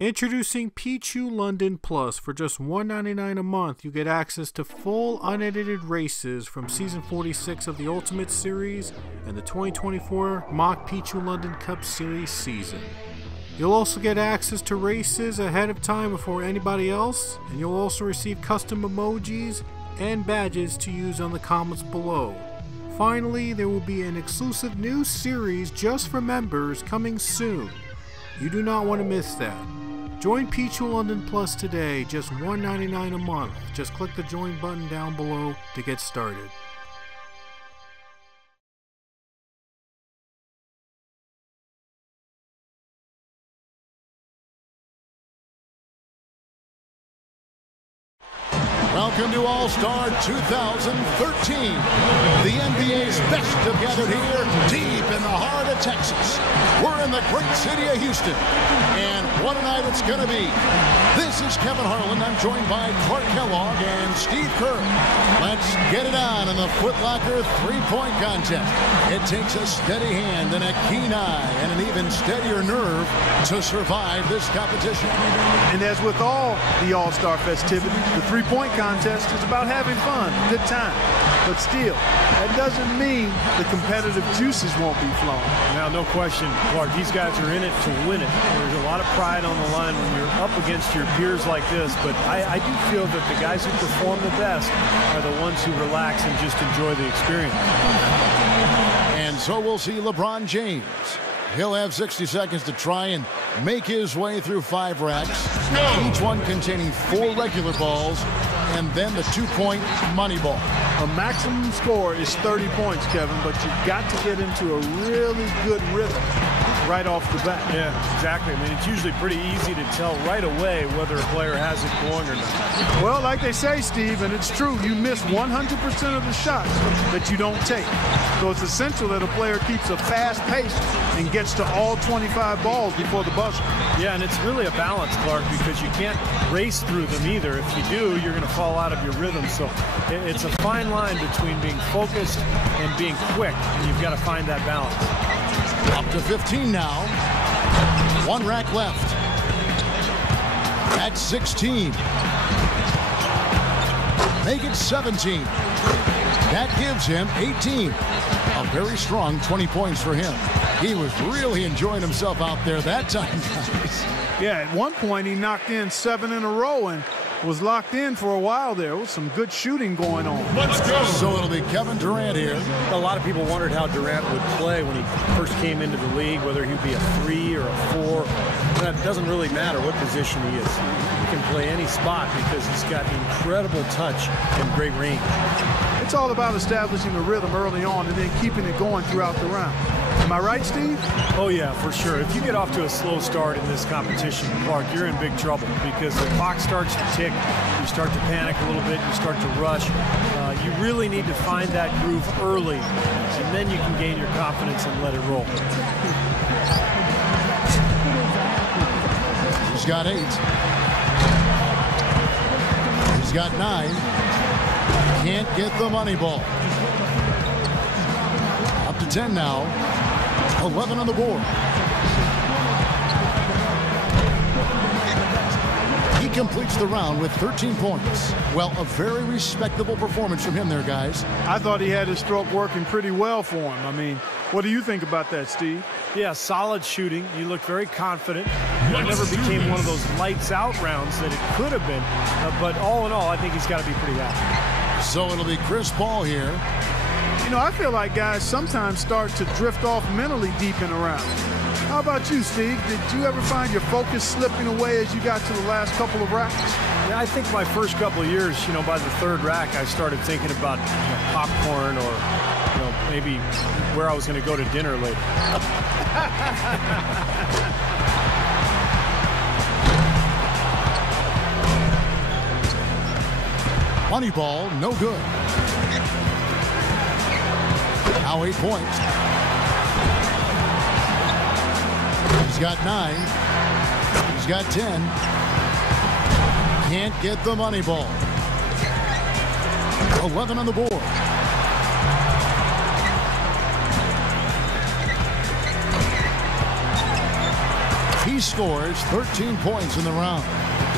Introducing Pichu London Plus. For just $1.99 a month, you get access to full unedited races from Season 46 of the Ultimate Series and the 2024 Mock Pichu London Cup Series season. You'll also get access to races ahead of time before anybody else, and you'll also receive custom emojis and badges to use on the comments below. Finally, there will be an exclusive new series just for members coming soon. You do not want to miss that. Join Pichu London Plus today, just $1.99 a month. Just click the join button down below to get started. Welcome to All-Star 2013. The NBA's best have gathered here deep in the heart of Texas. We're in the great city of Houston. And what a night it's going to be. This is Kevin Harlan. I'm joined by Clark Kellogg and Steve Kerr. Let's get it on in the Foot Locker three-point contest. It takes a steady hand and a keen eye and an even steadier nerve to survive this competition. And as with all the All-Star festivities, the three-point contest is about having fun, good time. But still, that doesn't mean the competitive juices won't be flowing. Now, no question, Clark, these guys are in it to win it. There's a lot of pride on the line when you're up against your peers like this, but I do feel that the guys who perform the best are the ones who relax and just enjoy the experience. And so we'll see LeBron James. He'll have 60 seconds to try and make his way through 5 racks, each one containing 4 regular balls, and then the 2-point money ball. A maximum score is 30 points, Kevin, but you've got to get into a really good rhythm right off the bat. Yeah, exactly. I mean, it's usually pretty easy to tell right away whether a player has it going or not. Well, like they say, Steve, and it's true, you miss 100% of the shots that you don't take. So it's essential that a player keeps a fast pace and gets to all 25 balls before the buzzer. Yeah, and it's really a balance, Clark, because you can't race through them either. If you do, you're going to fall out of your rhythm. So it's a fine line between being focused and being quick, and you've got to find that balance. Up to 15 now. 1 rack left. At 16. Make it 17. That gives him 18. A very strong 20 points for him. He was really enjoying himself out there that time, guys. Yeah, at one point he knocked in 7 in a row and was locked in for a while there. With some good shooting going on. Let's go. So it'll be Kevin Durant here. A lot of people wondered how Durant would play when he first came into the league, whether he'd be a 3 or a 4. That doesn't really matter what position he is. He can play any spot because he's got incredible touch and great range. It's all about establishing a rhythm early on and then keeping it going throughout the round. Am I right, Steve? Oh, yeah, for sure. If you get off to a slow start in this competition, Clark, you're in big trouble because the clock starts to tick. You start to panic a little bit. You start to rush. You really need to find that groove early, and then you can gain your confidence and let it roll. He's got 8. He's got 9. Can't get the money ball. Up to 10 now. 11 on the board. He completes the round with 13 points. Well, a very respectable performance from him there, guys. I thought he had his stroke working pretty well for him. I mean, what do you think about that, Steve? Yeah, solid shooting. He looked very confident. It never became one of those lights-out rounds that it could have been. But all in all, I think he's got to be pretty happy. So it'll be Chris Paul here. You know, I feel like guys sometimes start to drift off mentally deep in a round. How about you, Steve? Did you ever find your focus slipping away as you got to the last couple of racks? Yeah, I think my first couple of years, by the 3rd rack, I started thinking about popcorn or, maybe where I was going to go to dinner later. Money ball, no good. Now 8 points. He's got 9. He's got 10. Can't get the money ball. 11 on the board. He scores 13 points in the round.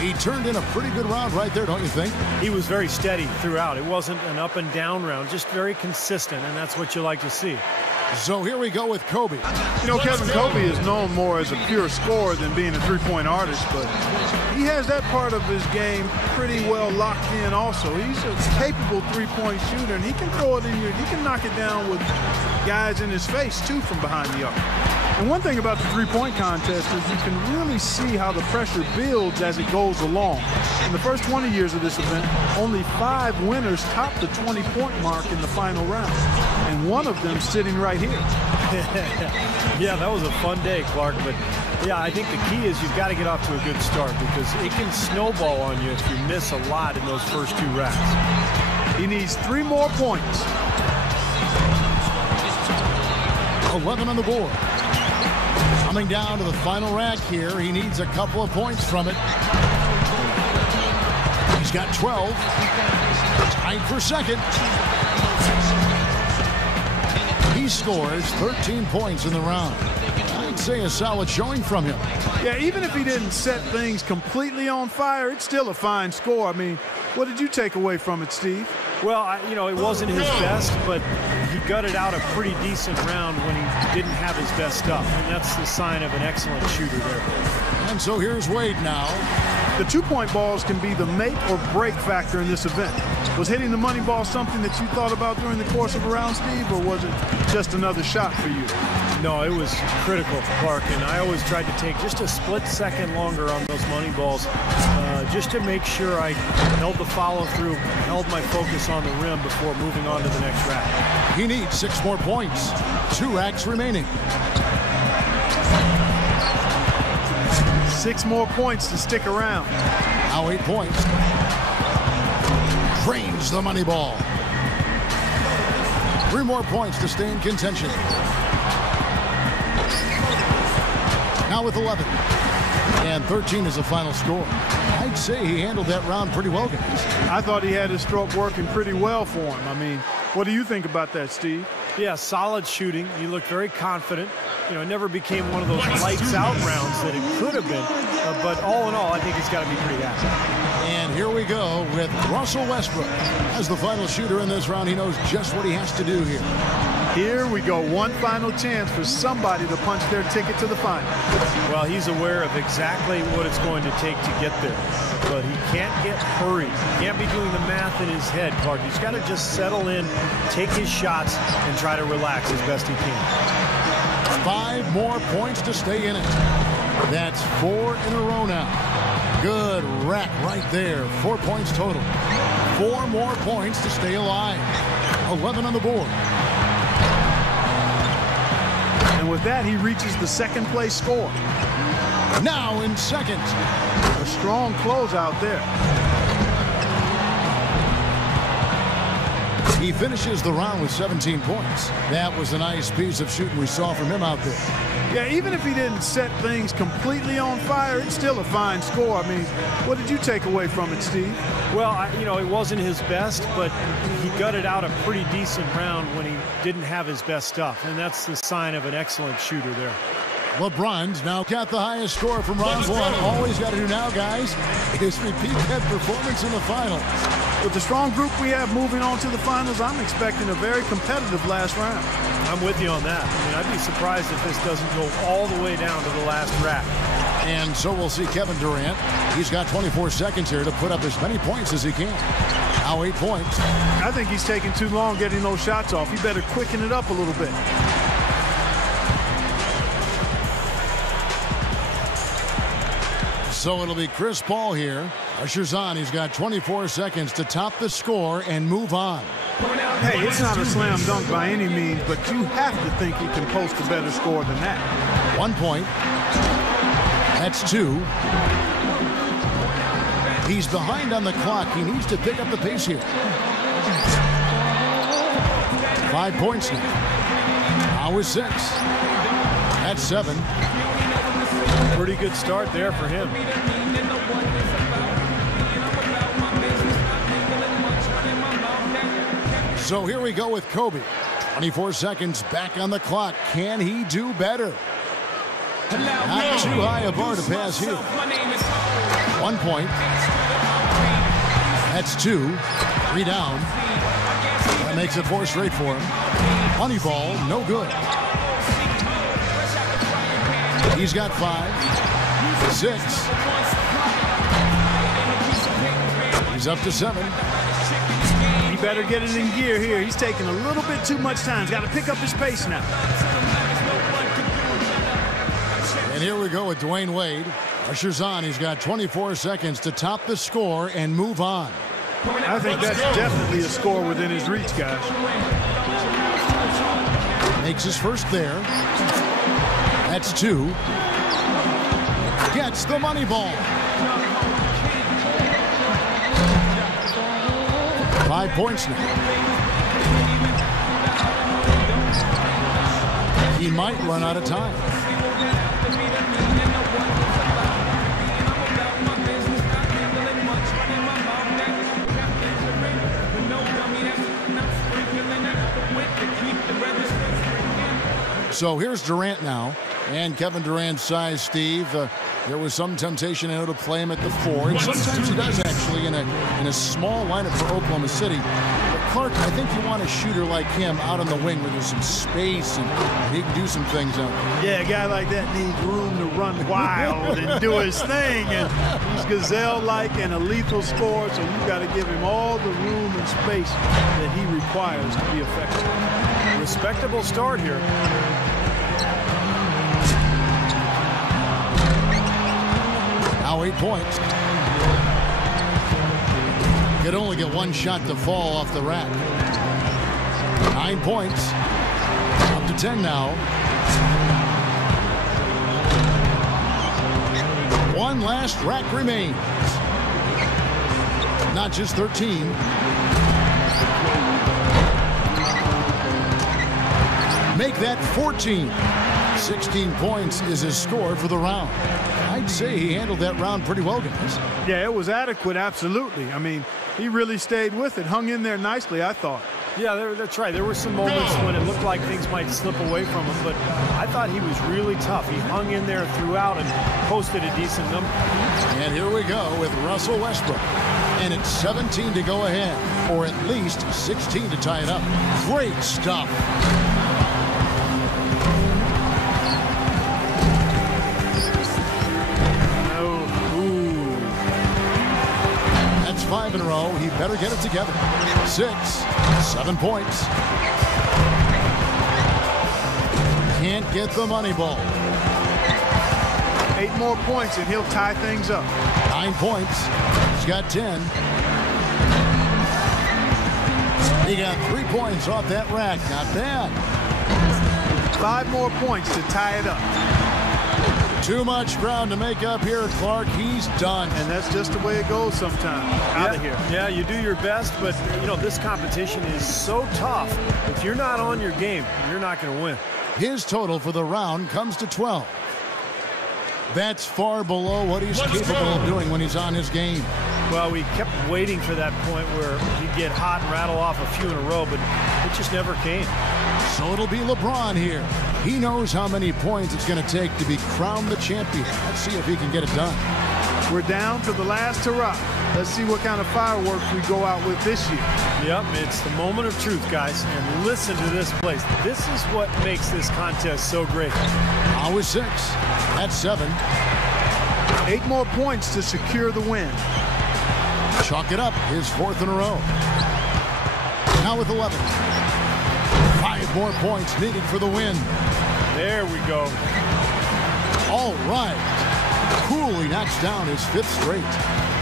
He turned in a pretty good round right there, don't you think? He was very steady throughout. It wasn't an up and down round, just very consistent, and that's what you like to see. So here we go with Kobe. You know, Kevin Kobe is known more as a pure scorer than being a three-point artist, but he has that part of his game pretty well locked in also. He's a capable three-point shooter, and he can throw it in here. He can knock it down with guys in his face, too, from behind the arc. And one thing about the three-point contest is you can really see how the pressure builds as it goes along. In the first 20 years of this event, only 5 winners topped the 20-point mark in the final round, and one of them sitting right here. Yeah, that was a fun day, Clark, but yeah, I think the key is you've got to get off to a good start because it can snowball on you if you miss a lot in those first 2 racks. He needs 3 more points. 11 on the board. Coming down to the final rack here. He needs a couple of points from it. He's got 12. Tied for second. He scores 13 points in the round. I'd say a solid showing from him. Yeah, even if he didn't set things completely on fire, it's still a fine score. I mean, what did you take away from it, Steve? Well, you know, it wasn't his best, but he gutted out a pretty decent round when he didn't have his best stuff, and that's the sign of an excellent shooter there. And so here's Wade now. The 2-point balls can be the make or break factor in this event. Was hitting the money ball something that you thought about during the course of a round, Steve, or was it just another shot for you? No, it was critical, Clark, and I always tried to take just a split second longer on those money balls just to make sure I held the follow-through, held my focus on the rim before moving on to the next rack. He needs 6 more points. 2 racks remaining. 6 more points to stick around. Now 8 points. Drains the money ball. 3 more points to stay in contention. Now with 11. And 13 is the final score. I'd say he handled that round pretty well, guys. I thought he had his stroke working pretty well for him. I mean, what do you think about that, Steve? Yeah, solid shooting. He looked very confident. You know, it never became one of those lights-out rounds that it could have been. But all in all, I think he's got to be pretty happy. And here we go with Russell Westbrook. As the final shooter in this round, he knows just what he has to do here. Here we go. One final chance for somebody to punch their ticket to the final. Well, he's aware of exactly what it's going to take to get there. But he can't get hurried. He can't be doing the math in his head, Clark. He's got to just settle in, take his shots, and try to relax as best he can. 5 more points to stay in it. That's 4 in a row now. Good rack right there. 4 points total. 4 more points to stay alive. 11 on the board. And with that, he reaches the second place score. Now in second. A strong closeout there. He finishes the round with 17 points. That was a nice piece of shooting we saw from him out there. Yeah, even if he didn't set things completely on fire, it's still a fine score. I mean, what did you take away from it, Steve? Well, you know, it wasn't his best, but he gutted out a pretty decent round when he didn't have his best stuff, and that's the sign of an excellent shooter there. LeBron's now got the highest score from round 1. All he's got to do now, guys, is repeat that performance in the finals. With the strong group we have moving on to the finals, I'm expecting a very competitive last round. I'm with you on that. I mean, I'd be surprised if this doesn't go all the way down to the last rack. And so we'll see Kevin Durant. He's got 24 seconds here to put up as many points as he can. Now 8 points. I think he's taking too long getting those shots off. He better quicken it up a little bit. So it'll be Chris Paul here. Ushers on. He's got 24 seconds to top the score and move on. Hey, it's not a slam dunk by any means, but you have to think he can post a better score than that. 1 point. That's 2. He's behind on the clock. He needs to pick up the pace here. 5 points now. Now is 6. That's 7. Pretty good start there for him. So here we go with Kobe. 24 seconds back on the clock. Can he do better? Not too high a bar to pass here. 1 point. That's 2. 3 down. That makes it 4 straight for him. Money ball, no good. He's got 5. 6. He's up to 7. He better get it in gear here. He's taking a little bit too much time. He's got to pick up his pace now. And here we go with Dwayne Wade. Pressure's on. He's got 24 seconds to top the score and move on. I think that's definitely a score within his reach, guys. Makes his first there. That's 2. Gets the money ball. 5 points now. He might run out of time. So here's Durant now, and Kevin Durant's size, Steve. There was some temptation to play him at the 4, and sometimes he does actually in a small lineup for Oklahoma City. But Clark, I think you want a shooter like him out on the wing where there's some space and he can do some things out there. Yeah, a guy like that needs room to run wild and do his thing. And he's gazelle-like and a lethal scorer, so you've got to give him all the room and space that he requires to be effective. Respectable start here. Now 8 points. Could only get 1 shot to fall off the rack. 9 points. Up to 10 now. 1 last rack remains. Not just 13. Make that 14. 16 points is his score for the round. I'd say he handled that round pretty well, guys. Yeah, it was adequate, absolutely. I mean, he really stayed with it, hung in there nicely, I thought. Yeah, that's right. There were some moments when it looked like things might slip away from him, but I thought he was really tough. He hung in there throughout and posted a decent number. And here we go with Russell Westbrook. And it's 17 to go ahead, or at least 16 to tie it up. Great stuff. That's 5 in a row. He better get it together. 6, 7 points. Can't get the money ball. 8 more points and he'll tie things up. 9 points. He's got 10. He got 3 points off that rack. Not bad. 5 more points to tie it up. Too much ground to make up here, Clark. He's done. And that's just the way it goes sometimes. Out of here. Yeah, you do your best, but, you know, this competition is so tough. If you're not on your game, you're not going to win. His total for the round comes to 12. That's far below what he's capable of doing when he's on his game. Well, we kept waiting for that point where he'd get hot and rattle off a few in a row, but it just never came. So it'll be LeBron here. He knows how many points it's going to take to be crowned the champion. Let's see if he can get it done. We're down to the last hurrah. Let's see what kind of fireworks we go out with this year. Yep, it's the moment of truth, guys. And listen to this place. This is what makes this contest so great. Now with 6. That's 7. 8 more points to secure the win. Chalk it up. His 4th in a row. Now with 11. 5 more points needed for the win. There we go. All right. Coolly knocks down his 5th straight.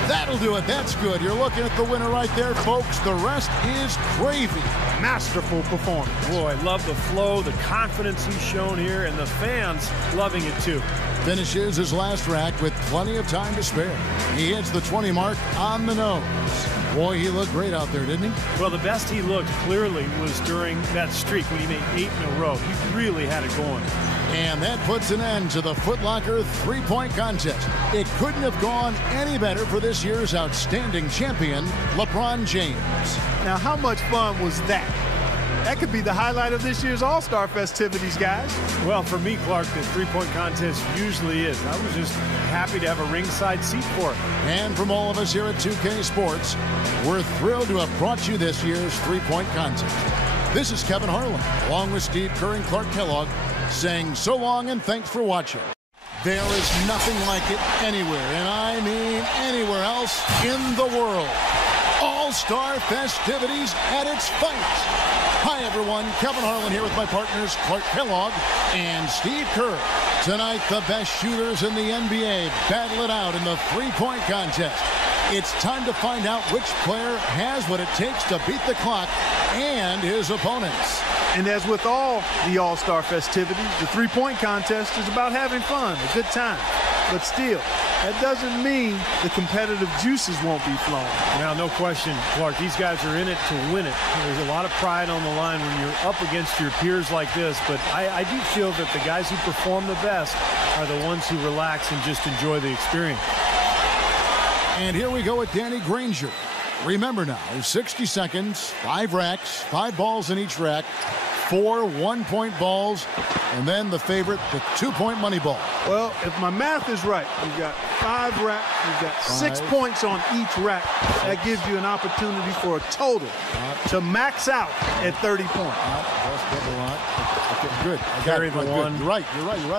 That'll do it. That's good. You're looking at the winner right there, folks. The rest is gravy. Masterful performance. Boy, I love the flow, the confidence he's shown here, and the fans loving it too. Finishes his last rack with plenty of time to spare. He hits the 20 mark on the nose. Boy, he looked great out there, didn't he? Well, the best he looked clearly was during that streak when he made 8 in a row. He really had it going. And that puts an end to the Foot Locker three-point contest. It couldn't have gone any better for this year's outstanding champion, LeBron James. Now, how much fun was that? That could be the highlight of this year's All-Star festivities, guys. Well, for me, Clark, the three-point contest usually is. I was just happy to have a ringside seat for it. And from all of us here at 2K Sports, we're thrilled to have brought you this year's three-point contest. This is Kevin Harlan, along with Steve Kerr and Clark Kellogg, saying so long and thanks for watching. There is nothing like it anywhere, and I mean anywhere else in the world. All-Star festivities at its finest. Hi, everyone. Kevin Harlan here with my partners, Clark Kellogg and Steve Kerr. Tonight, the best shooters in the NBA battle it out in the three-point contest. It's time to find out which player has what it takes to beat the clock and his opponents. And as with all the All-Star festivities, the three-point contest is about having fun, a good time. But still, that doesn't mean the competitive juices won't be flowing. Now, no question, Clark, these guys are in it to win it. There's a lot of pride on the line when you're up against your peers like this, but I do feel that the guys who perform the best are the ones who relax and just enjoy the experience. And here we go with Danny Granger. Remember now, 60 seconds, 5 racks, 5 balls in each rack, 4 one-point balls, and then the favorite, the 2-point money ball. Well, if my math is right, you've got 5 racks, you've got 6 points on each rack. That gives you an opportunity for a total to max out at 30 points. Okay, good. Carry the one. You're right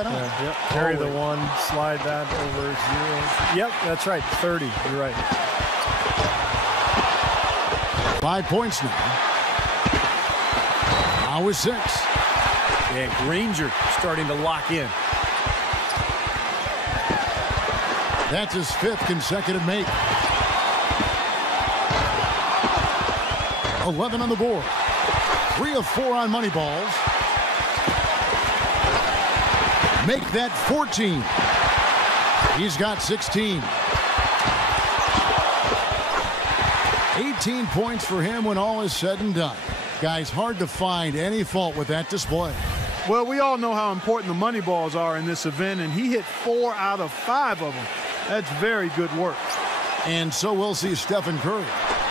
on. Yeah, yep. Carry the one, slide that over 0. Yep, that's right, 30. You're right. 5 points now. Now is 6. And Granger starting to lock in. That's his 5th consecutive make. 11 on the board. 3 of 4 on money balls. Make that 14. He's got 16. 18 points for him when all is said and done. Guys, hard to find any fault with that display. Well, we all know how important the money balls are in this event, and he hit 4 out of 5 of them. That's very good work. And so we'll see Stephen Curry.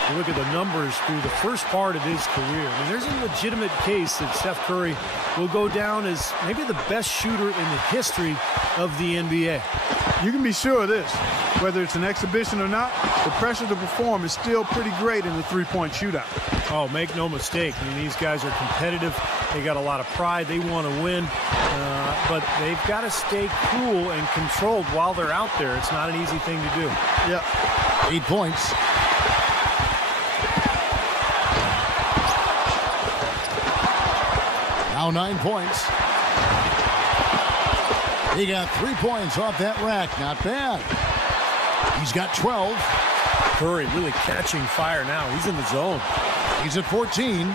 You look at the numbers through the first part of his career. I mean, there's a legitimate case that Steph Curry will go down as maybe the best shooter in the history of the NBA. You can be sure of this. Whether it's an exhibition or not, the pressure to perform is still pretty great in the three-point shootout. Oh, make no mistake. I mean, these guys are competitive. They got a lot of pride. They want to win. But they've got to stay cool and controlled while they're out there. It's not an easy thing to do. Yeah. 8 points. Now 9 points. He got 3 points off that rack. Not bad. He's got 12. Curry really catching fire now. He's in the zone. He's at 14.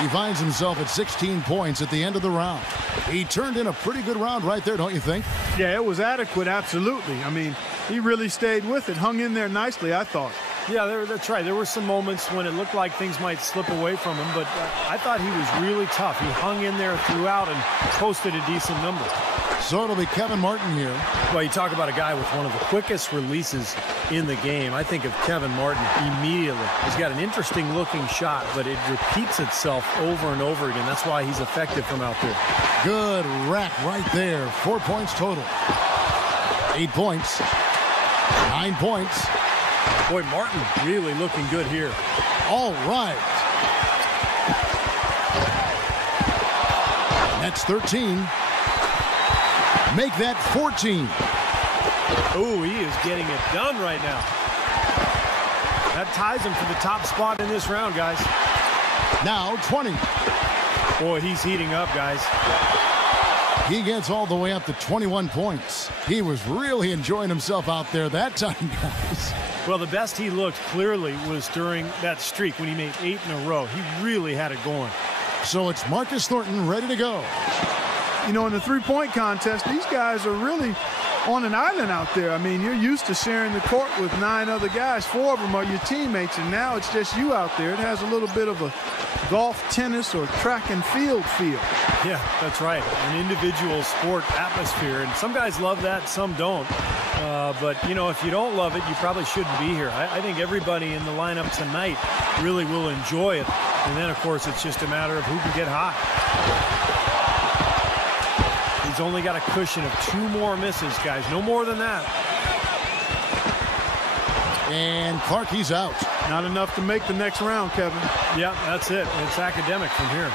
He finds himself at 16 points at the end of the round. He turned in a pretty good round right there, don't you think? Yeah, it was adequate, absolutely. I mean, he really stayed with it, hung in there nicely, I thought. Yeah, that's right. There were some moments when it looked like things might slip away from him, but I thought he was really tough. He hung in there throughout and posted a decent number. So it'll be Kevin Martin here. Well, you talk about a guy with one of the quickest releases in the game. I think of Kevin Martin immediately. He's got an interesting looking shot, but it repeats itself over and over again. That's why he's effective from out there. Good rack right there. 4 points total. 8 points. 9 points. Boy, Martin really looking good here. All right. That's 13. Make that 14. Oh, he is getting it done right now. That ties him for the top spot in this round, guys. Now 20. Boy, he's heating up, guys. He gets all the way up to 21 points. He was really enjoying himself out there that time, guys. Well, the best he looked clearly was during that streak when he made 8 in a row. He really had it going. So it's Marcus Thornton ready to go. You know, in the three-point contest, these guys are really on an island out there. I mean, you're used to sharing the court with 9 other guys. 4 of them are your teammates, and now it's just you out there. It has a little bit of a golf, tennis, or track and field feel. Yeah, that's right. An individual sport atmosphere, and some guys love that, some don't. But, you know, if you don't love it, you probably shouldn't be here. I think everybody in the lineup tonight really will enjoy it. And then, of course, it's just a matter of who can get hot. He's only got a cushion of 2 more misses, guys. No more than that. And Clark, he's out. Not enough to make the next round, Kevin. Yeah, that's it. It's academic from here.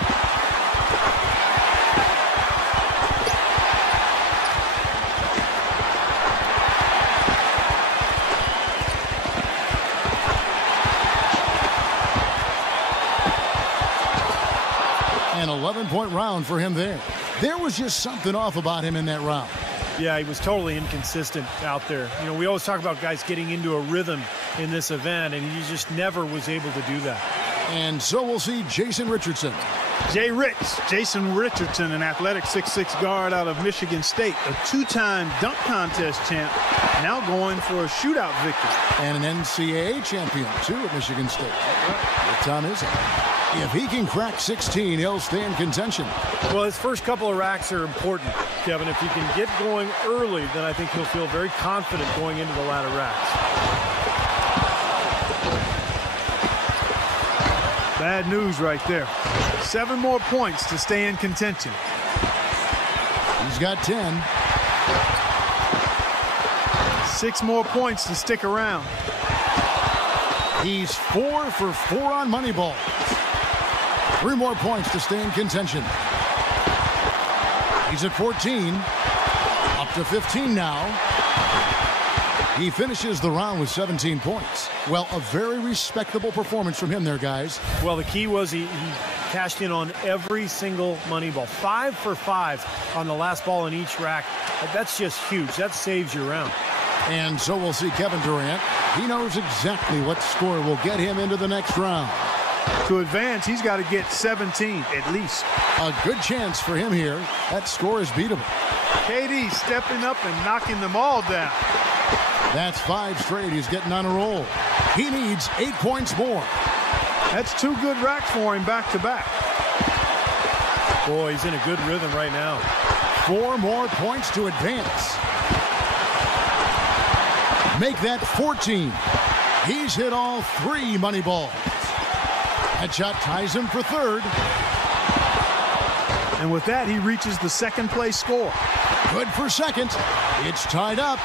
An 11-point round for him there. There was just something off about him in that round. Yeah, he was totally inconsistent out there. You know, we always talk about guys getting into a rhythm in this event, and he just never was able to do that. And so we'll see Jason Richardson. Jason Richardson, an athletic 6'6" guard out of Michigan State, a 2-time dunk contest champ, now going for a shootout victory. And an NCAA champion, too, at Michigan State. What time is it? If he can crack 16, he'll stay in contention. Well, his first couple of racks are important, Kevin. If he can get going early, then I think he'll feel very confident going into the latter racks. Bad news right there. 7 more points to stay in contention. He's got 10. 6 more points to stick around. He's 4 for 4 on money ball. 3 more points to stay in contention. He's at 14. Up to 15 now. He finishes the round with 17 points. Well, a very respectable performance from him there, guys. Well, the key was he cashed in on every single money ball. 5 for 5 on the last ball in each rack. That's just huge. That saves your round. And so we'll see Kevin Durant. He knows exactly what score will get him into the next round. To advance, he's got to get 17 at least. A good chance for him here. That score is beatable. KD stepping up and knocking them all down. That's 5 straight. He's getting on a roll. He needs 8 points more. That's 2 good racks for him back to back. Boy, he's in a good rhythm right now. 4 more points to advance. Make that 14. He's hit all 3 money balls. That shot ties him for 3rd. And with that, he reaches the 2nd place score. Good for 2nd. It's tied up.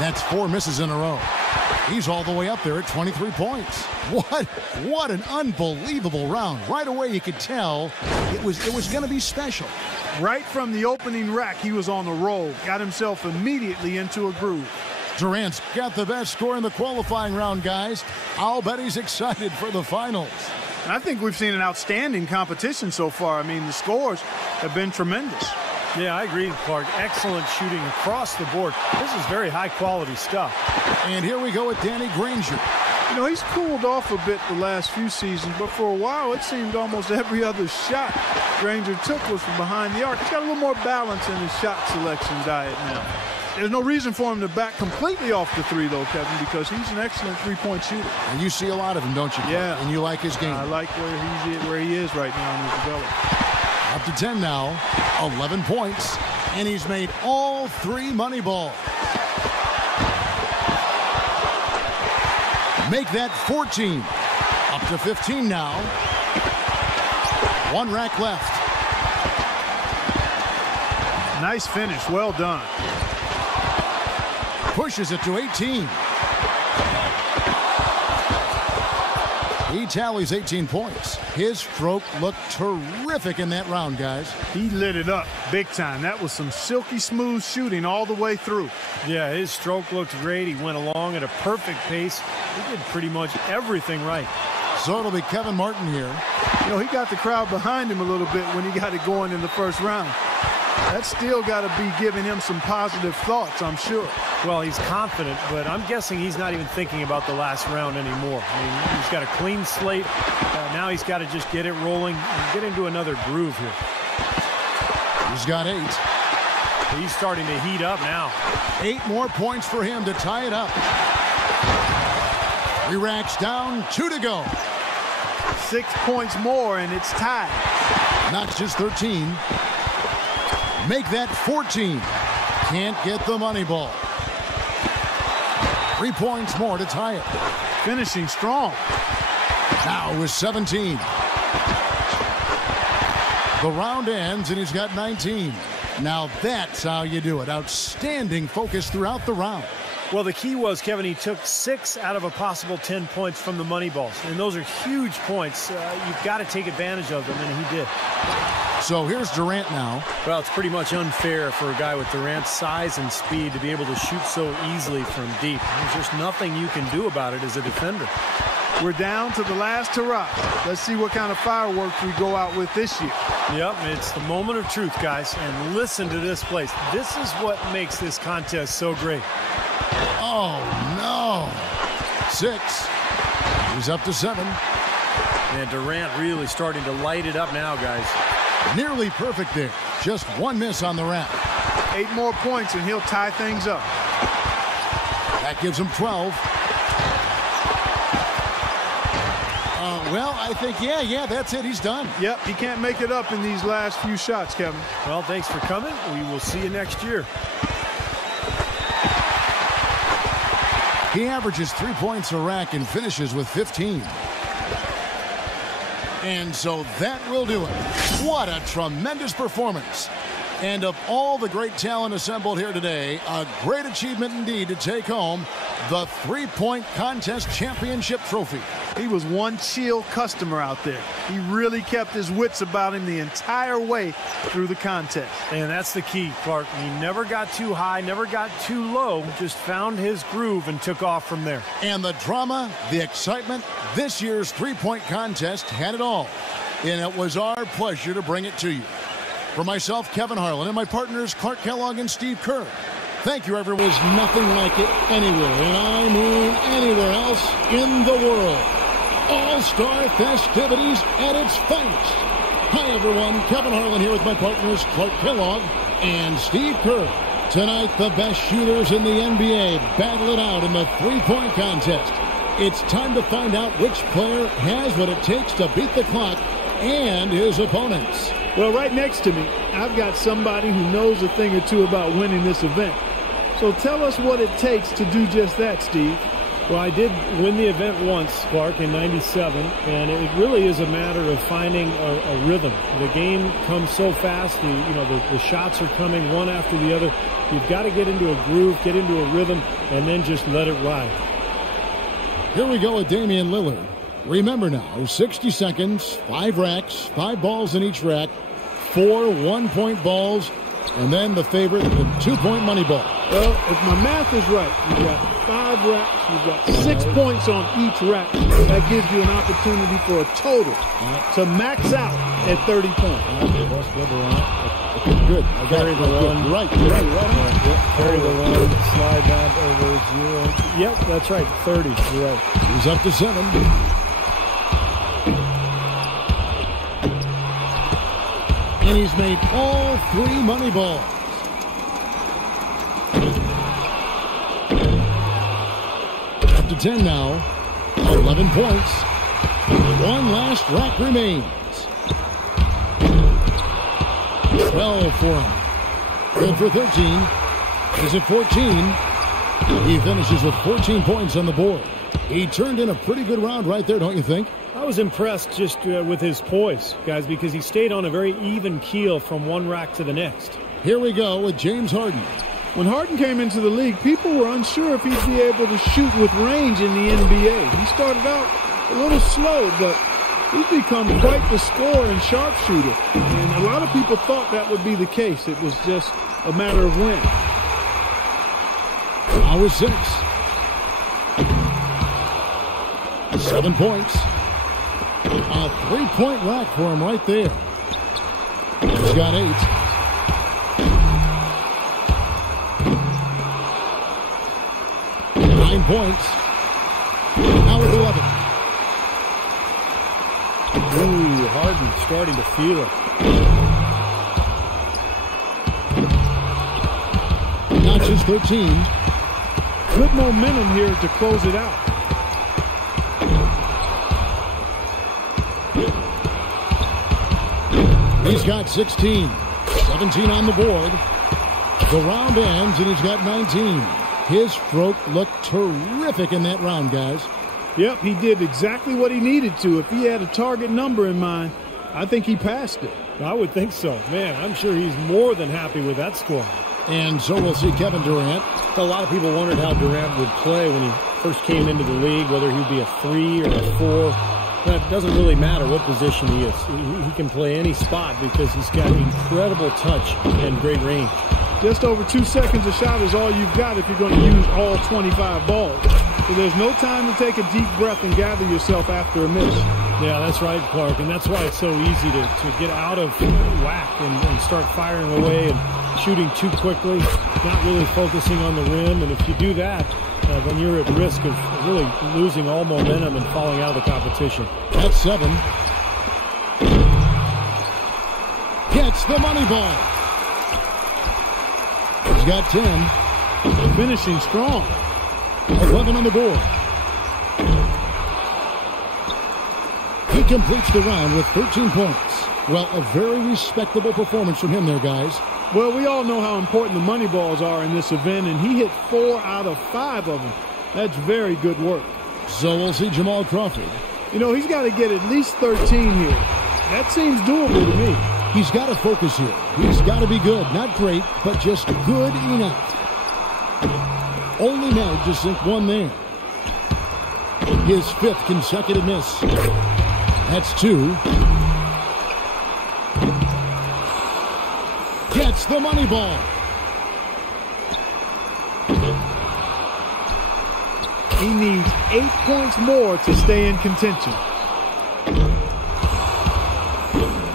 That's 4 misses in a row. He's all the way up there at 23 points. What an unbelievable round. Right away you could tell it was going to be special. Right from the opening rack, he was on the roll. Got himself immediately into a groove. Durant's got the best score in the qualifying round, guys. I'll bet he's excited for the finals. And I think we've seen an outstanding competition so far. I mean, the scores have been tremendous. Yeah, I agree, Clark. Excellent shooting across the board. This is very high-quality stuff. And here we go with Danny Granger. You know, he's cooled off a bit the last few seasons, but for a while it seemed almost every other shot Granger took was from behind the arc. He's got a little more balance in his shot selection diet now. There's no reason for him to back completely off the 3, though, Kevin, because he's an excellent 3-point shooter. And you see a lot of him, don't you, Clark? Yeah. And you like his game. I like where he is right now in his development. Up to 10 now, 11 points, and he's made all 3 money balls. Make that 14. Up to 15 now. 1 rack left. Nice finish. Well done. Pushes it to 18. He tallies 18 points. His stroke looked terrific in that round, guys. He lit it up big time. That was some silky smooth shooting all the way through. Yeah, his stroke looked great. He went along at a perfect pace. He did pretty much everything right. So it'll be Kevin Martin here. You know, he got the crowd behind him a little bit when he got it going in the first round. That's still got to be giving him some positive thoughts, I'm sure. Well, he's confident, but I'm guessing he's not even thinking about the last round anymore. I mean, he's got a clean slate. Now he's got to just get it rolling and get into another groove here. He's got 8. He's starting to heat up now. 8 more points for him to tie it up. 3 racks down, 2 to go. 6 points more, and it's tied. Knocks just 13. Make that 14. Can't get the money ball. 3 points more to tie it. Finishing strong. Now with 17. The round ends and he's got 19. Now that's how you do it. Outstanding focus throughout the round. Well, the key was, Kevin, he took 6 out of a possible 10 points from the money balls. And those are huge points. You've got to take advantage of them, and he did. So here's Durant now. Well, it's pretty much unfair for a guy with Durant's size and speed to be able to shoot so easily from deep. There's just nothing you can do about it as a defender. We're down to the last hurrah. Let's see what kind of fireworks we go out with this year. Yep, it's the moment of truth, guys. And listen to this place. This is what makes this contest so great. Oh, no. 6. He's up to 7. And Durant really starting to light it up now, guys. Nearly perfect there. Just 1 miss on the rack. 8 more points and he'll tie things up. That gives him 12. Well, I think, yeah, that's it. He's done. Yep, he can't make it up in these last few shots, Kevin. Well, thanks for coming. We will see you next year. He averages 3 points a rack and finishes with 15. And so that will do it. What a tremendous performance. And of all the great talent assembled here today, a great achievement indeed to take home the three-point contest championship trophy. He was one chill customer out there. He really kept his wits about him the entire way through the contest. And that's the key, Clark. He never got too high, never got too low, just found his groove and took off from there. And the drama, the excitement, this year's three-point contest had it all. And it was our pleasure to bring it to you. For myself, Kevin Harlan, and my partners, Clark Kellogg and Steve Kerr, thank you, everyone. There's nothing like it anywhere, and I mean anywhere else in the world. All-Star festivities at its finest. Hi, everyone. Kevin Harlan here with my partners, Clark Kellogg and Steve Kerr. Tonight, the best shooters in the NBA battle it out in the three-point contest. It's time to find out which player has what it takes to beat the clock and his opponents. Well, right next to me, I've got somebody who knows a thing or two about winning this event. So tell us what it takes to do just that, Steve. Well, I did win the event once, Clark, in '97, and it really is a matter of finding a rhythm. The game comes so fast, the shots are coming one after the other. You've got to get into a groove, get into a rhythm, and then just let it ride. Here we go with Damian Lillard. Remember now, 60 seconds, 5 racks, 5 balls in each rack, 4 one-point balls, and then the favorite, the 2-point money ball. Well, if my math is right, you've got 5 racks, you've got 6 points on each rack. That gives you an opportunity for a total to max out at 30 points. Good. Carry the one. Right. Carry the one. Slide that over 0. Yep, that's right. 30. You're right. He's up to 7. And he's made all 3 money balls. Up to 10 now. 11 points. 1 last rack remains. 12 for him. Good for 13. Is it 14? He finishes with 14 points on the board. He turned in a pretty good round right there, don't you think? I was impressed just with his poise, guys, because he stayed on a very even keel from one rack to the next. Here we go with James Harden. When Harden came into the league, people were unsure if he'd be able to shoot with range in the NBA. He started out a little slow, but he's become quite the scorer and sharpshooter. And a lot of people thought that would be the case. It was just a matter of when. Now with 6. 7 points. A 3-point rack for him right there. He's got 8. 9 points. Now with 11. Ooh, Harden starting to feel it. Notches 13. Good momentum here to close it out. He's got 16. 17 on the board. The round ends, and he's got 19. His stroke looked terrific in that round, guys. Yep, he did exactly what he needed to. If he had a target number in mind, I think he passed it. I would think so. Man, I'm sure he's more than happy with that score. And so we'll see Kevin Durant. A lot of people wondered how Durant would play when he first came into the league, whether he'd be a 3 or a 4. It doesn't really matter what position he is. He can play any spot because he's got incredible touch and great range. Just over 2 seconds a shot is all you've got if you're going to use all 25 balls. So there's no time to take a deep breath and gather yourself after a miss. Yeah, that's right, Clark, and that's why it's so easy to get out of whack and start firing away and shooting too quickly, not really focusing on the rim. And if you do that, then you're at risk of really losing all momentum and falling out of the competition. That's 7. Gets the money ball. He's got 10. Finishing strong. 11 on the board. He completes the round with 13 points. Well, a very respectable performance from him there, guys. Well, we all know how important the money balls are in this event, and he hit 4 out of 5 of them. That's very good work. So we'll see Jamal Crawford. You know, he's got to get at least 13 here. That seems doable to me. He's got to focus here. He's got to be good. Not great, but just good enough. Only managed to sink 1 there. His 5th consecutive miss. That's 2. Gets the money ball. He needs 8 points more to stay in contention.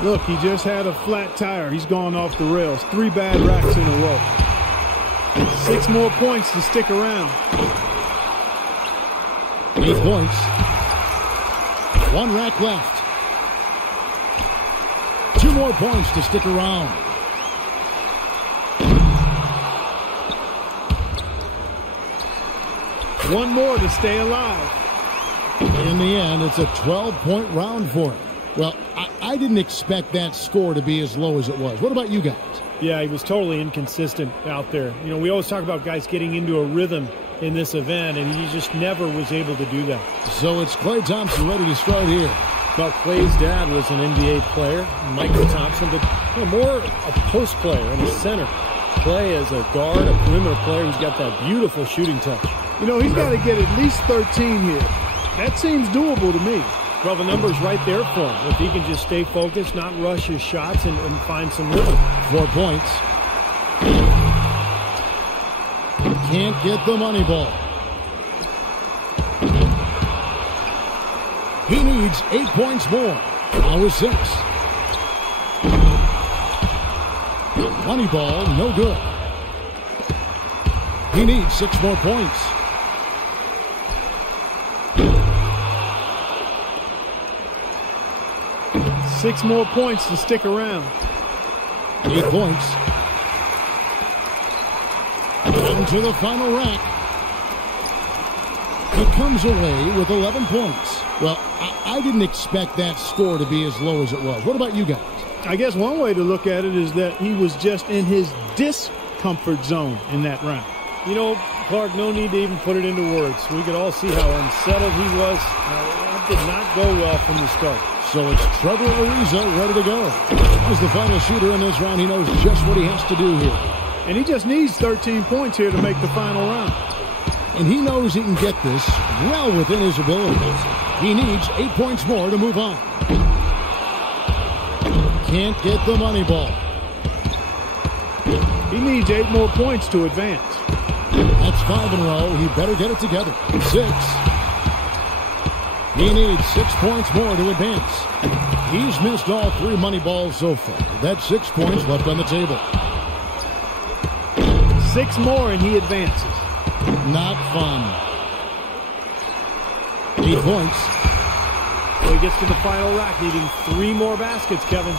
Look, he just had a flat tire. He's gone off the rails. 3 bad racks in a row. 6 more points to stick around. 8 points. 1 rack left. 2 more points to stick around. One more to stay alive. In the end, it's a 12-point round for him. Well, I didn't expect that score to be as low as it was. What about you guys? Yeah, he was totally inconsistent out there. You know, we always talk about guys getting into a rhythm in this event, and he just never was able to do that. So it's Klay Thompson ready to start here. Well, Klay's dad was an NBA player, Michael Thompson, but more a post player and a center. Klay as a guard, a perimeter player, he's got that beautiful shooting touch. You know, he's got to get at least 13 here. That seems doable to me. Well, the number's right there for him. If he can just stay focused, not rush his shots, and find some rhythm. 4 points. Can't get the money ball. He needs 8 points more. Now with 6. Money ball, no good. He needs 6 more points. Six more points to stick around. 8 points. Down to the final rack. He comes away with 11 points. Well, I didn't expect that score to be as low as it was. What about you guys? I guess one way to look at it is that he was just in his discomfort zone in that round. You know, Clark, no need to even put it into words. We could all see how unsettled he was. That did not go well from the start. So it's Trevor Ariza ready to go. As the final shooter in this round, he knows just what he has to do here. And he just needs 13 points here to make the final round. And he knows he can get this well within his abilities. He needs 8 points more to move on. Can't get the money ball. He needs 8 more points to advance. That's 5 in a row. He better get it together. 6. He needs 6 points more to advance. He's missed all 3 money balls so far. That's 6 points left on the table. 6 more and he advances. Not fun. 8 points. So he gets to the final rack, needing 3 more baskets, Kevin.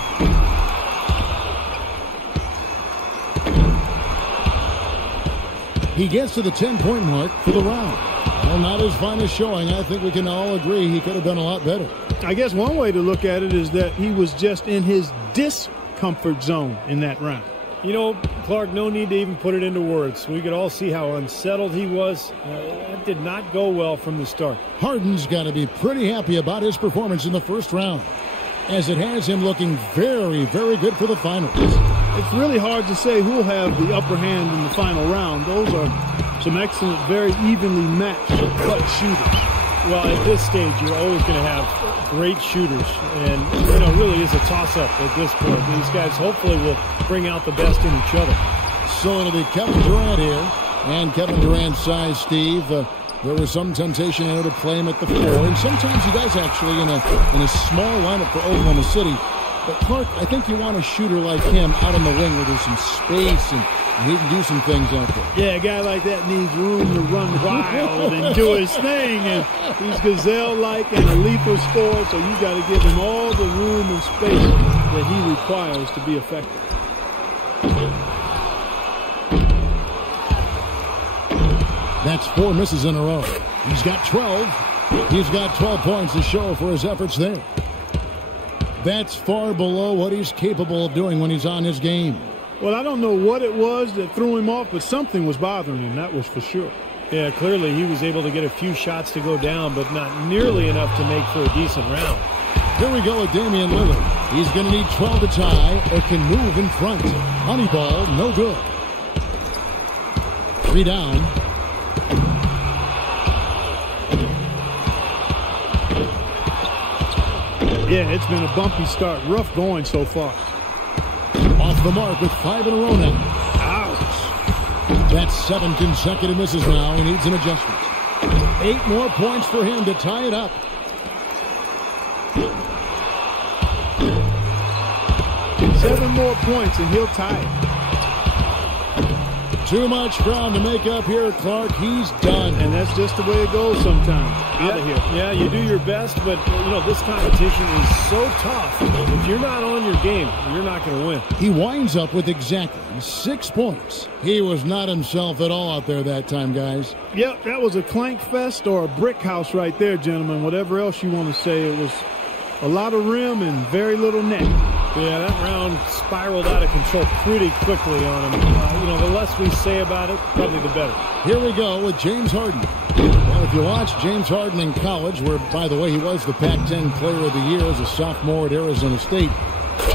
He gets to the 10-point mark for the round. Well, not his finest showing. I think we can all agree he could have done a lot better. I guess one way to look at it is that he was just in his discomfort zone in that round. You know, Clark, no need to even put it into words. We could all see how unsettled he was. That did not go well from the start. Harden's got to be pretty happy about his performance in the first round, as it has him looking very, very good for the finals. It's really hard to say who'll have the upper hand in the final round. Those are some excellent, very evenly matched clutch shooters. Well, at this stage, you're always going to have great shooters. And, you know, it really is a toss-up at this point. These guys hopefully will bring out the best in each other. So it'll be Kevin Durant here. And Kevin Durant's size, Steve, there was some temptation to play him at the 4. And sometimes he does actually in a small lineup for Oklahoma City. But, Clark, I think you want a shooter like him out on the wing where there's some space and he can do some things out there. Yeah, a guy like that needs room to run wild and do his thing. And he's gazelle-like and a lethal scorer, so you got to give him all the room and space that he requires to be effective. That's 4 misses in a row. He's got 12. He's got 12 points to show for his efforts there. That's far below what he's capable of doing when he's on his game. Well, I don't know what it was that threw him off, but something was bothering him, that was for sure. Yeah, clearly he was able to get a few shots to go down, but not nearly enough to make for a decent round. Here we go with Damian Lillard. He's going to need 12 to tie or can move in front. Honeyball, no good. 3 down. Yeah, it's been a bumpy start. Rough going so far. Off the mark with 5 in a row now. Ouch. That's 7 consecutive misses now. He needs an adjustment. 8 more points for him to tie it up. Seven more points and he'll tie it. Too much ground to make up here, Clark. He's done. And that's just the way it goes sometimes. Out of here. Yeah, you do your best, but, you know, this competition is so tough. If you're not on your game, you're not going to win. He winds up with exactly 6 points. He was not himself at all out there that time, guys. Yep, that was a clank fest or a brick house right there, gentlemen. Whatever else you want to say, it was a lot of rim and very little net. Yeah, that round spiraled out of control pretty quickly on him. You know, the less we say about it, probably the better. Here we go with James Harden. Well, if you watch James Harden in college, where, by the way, he was the Pac-10 Player of the Year as a sophomore at Arizona State,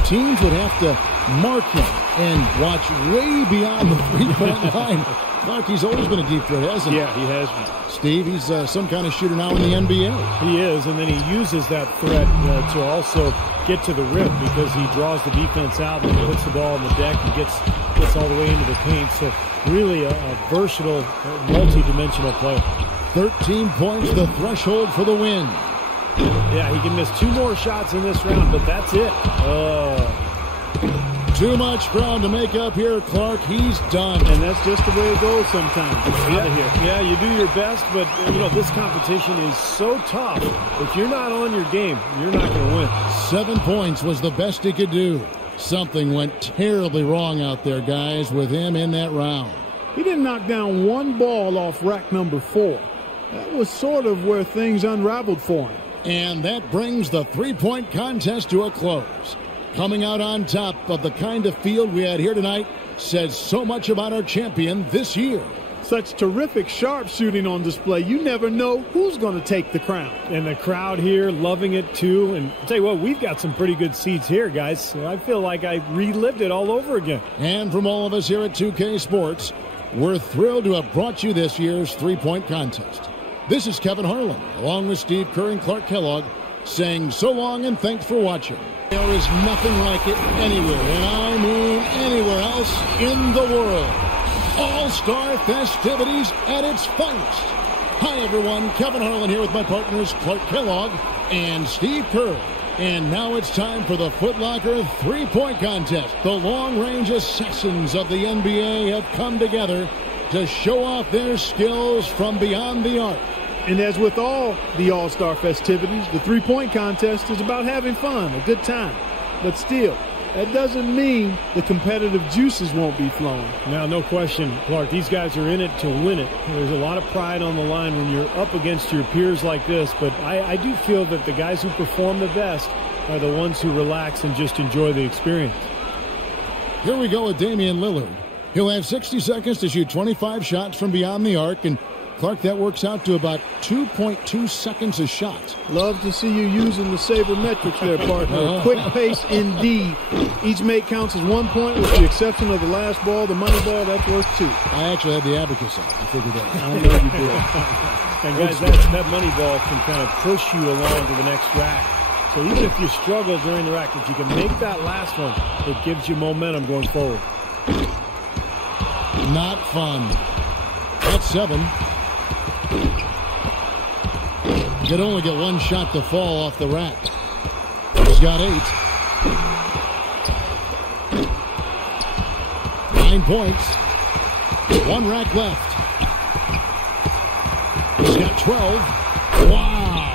teams would have to mark him and watch way beyond the three-point line. Clark, he's always been a deep threat, hasn't he? Yeah, he has been. Steve, he's some kind of shooter now in the NBA. He is, and then he uses that threat to also get to the rim because he draws the defense out and puts the ball on the deck and gets all the way into the paint. So really a versatile, multi-dimensional player. 13 points, the threshold for the win. Yeah, he can miss 2 more shots in this round, but that's it. Too much ground to make up here, Clark. He's done. And that's just the way it goes sometimes. Out of here. Yeah, you do your best, but, you know, this competition is so tough. If you're not on your game, you're not going to win. 7 points was the best he could do. Something went terribly wrong out there, guys, with him in that round. He didn't knock down one ball off rack number 4. That was sort of where things unraveled for him. And that brings the three-point contest to a close. Coming out on top of the kind of field we had here tonight says so much about our champion this year. Such terrific sharpshooting on display. You never know who's going to take the crown. And the crowd here loving it too. And I'll tell you what, we've got some pretty good seats here, guys. I feel like I relived it all over again. And from all of us here at 2K Sports, we're thrilled to have brought you this year's three-point contest. This is Kevin Harlan, along with Steve Kerr and Clark Kellogg, saying so long and thanks for watching. There is nothing like it anywhere, and I mean anywhere else in the world. All-Star festivities at its finest. Hi, everyone. Kevin Harlan here with my partners Clark Kellogg and Steve Kerr. And now it's time for the Foot Locker three-point contest. The long-range assassins of the NBA have come together to show off their skills from beyond the arc. And as with all the All-Star festivities, the three-point contest is about having fun, a good time. But still, that doesn't mean the competitive juices won't be flowing. Now, no question, Clark, these guys are in it to win it. There's a lot of pride on the line when you're up against your peers like this, but I do feel that the guys who perform the best are the ones who relax and just enjoy the experience. Here we go with Damian Lillard. He'll have 60 seconds to shoot 25 shots from beyond the arc, and Clark, that works out to about 2.2 seconds a shot. Love to see you using the sabermetrics there, partner. Quick pace indeed. Each make counts as 1 point, with the exception of the last ball, the money ball, that's worth 2. I actually had the abacus up. I figured that. I know you did. And guys, that money ball can kind of push you along to the next rack. So even if you struggle during the rack, if you can make that last one, it gives you momentum going forward. Not fun. That's 7. You could only get one shot to fall off the rack. He's got 8. 9 points. 1 rack left. He's got 12. Wow.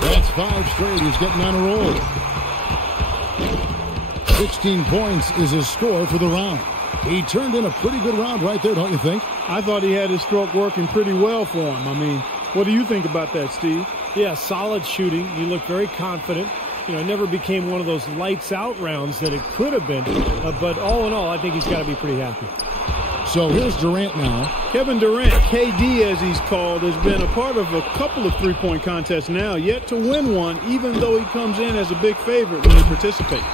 That's 5 straight. He's getting on a roll. 16 points is his score for the round. He turned in a pretty good round right there, don't you think? I thought he had his stroke working pretty well for him. I mean, what do you think about that, Steve? Yeah, solid shooting. He looked very confident. You know, it never became one of those lights-out rounds that it could have been. But all in all, I think he's got to be pretty happy. So here's Durant now. Kevin Durant, KD as he's called, has been a part of a couple of three-point contests now, yet to win one, even though he comes in as a big favorite when he participates.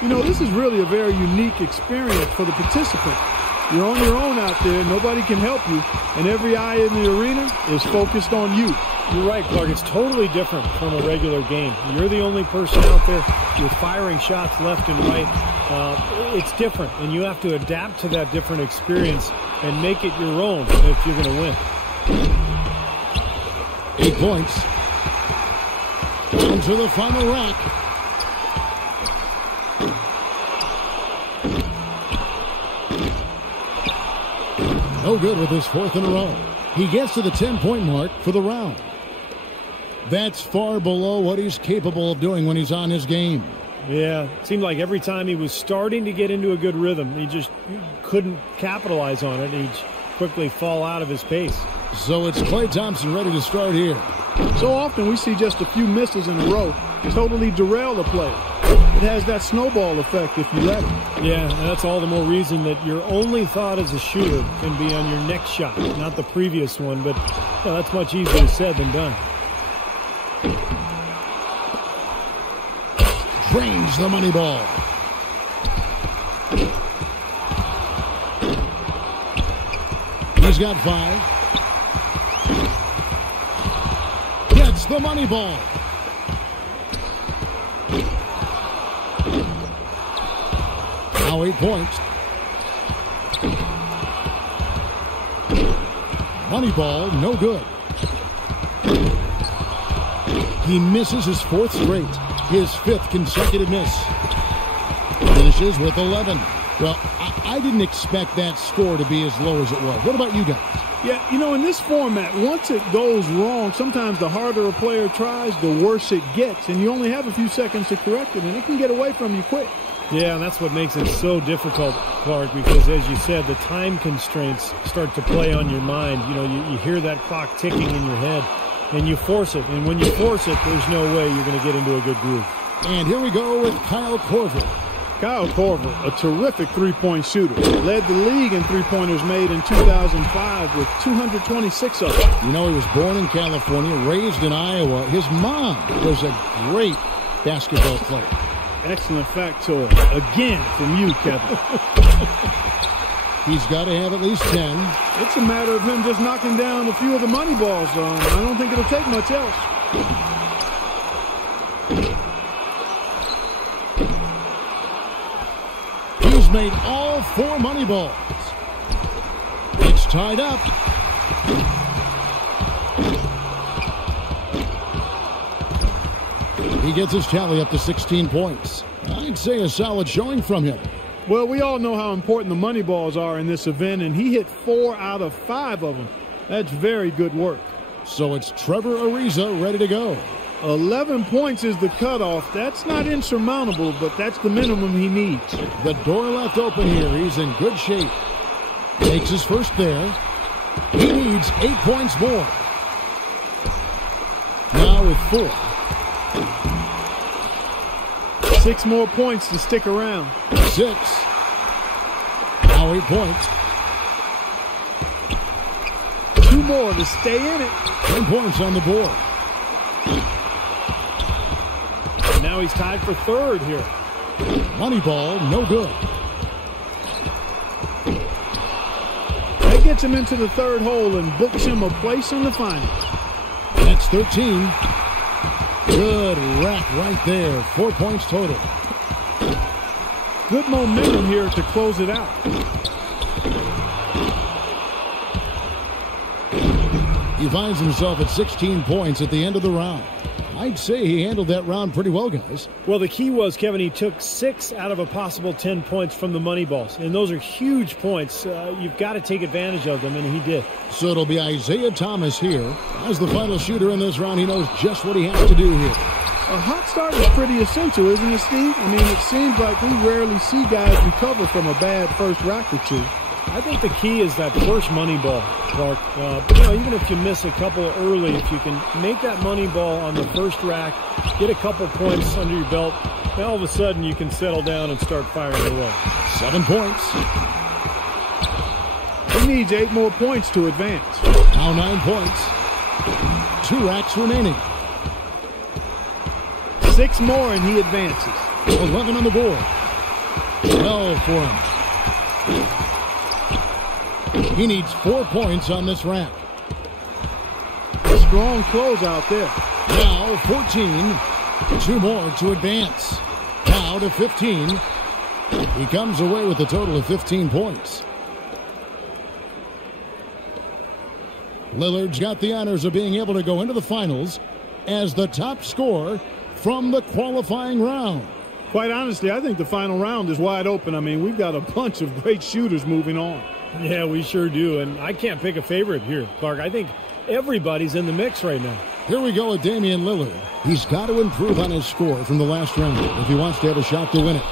You know, this is really a very unique experience for the participant. You're on your own out there. Nobody can help you. And every eye in the arena is focused on you. You're right, Clark. It's totally different from a regular game. You're the only person out there. You're firing shots left and right. It's different, and you have to adapt to that different experience and make it your own if you're going to win. 8 points. Down to the final rack. No good with his 4th in a row. He gets to the 10-point mark for the round. That's far below what he's capable of doing when he's on his game. Yeah, it seemed like every time he was starting to get into a good rhythm, he just couldn't capitalize on it. He'd quickly fall out of his pace. So it's Klay Thompson ready to start here. So often we see just a few misses in a row totally derail a play. It has that snowball effect if you let it. Yeah, and that's all the more reason that your only thought as a shooter can be on your next shot, not the previous one. But that's much easier said than done. Drains the money ball. He's got 5. Gets the money ball. Now 8 points. Money ball, no good. He misses his 4th straight. His 5th consecutive miss. Finishes with 11. Well, I didn't expect that score to be as low as it was. What about you guys? Yeah, you know, in this format, once it goes wrong, sometimes the harder a player tries, the worse it gets. And you only have a few seconds to correct it, and it can get away from you quick. Yeah, and that's what makes it so difficult, Clark, because as you said, the time constraints start to play on your mind. You know, you hear that clock ticking in your head, and you force it. And when you force it, there's no way you're going to get into a good groove. And here we go with Kyle Korver. Kyle Korver, a terrific three-point shooter. Led the league in three-pointers made in 2005 with 226 of them. You know, he was born in California, raised in Iowa. His mom was a great basketball player. Excellent factoid. Again from you, Kevin. He's got to have at least 10. It's a matter of him just knocking down a few of the money balls. I don't think it'll take much else. He's made all 4 money balls. It's tied up. He gets his tally up to 16 points. I'd say a solid showing from him. Well, we all know how important the money balls are in this event, and he hit 4 out of 5 of them. That's very good work. So it's Trevor Ariza ready to go. 11 points is the cutoff. That's not insurmountable, but that's the minimum he needs. The door left open here. He's in good shape. Takes his first there. He needs 8 points more. Now with 4. 6 more points to stick around. 6. Now 8 points. 2 more to stay in it. 10 points on the board. And now he's tied for third here. Money ball, no good. That gets him into the third hole and books him a place in the final. That's 13. Good rack right there. 4 points total. Good momentum here to close it out. He finds himself at 16 points at the end of the round. I'd say he handled that round pretty well, guys. Well, the key was, Kevin, he took 6 out of a possible 10 points from the money balls. And those are huge points. You've got to take advantage of them, and he did. So it'll be Isaiah Thomas here. As the final shooter in this round, he knows just what he has to do here. A hot start is pretty essential, isn't it, Steve? I mean, it seems like we rarely see guys recover from a bad first rack or two. I think the key is that first money ball, Clark. Even if you miss a couple early, if you can make that money ball on the first rack, get a couple points under your belt, then all of a sudden you can settle down and start firing away. 7 points. He needs 8 more points to advance. Now 9 points. 2 racks remaining. 6 more and he advances. 11 on the board. 12 for him. He needs 4 points on this rack. A strong close out there. Now 14. 2 more to advance. Now to 15. He comes away with a total of 15 points. Lillard's got the honors of being able to go into the finals as the top scorer from the qualifying round. Quite honestly, I think the final round is wide open. I mean, we've got a bunch of great shooters moving on. Yeah, we sure do. And I can't pick a favorite here, Clark. I think everybody's in the mix right now. Here we go with Damian Lillard. He's got to improve on his score from the last round if he wants to have a shot to win it.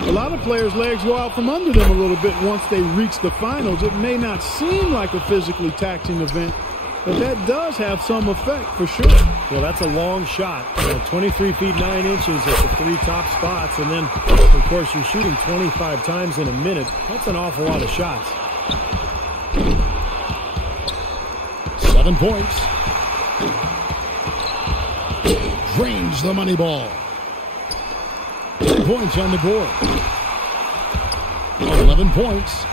A lot of players' legs go out from under them a little bit once they reach the finals. It may not seem like a physically taxing event, but that does have some effect for sure. Well, that's a long shot. 23 feet 9 inches at the 3 top spots. And then, of course, you're shooting 25 times in a minute. That's an awful lot of shots. 7 points. Drains the money ball. 10 points on the board. 11 points.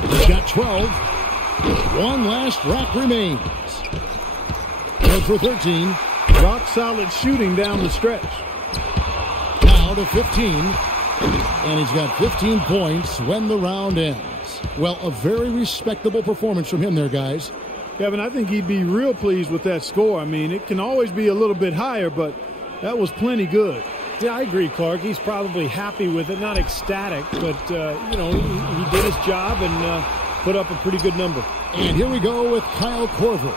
He's got 12. 1 last rack remains. Good for 13. Rock solid shooting down the stretch. Now to 15. And he's got 15 points when the round ends. Well, a very respectable performance from him there, guys. Kevin, I think he'd be real pleased with that score. I mean, it can always be a little bit higher, but that was plenty good. Yeah, I agree, Clark. He's probably happy with it. Not ecstatic, but, he did his job and put up a pretty good number. And here we go with Kyle Korver.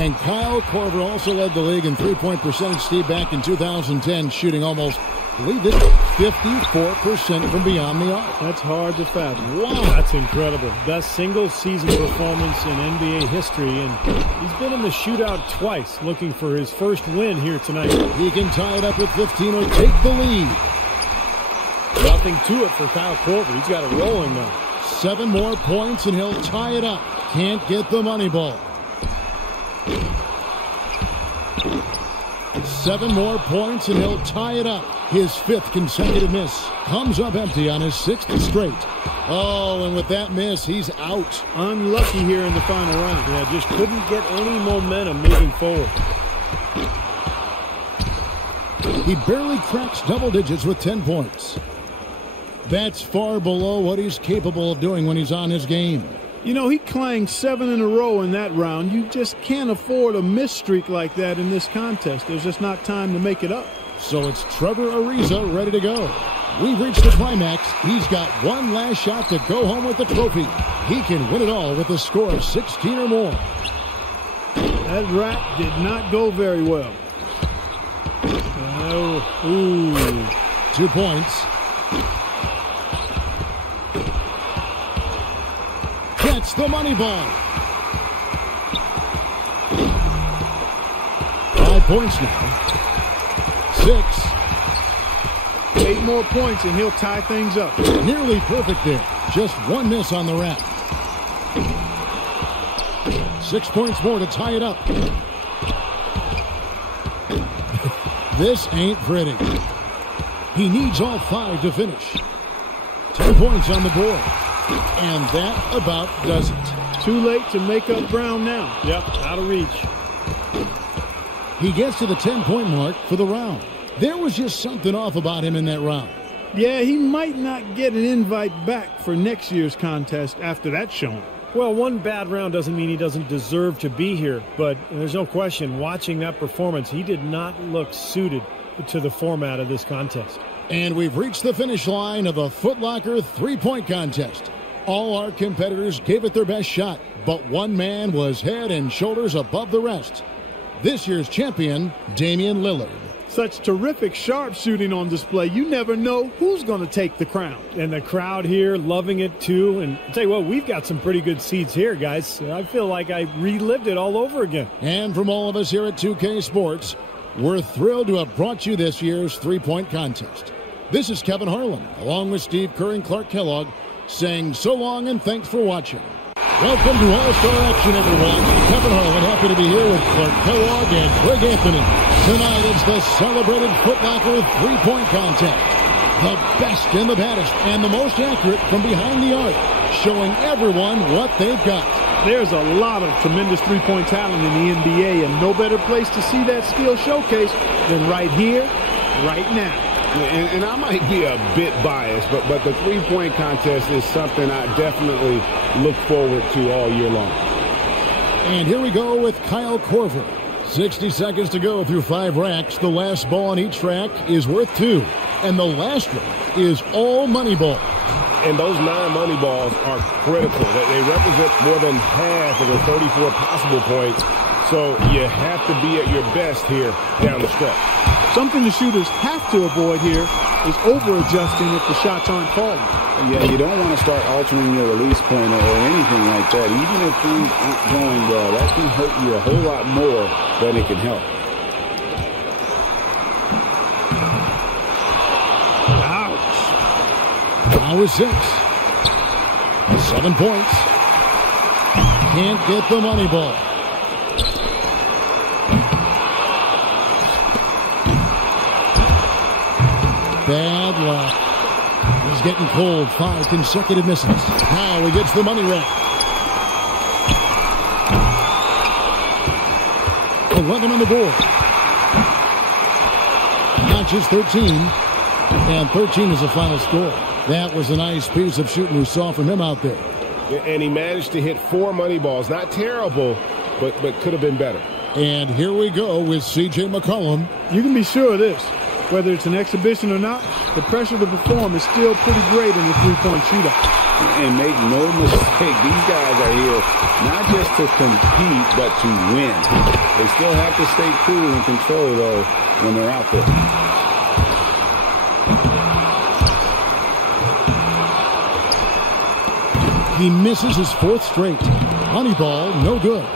And Kyle Korver also led the league in three-point percentage, Steve, back in 2010, shooting almost, believe it, 54% from beyond the arc. That's hard to fathom. Wow, that's incredible. Best single-season performance in NBA history, and he's been in the shootout twice, looking for his first win here tonight. He can tie it up with 15 or take the lead. Nothing to it for Kyle Korver. He's got it rolling now. 7 more points, and he'll tie it up. Can't get the money ball. 7 more points, and he'll tie it up. His 5th consecutive miss. Comes up empty on his 6th straight. Oh, and with that miss, he's out. Unlucky here in the final round. Yeah, just couldn't get any momentum moving forward. He barely cracks double digits with 10 points. That's far below what he's capable of doing when he's on his game. You know, he clanged 7 in a row in that round. You just can't afford a miss streak like that in this contest. There's just not time to make it up. So it's Trevor Ariza ready to go. We've reached the climax. He's got one last shot to go home with the trophy. He can win it all with a score of 16 or more. That rack did not go very well. Oh, 2 points. Gets the money ball. 5 points now. 6. 8 more points and he'll tie things up. Nearly perfect there. Just one miss on the wrap. 6 points more to tie it up. This ain't pretty. He needs all 5 to finish. 10 points on the board. And that about does it. Too late to make up ground now. Yep, out of reach. He gets to the 10-point mark for the round. There was just something off about him in that round. Yeah, he might not get an invite back for next year's contest after that showing. Well, one bad round doesn't mean he doesn't deserve to be here, but there's no question, watching that performance, he did not look suited to the format of this contest. And we've reached the finish line of the Foot Locker three-point contest. All our competitors gave it their best shot, but one man was head and shoulders above the rest. This year's champion, Damian Lillard. Such terrific sharpshooting on display. You never know who's going to take the crown. And the crowd here loving it too. And I'll tell you what, we've got some pretty good seats here, guys. I feel like I relived it all over again. And from all of us here at 2K Sports, we're thrilled to have brought you this year's three-point contest. This is Kevin Harlan, along with Steve Kerr and Clark Kellogg, saying so long and thanks for watching. Welcome to All-Star Action, everyone. Kevin Harlan, happy to be here with Clark Kellogg and Greg Anthony. Tonight it's the celebrated Foot Locker three-point contest. The best and the baddest and the most accurate from behind the arc, showing everyone what they've got. There's a lot of tremendous three-point talent in the NBA, and no better place to see that skill showcase than right here, right now. And I might be a bit biased, but the three-point contest is something I definitely look forward to all year long. And here we go with Kyle Korver. 60 seconds to go through 5 racks. The last ball on each rack is worth 2. And the last rack is all money ball. And those 9 money balls are critical. They represent more than half of the 34 possible points. So you have to be at your best here down the stretch. Something the shooters have to avoid here is over-adjusting if the shots aren't falling. Yeah, you don't want to start altering your release point or anything like that. Even if things aren't going well, that can hurt you a whole lot more than it can help. Ouch. Now is 6. 7 points. Can't get the money ball. Bad luck. He's getting cold. 5 consecutive misses. Now he gets the money rack. 11 on the board. Notches 13. And 13 is the final score. That was a nice piece of shooting we saw from him out there. And he managed to hit 4 money balls. Not terrible, but could have been better. And here we go with C.J. McCollum. You can be sure of this. Whether it's an exhibition or not, the pressure to perform is still pretty great in the three-point shootout. And make no mistake, these guys are here not just to compete, but to win. They still have to stay cool and control, though, when they're out there. He misses his 4th straight. Money ball, no good.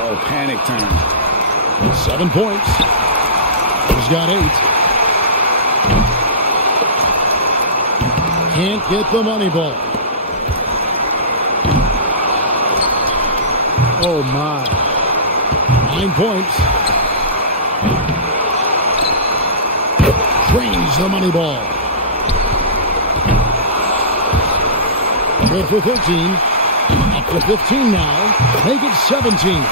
Oh, panic time. 7 points. He's got 8. Can't get the money ball. Oh, my. 9 points. Drains the money ball. Good for 13. Up to 15 now. Make it 17.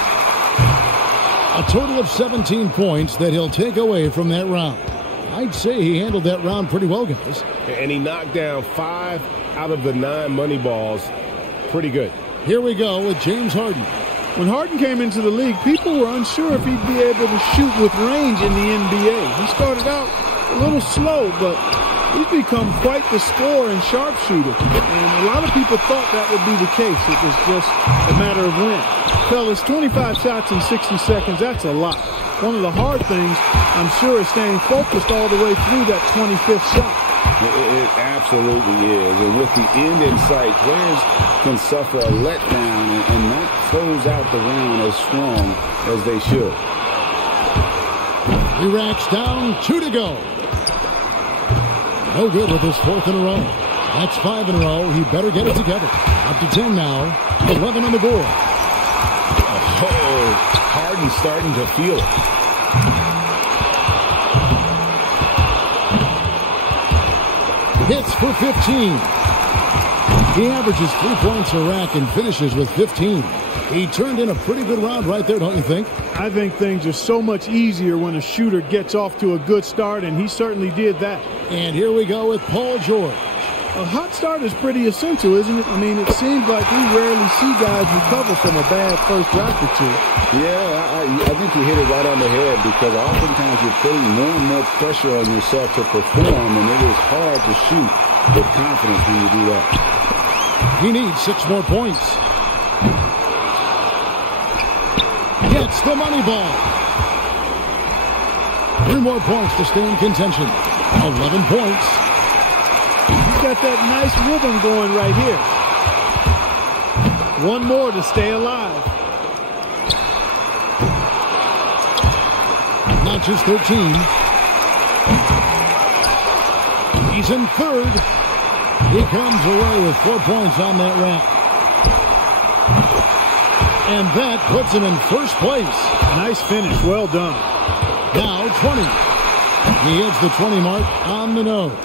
A total of 17 points that he'll take away from that round. I'd say he handled that round pretty well, guys. And he knocked down 5 out of the 9 money balls. Pretty good. Here we go with James Harden. When Harden came into the league, people were unsure if he'd be able to shoot with range in the NBA. He started out a little slow, but he's become quite the scorer and sharpshooter. And a lot of people thought that would be the case. It was just a matter of when. Fellas, 25 shots in 60 seconds, that's a lot. One of the hard things, I'm sure, is staying focused all the way through that 25th shot. It absolutely is. And with the end in sight, players can suffer a letdown and not close out the round as strong as they should. He racks down, 2 to go. No good with his 4th in a row. That's 5 in a row. He better get it together. Up to 10 now. 11 on the board. Oh, Harden's starting to feel it. Hits for 15. He averages 3 points a rack and finishes with 15. He turned in a pretty good round right there, don't you think? I think things are so much easier when a shooter gets off to a good start, and he certainly did that. And here we go with Paul George. A hot start is pretty essential, isn't it? I mean, it seems like we rarely see guys recover from a bad first rack or two. Yeah, I think you hit it right on the head, because oftentimes you're putting more and more pressure on yourself to perform, and it is hard to shoot with confidence when you do that. He needs 6 more points. Gets the money ball. 3 more points to stay in contention. 11 points. He's got that nice rhythm going right here. 1 more to stay alive. Notches 13. He's in 3rd. He comes away with 4 points on that rack. And that puts him in 1st place. Nice finish. Well done. Now 20. He hits the 20 mark on the nose.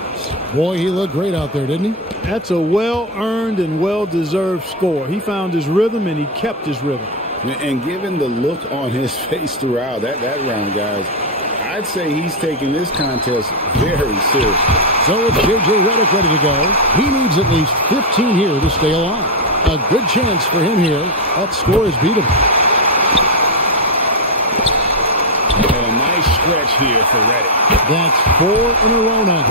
Boy, he looked great out there, didn't he? That's a well-earned and well-deserved score. He found his rhythm, and he kept his rhythm. And given the look on his face throughout that round, guys, I'd say he's taking this contest very seriously. So it's J.J. Redick ready to go. He needs at least 15 here to stay alive. A good chance for him here. That score is beatable. And a nice stretch here for Redick. That's 4 in a row now.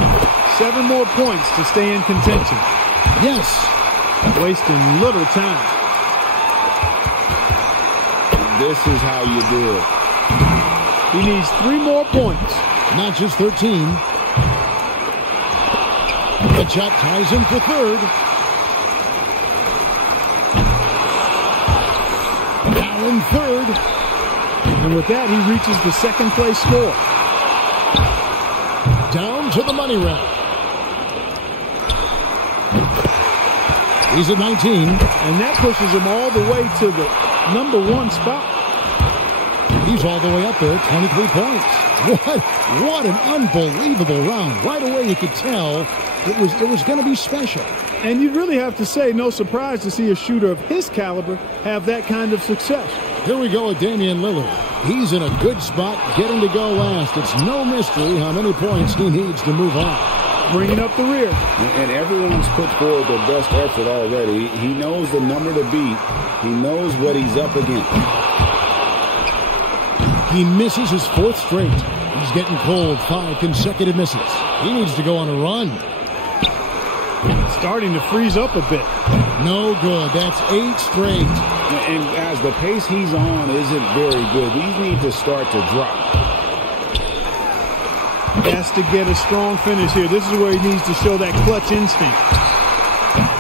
7 more points to stay in contention. Yes. Wasting little time. This is how you do it. He needs 3 more points. Notches 13. The shot ties him for 3rd. Now in 3rd. And with that, he reaches the 2nd place score. Down to the money rack. He's at 19. And that pushes him all the way to the number 1 spot. He's all the way up there, 23 points. What an unbelievable round. Right away you could tell it was going to be special. And you'd really have to say no surprise to see a shooter of his caliber have that kind of success. Here we go with Damian Lillard. He's in a good spot, getting to go last. It's no mystery how many points he needs to move on. Bringing up the rear. And everyone's put forward their best effort already. He knows the number to beat. He knows what he's up against. He misses his 4th straight. He's getting cold. 5 consecutive misses. He needs to go on a run. Starting to freeze up a bit. No good. That's 8 straight. And as the pace he's on isn't very good, these need to start to drop. Has to get a strong finish here. This is where he needs to show that clutch instinct.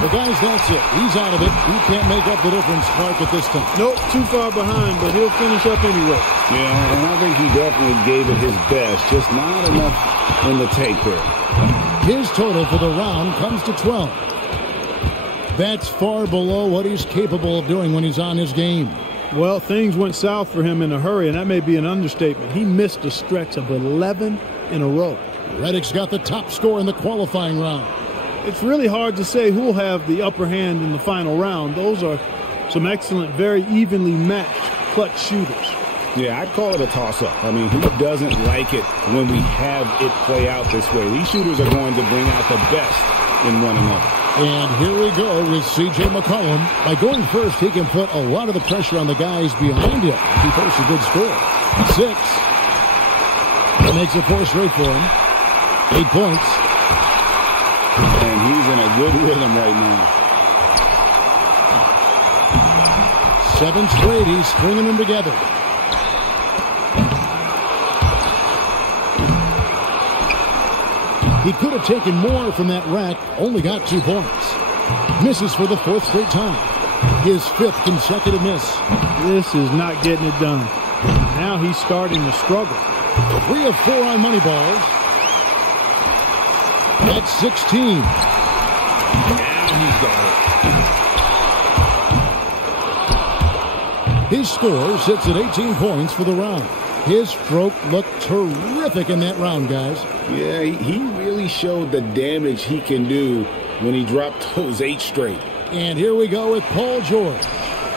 Well, guys, that's it. He's out of it. He can't make up the difference, Clark, at this time. Nope, too far behind, but he'll finish up anyway. Yeah, and I think he definitely gave it his best, just not enough in the take there. His total for the round comes to 12. That's far below what he's capable of doing when he's on his game. Well, things went south for him in a hurry, and that may be an understatement. He missed a stretch of 11 in a row. Redick's got the top score in the qualifying round. It's really hard to say who will have the upper hand in the final round. Those are some excellent, very evenly matched clutch shooters. Yeah, I'd call it a toss-up. I mean, who doesn't like it when we have it play out this way? These shooters are going to bring out the best in one another. And here we go with C.J. McCollum. By going first, he can put a lot of the pressure on the guys behind him. He posts a good score. 6. That makes it 4 straight for him. 8 points. And he's in a good rhythm right now. 7 straight. He's stringing them together. He could have taken more from that rack, only got 2 points. Misses for the 4th straight time. His 5th consecutive miss. This is not getting it done. Now he's starting to struggle. 3 of 4 on money balls. That's 16. Now he's got it. His score sits at 18 points for the round. His stroke looked terrific in that round, guys. Yeah, he really showed the damage he can do when he dropped those 8 straight. And here we go with Paul George.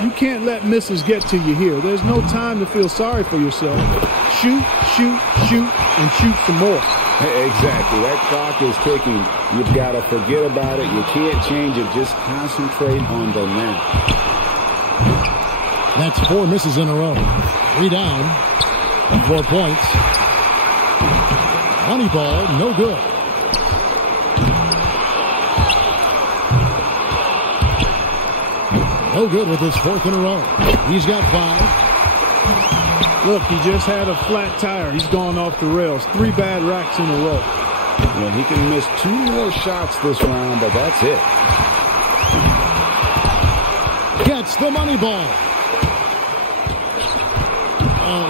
You can't let misses get to you here. There's no time to feel sorry for yourself. Shoot, shoot, shoot, and shoot some more. Exactly. That clock is ticking. You've got to forget about it. You can't change it. Just concentrate on the now. That's 4 misses in a row. 3 down. 4 points. Money ball, no good. No good with his 4th in a row. He's got 5. Look, he just had a flat tire. He's gone off the rails. 3 bad racks in a row. Well, he can miss 2 more shots this round, but that's it. Gets the money ball.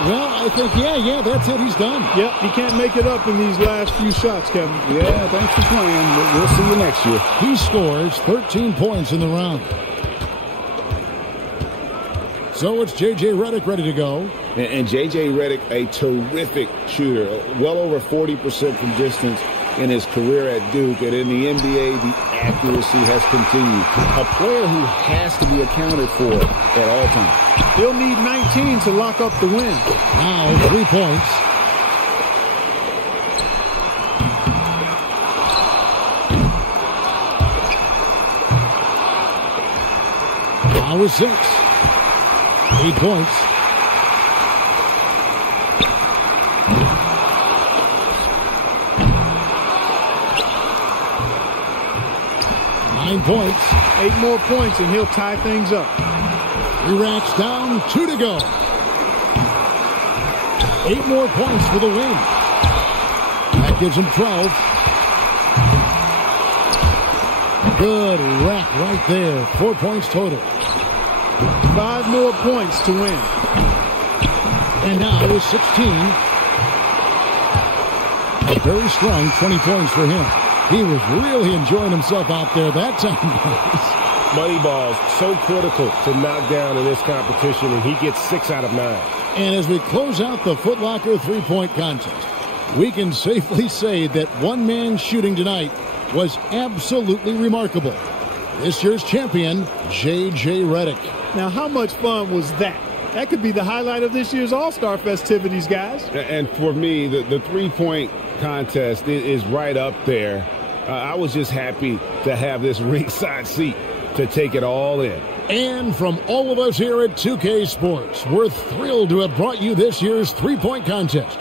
Well, I think, yeah, that's it. He's done. Yep, he can't make it up in these last few shots, Kevin. Yeah, thanks for playing. We'll see you next year. He scores 13 points in the round. So it's J.J. Redick ready to go. And J.J. Redick, a terrific shooter, well over 40% from distance in his career at Duke. And in the NBA, the accuracy has continued. A player who has to be accounted for at all times. He'll need 19 to lock up the win. Now 3 points. Now is 6. 8 points. Points. 8 more points and he'll tie things up. 3 racks down, 2 to go. 8 more points for the win. That gives him 12. Good rack right there. 4 points total. 5 more points to win. And now it is 16. A very strong 20 points for him. He was really enjoying himself out there that time, guys. Money balls so critical to knock down in this competition, and he gets 6 out of 9. And as we close out the Foot Locker 3-point contest, we can safely say that one man shooting tonight was absolutely remarkable. This year's champion, J.J. Redick. Now, how much fun was that? That could be the highlight of this year's All-Star festivities, guys. And for me, the 3-point contest is right up there. I was just happy to have this ringside seat to take it all in. And from all of us here at 2K Sports, we're thrilled to have brought you this year's 3-point contest.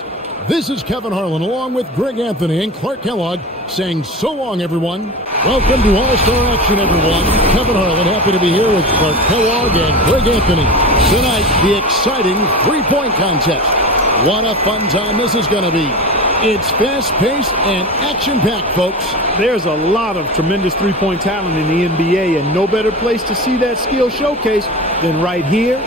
This is Kevin Harlan along with Greg Anthony and Clark Kellogg saying so long, everyone. Welcome to All-Star Action, everyone. Kevin Harlan, happy to be here with Clark Kellogg and Greg Anthony. Tonight, the exciting 3-point contest. What a fun time this is going to be. It's fast-paced and action-packed, folks. There's a lot of tremendous 3-point talent in the NBA, and no better place to see that skill showcase than right here,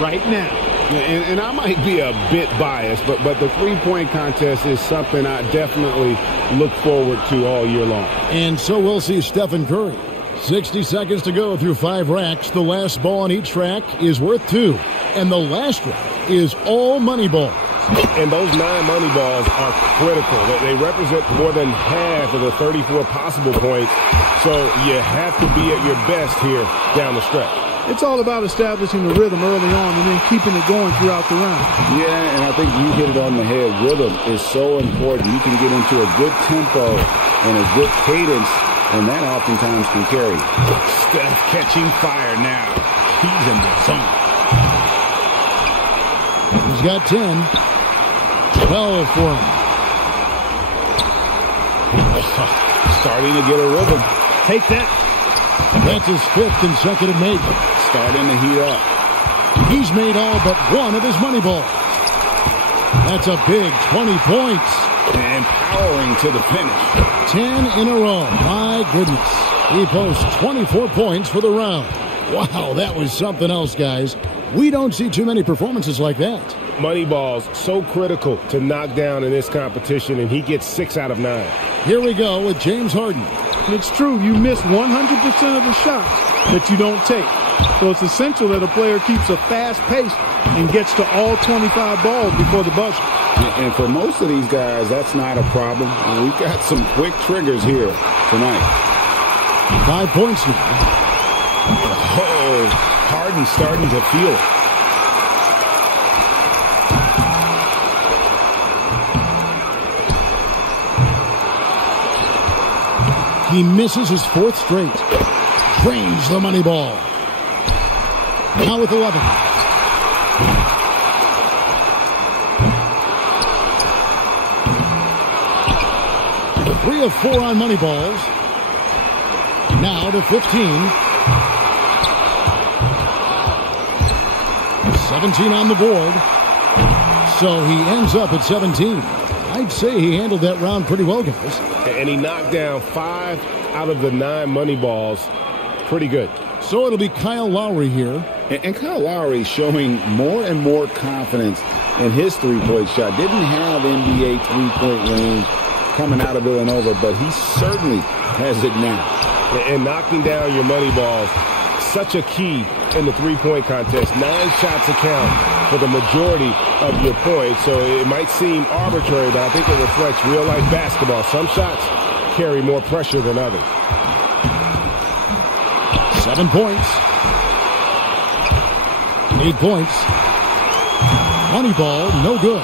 right now. And I might be a bit biased, but the 3-point contest is something I definitely look forward to all year long. And so we'll see Stephen Curry. 60 seconds to go through 5 racks. The last ball on each rack is worth 2. And the last rack is all money balls. And those 9 money balls are critical. They represent more than half of the 34 possible points. So you have to be at your best here down the stretch. It's all about establishing the rhythm early on and then keeping it going throughout the round. Yeah, and I think you hit it on the head. Rhythm is so important. You can get into a good tempo and a good cadence, and that oftentimes can carry. Steph catching fire now. He's in the zone. He's got 10. 12 for him. Starting to get a rhythm. Take that. That's his 5th consecutive make. Starting to heat up. He's made all but 1 of his money balls. That's a big 20 points. And powering to the finish. 10 in a row. My goodness. He posts 24 points for the round. Wow, that was something else, guys. We don't see too many performances like that. money balls so critical to knock down in this competition, and he gets 6 out of 9. Here we go with James Harden. And it's true, you miss 100% of the shots that you don't take. So it's essential that a player keeps a fast pace and gets to all 25 balls before the buzzer. And for most of these guys, that's not a problem. We've got some quick triggers here tonight. 5 points now. Oh, Harden's starting to feel it. He misses his 4th straight. Drains the money ball. Now with 11. Three of 4 on money balls. Now to 15. 17 on the board. So he ends up at 17. I'd say he handled that round pretty well, guys. And he knocked down 5 out of the 9 money balls. Pretty good. So it'll be Kyle Lowry here. And Kyle Lowry showing more and more confidence in his three-point shot. Didn't have NBA three-point range coming out of Villanova, but he certainly has it now. And knocking down your money balls, such a key in the three-point contest. 9 shots account for the majority of your points. So it might seem arbitrary, but I think it reflects real-life basketball. Some shots carry more pressure than others. 7 points. 8 points. Money ball, no good.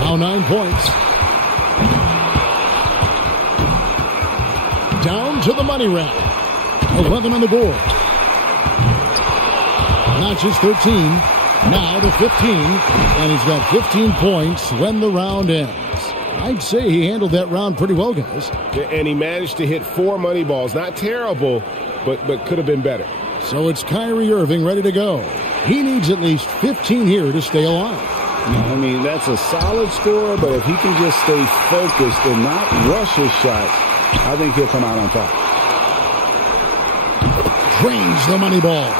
Now 9 points. Down to the money rack. 11 on the board. Notches 13. Now to 15. And he's got 15 points when the round ends. I'd say he handled that round pretty well, guys. And he managed to hit 4 money balls. Not terrible, but could have been better. So it's Kyrie Irving ready to go. He needs at least 15 here to stay alive. I mean, that's a solid score, but if he can just stay focused and not rush his shots, I think he'll come out on top. Drains the money ball.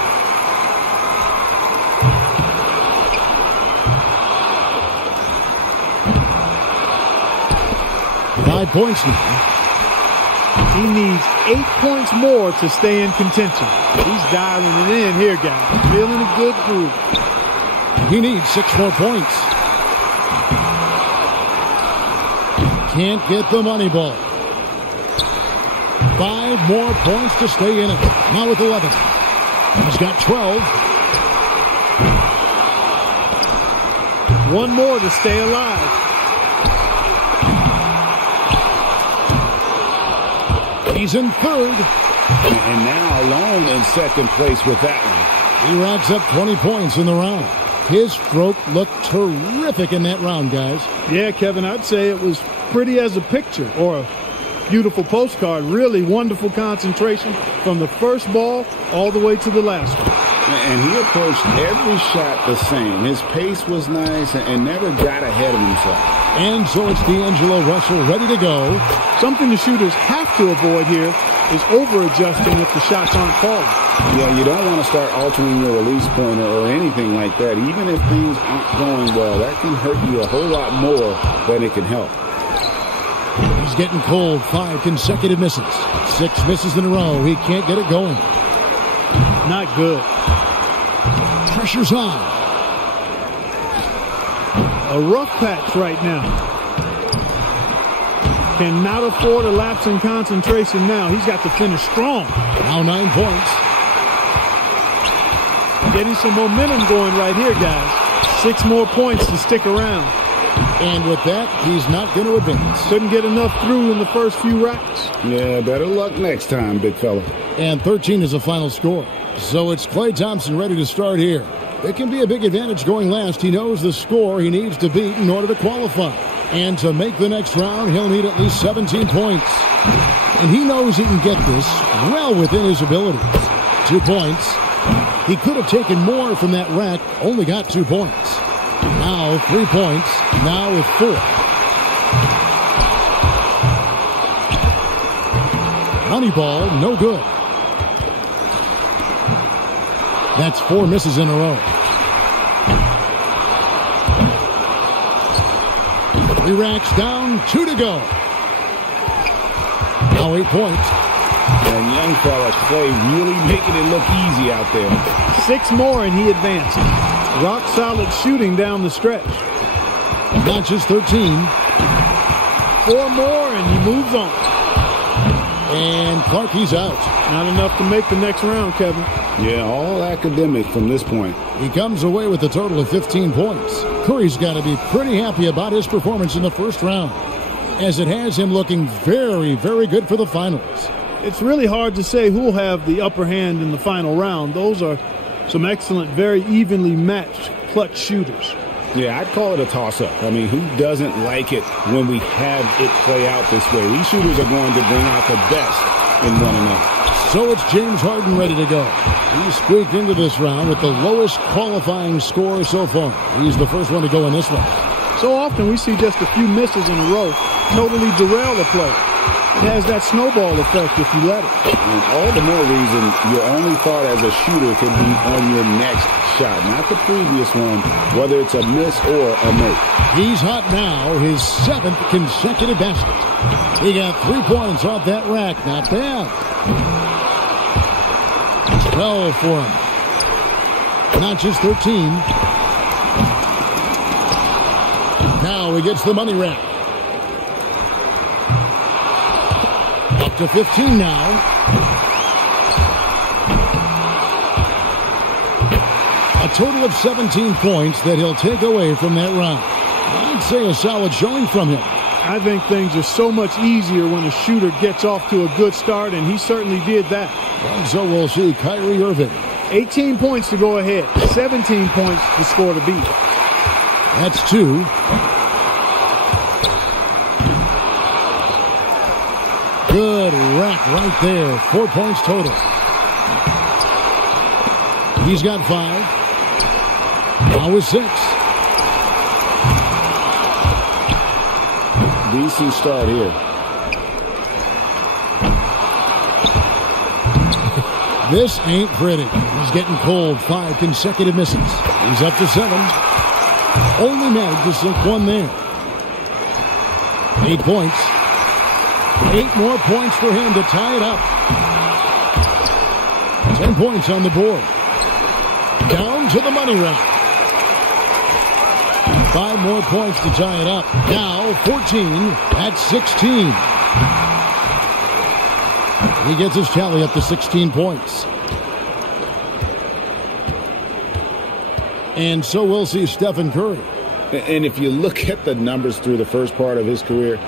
Five points now. He needs 8 points more to stay in contention. He's dialing it in here, guys. Feeling a good groove. He needs 6 more points. Can't get the money ball. 5 more points to stay in it. Now with 11. He's got 12. 1 more to stay alive. He's in 3rd. And now alone in 2nd place with that one. He racks up 20 points in the round. His stroke looked terrific in that round, guys. Yeah, Kevin, I'd say it was pretty as a picture or a beautiful postcard. Really wonderful concentration from the first ball all the way to the last one. And he approached every shot the same. His pace was nice and never got ahead of himself. And so it's D'Angelo Russell ready to go. Something the shooters have to avoid here is over-adjusting if the shots aren't falling. Yeah, you don't want to start altering your release pointer or anything like that. Even if things aren't going well, that can hurt you a whole lot more than it can help. He's getting cold. 5 consecutive misses. 6 misses in a row. He can't get it going. Not good. Pressure's on. A rough patch right now. Cannot afford a lapse in concentration now. He's got to finish strong. Now 9 points. Getting some momentum going right here, guys. 6 more points to stick around. And with that, he's not going to advance. Couldn't get enough through in the first few racks. Yeah, better luck next time, big fella. And 13 is the final score. So it's Klay Thompson ready to start here. It can be a big advantage going last. He knows the score he needs to beat in order to qualify. And to make the next round, he'll need at least 17 points. And he knows he can get this well within his abilities. 2 points. He could have taken more from that rack, only got 2 points. Now 3 points, now with 4. Money ball, no good. That's 4 misses in a row. 3 racks down, 2 to go. Now 8 points. And young fella Clay really making it look easy out there. 6 more and he advances. Rock solid shooting down the stretch. Notches 13. 4 more and he moves on. And Clark, he's out. Not enough to make the next round, Kevin. Yeah, all academic from this point. He comes away with a total of 15 points. Curry's got to be pretty happy about his performance in the first round, as it has him looking very, very good for the finals. It's really hard to say who will have the upper hand in the final round. Those are some excellent, very evenly matched clutch shooters. Yeah, I'd call it a toss-up. I mean, who doesn't like it when we have it play out this way? These shooters are going to bring out the best in one another. So it's James Harden ready to go. He squeaked into this round with the lowest qualifying score so far. He's the first one to go in this one. So often we see just a few misses in a row totally derail a play. It has that snowball effect if you let it. And all the more reason your only thought as a shooter could be on your next shot, not the previous one, whether it's a miss or a make. He's hot now, his 7th consecutive basket. He got 3 points off that rack. Not bad. 12 for him. Not just 13. Now he gets the money rack. Up to 15 now. A total of 17 points that he'll take away from that round. I'd say a solid showing from him. I think things are so much easier when a shooter gets off to a good start, and he certainly did that. And so we'll see Kyrie Irving. 18 points to go ahead, 17 points to score to beat. That's 2. Good rack right there. 4 points total. He's got 5. Now with 6. Decent start here. This ain't pretty. He's getting cold. 5 consecutive misses. He's up to 7. Only managed to sink 1 there. 8 points. 8 more points for him to tie it up. 10 points on the board. Down to the money rack. 5 more points to tie it up. Now 14 at 16. He gets his tally up to 16 points. And so we'll see Stephen Curry. And if you look at the numbers through the first part of his career,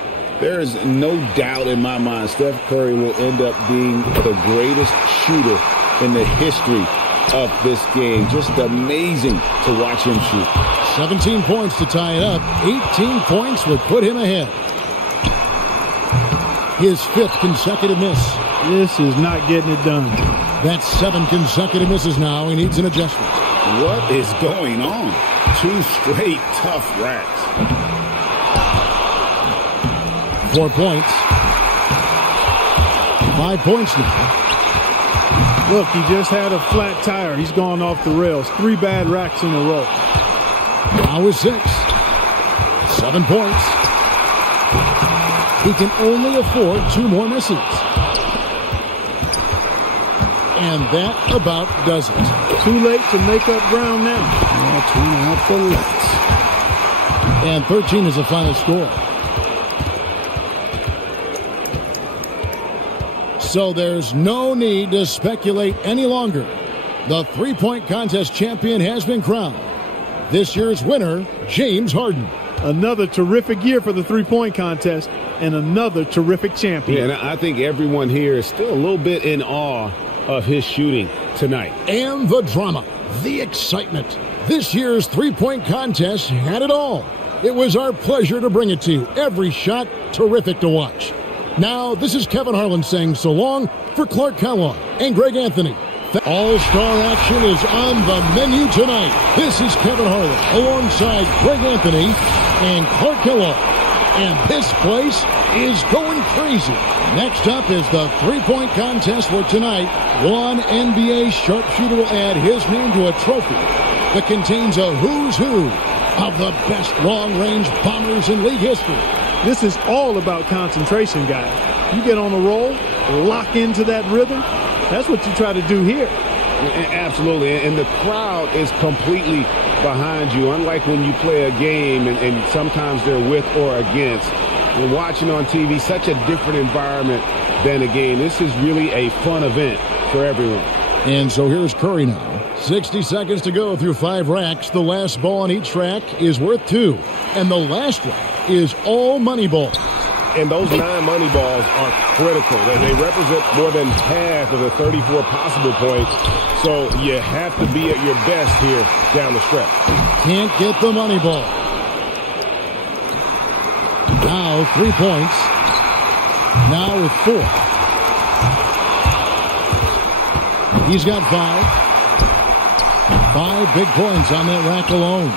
there is no doubt in my mind Steph Curry will end up being the greatest shooter in the history of this game. Just amazing to watch him shoot. 17 points to tie it up. 18 points would put him ahead. His 5th consecutive miss. This is not getting it done. That's 7 consecutive misses now. He needs an adjustment. What is going on? 2 straight tough racks. 4 points. 5 points now. Look, he just had a flat tire. He's gone off the rails. 3 bad racks in a row. Now with 6. 7 points. He can only afford 2 more misses. And that about does it. Too late to make up ground now. Yeah, 2.5 for left. And 13 is the final score. So there's no need to speculate any longer. The three-point contest champion has been crowned. This year's winner, James Harden. Another terrific year for the three-point contest and another terrific champion. Yeah, and I think everyone here is still a little bit in awe of his shooting tonight. And the drama, the excitement. This year's three-point contest had it all. It was our pleasure to bring it to you. Every shot, terrific to watch. Now, this is Kevin Harlan saying so long for Clark Kellogg and Greg Anthony. All-star action is on the menu tonight. This is Kevin Harlan alongside Greg Anthony and Clark Kellogg. And this place is going crazy. Next up is the three-point contest for tonight. One NBA sharpshooter will add his name to a trophy that contains a who's who of the best long-range bombers in league history. This is all about concentration, guys. You get on a roll, lock into that rhythm. That's what you try to do here. Absolutely, and the crowd is completely behind you, unlike when you play a game and sometimes they're with or against. And watching on TV, such a different environment than a game. This is really a fun event for everyone. And so here's Curry now. 60 seconds to go through 5 racks. The last ball on each rack is worth 2. And the last rack is all money balls. And those 9 money balls are critical. They represent more than half of the 34 possible points. So you have to be at your best here down the stretch. Can't get the money ball. Now 3 points. Now with 4. He's got 5. 5 big points on that rack alone.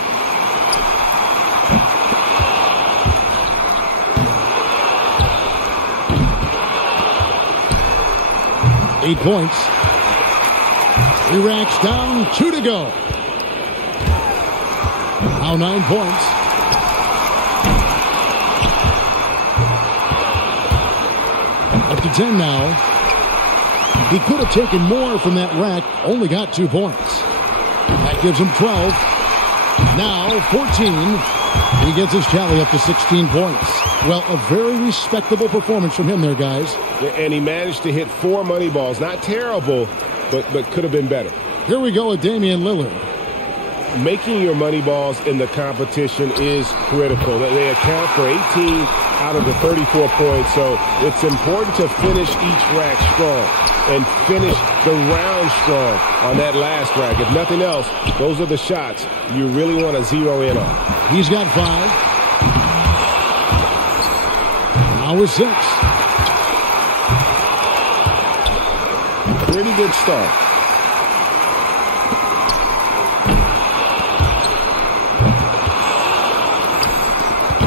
Eight points. 3 racks down, 2 to go. Now 9 points. Up to 10 now. He could have taken more from that rack, only got 2 points. That gives him 12. Now 14. He gets his tally up to 16 points. Well, a very respectable performance from him there, guys. And he managed to hit 4 money balls. Not terrible, but could have been better. Here we go with Damian Lillard. Making your money balls in the competition is critical. They account for 18 out of the 34 points, so it's important to finish each rack strong and finish the round strong on that last rack. If nothing else, those are the shots you really want to zero in on. He's got 5. Now with 6. Pretty good start.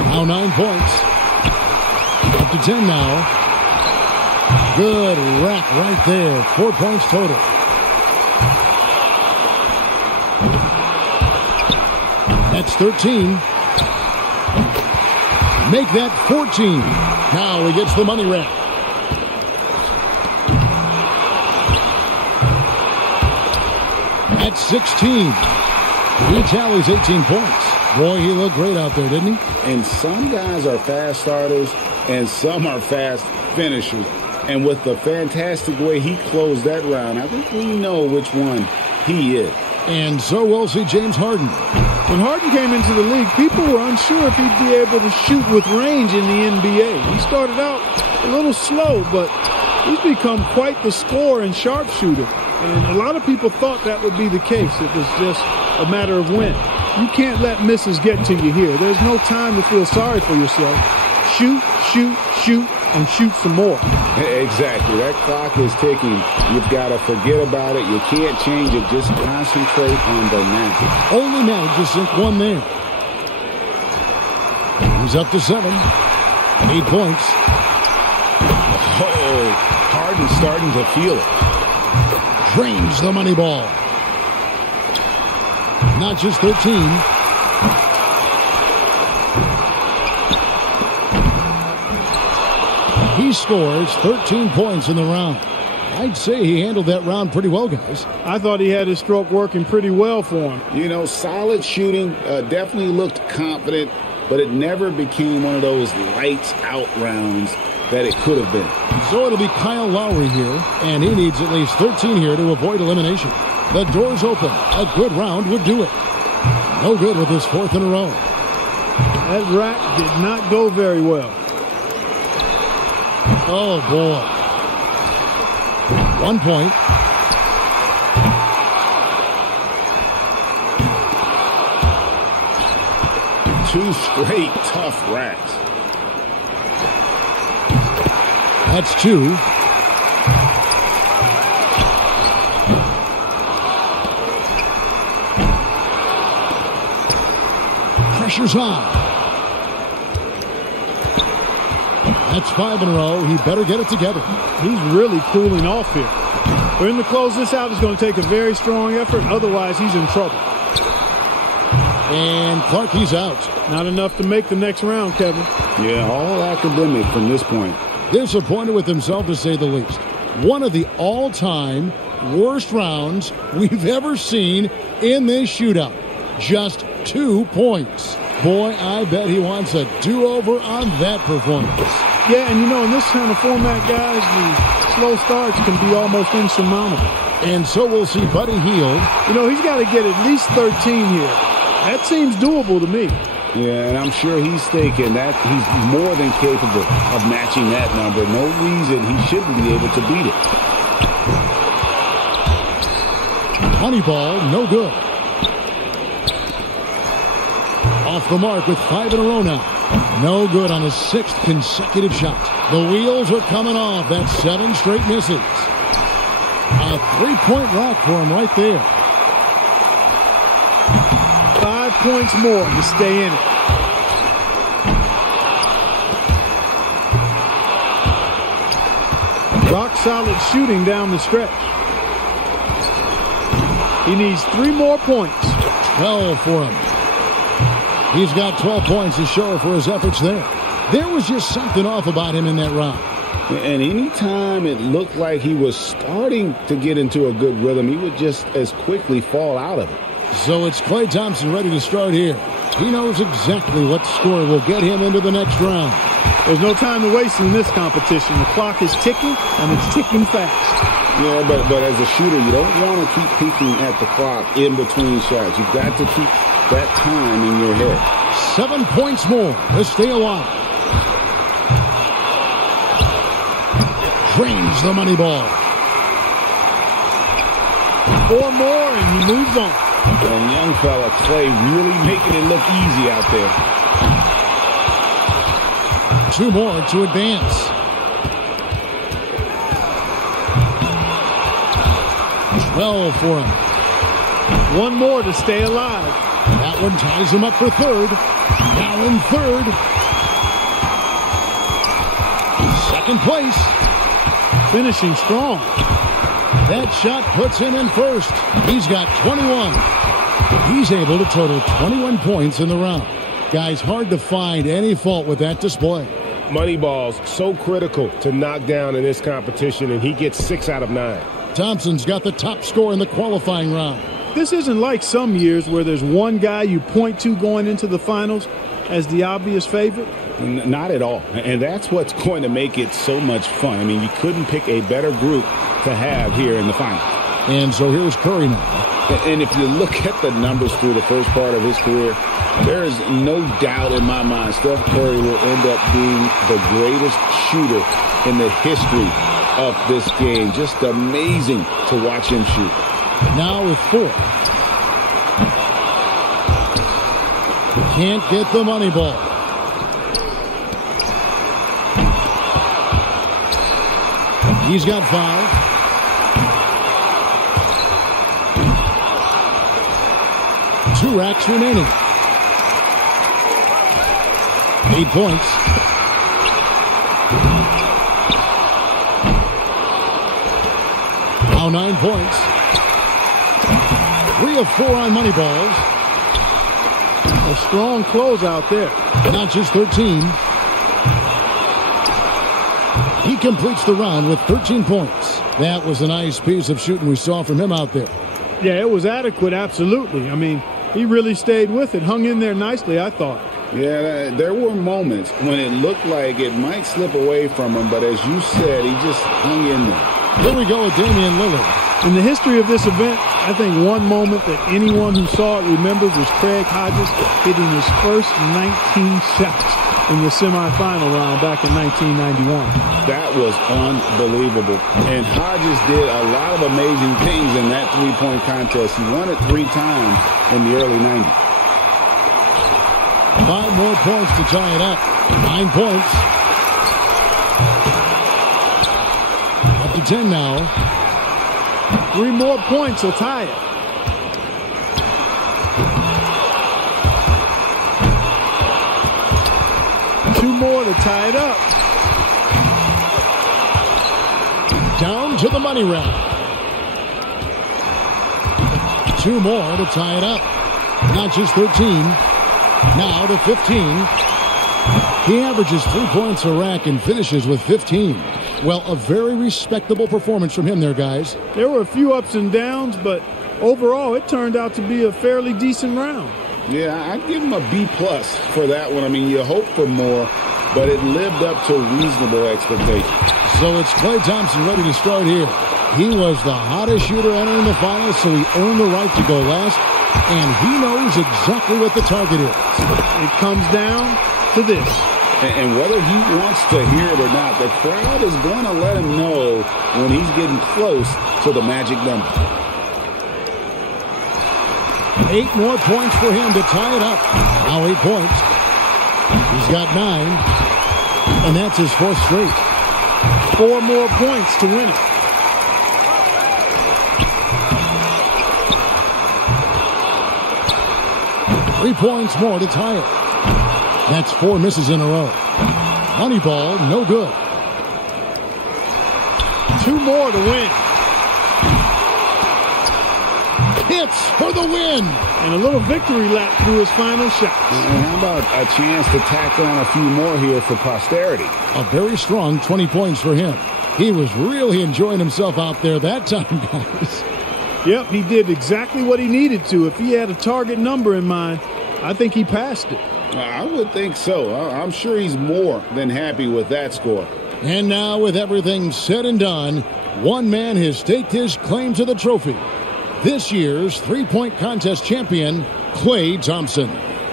Now 9 points. Up to 10 now. Good rack right there. 4 points total. That's 13. Make that 14. Now he gets the money rack. That's 16. He tallies 18 points. Boy, he looked great out there, didn't he? And some guys are fast starters and some are fast finishers. And with the fantastic way he closed that round, I think we know which one he is. And so we'll see James Harden. When Harden came into the league, people were unsure if he'd be able to shoot with range in the NBA. He started out a little slow, but he's become quite the scorer and sharpshooter. And a lot of people thought that would be the case. It was just a matter of when. You can't let misses get to you here. There's no time to feel sorry for yourself. Shoot, shoot, shoot, and shoot some more. Exactly. That clock is ticking. You've got to forget about it. You can't change it. Just concentrate on the now. Only managed to sink 1 there. He's up to 7. 8 points. Oh, Harden's starting to feel it. Drains the money ball. Not just 13. He scores 13 points in the round. I'd say he handled that round pretty well, guys. I thought he had his stroke working pretty well for him. You know, solid shooting, definitely looked confident, but it never became one of those lights-out rounds that it could have been. So it'll be Kyle Lowry here, and he needs at least 13 here to avoid elimination. The door's open. A good round would do it. No good with his 4th in a row. That rack did not go very well. Oh, boy. 1 point. Two straight tough racks. That's 2. Pressure's on. That's 5 in a row. He better get it together. He's really cooling off here. For him to close this out is going to take a very strong effort. Otherwise, he's in trouble. And Clark, he's out. Not enough to make the next round, Kevin. Yeah, all academic from this point. Disappointed with himself, to say the least. One of the all-time worst rounds we've ever seen in this shootout. Just 2 points. Boy, I bet he wants a do-over on that performance. Yeah, and in this kind of format, guys, the slow starts can be almost insurmountable. And so we'll see Buddy Hield. He's got to get at least 13 here. That seems doable to me. Yeah, and I'm sure he's thinking that he's more than capable of matching that number. No reason he shouldn't be able to beat it. Moneyball, no good. Off the mark with 5 in a row now. No good on his 6th consecutive shot. The wheels are coming off. That's 7 straight misses. A 3-point rock for him right there. 5 points more to stay in it. Rock solid shooting down the stretch. He needs 3 more points. 12 for him. He's got 12 points to show for his efforts there. There was just something off about him in that round. And anytime it looked like he was starting to get into a good rhythm, he would just as quickly fall out of it. So it's Klay Thompson ready to start here. He knows exactly what score will get him into the next round. There's no time to waste in this competition. The clock is ticking, and it's ticking fast. Yeah, but as a shooter, you don't want to keep peeking at the clock in between shots. You've got to keep that time in your head. 7 points more to stay alive. Drains the money ball. 4 more, and he moves on. And young fella Klay really making it look easy out there. 2 more to advance. 12 for him. 1 more to stay alive. That one ties him up for 3rd. Now in 3rd. 2nd place. Finishing strong. That shot puts him in 1st. He's got 21. He's able to total 21 points in the round. Guys, hard to find any fault with that display. Moneyball's so critical to knock down in this competition, and he gets 6 out of 9. Thompson's got the top score in the qualifying round. This isn't like some years where there's one guy you point to going into the finals as the obvious favorite. Not at all. And that's what's going to make it so much fun. I mean, you couldn't pick a better group to have here in the finals. And so here's Curry now. And if you look at the numbers through the first part of his career, there is no doubt in my mind Steph Curry will end up being the greatest shooter in the history of this game. Just amazing to watch him shoot. Now with 4. Can't get the money ball. He's got 5. Two racks remaining. 8 points. Now 9 points. 3 of 4 on money balls. A strong close out there. Not just 13. He completes the round with 13 points. That was a nice piece of shooting we saw from him out there. Yeah, it was adequate, absolutely. I mean, he really stayed with it, hung in there nicely, I thought. Yeah, there were moments when it looked like it might slip away from him, but as you said, he just hung in there. Here we go with Damian Lillard. In the history of this event, I think one moment that anyone who saw it remembers was Craig Hodges hitting his first 19 shots in the semifinal round back in 1991. That was unbelievable. And Hodges did a lot of amazing things in that three-point contest. He won it 3 times in the early 90s. 5 more points to tie it up. 9 points. Up to 10 now. 3 more points will tie it. Two more to tie it up. down to the money round. 2 more to tie it up. Not just 13, now to 15. He averages 3 points a rack and finishes with 15. Well, a very respectable performance from him there, guys. There were a few ups and downs, but overall it turned out to be a fairly decent round. Yeah, I'd give him a B+ for that one. I mean, you hope for more, but it lived up to reasonable expectations. So it's Klay Thompson ready to start here. He was the hottest shooter entering the finals, so he earned the right to go last, and he knows exactly what the target is. It comes down to this. And whether he wants to hear it or not, the crowd is going to let him know when he's getting close to the magic number. 8 more points for him to tie it up. Now 8 points. He's got 9, and that's his 4th straight. 4 more points to win it. Three points more to tie it. That's 4 misses in a row. Money ball, no good. 2 more to win. Hits for the win. And a little victory lap through his final shot. And how about a chance to tack on a few more here for posterity? A very strong 20 points for him. He was really enjoying himself out there that time, guys. Yep, he did exactly what he needed to. If he had a target number in mind, I think he passed it. I would think so. I'm sure he's more than happy with that score. And now, with everything said and done, one man has staked his claim to the trophy. This year's three-point contest champion, Klay Thompson.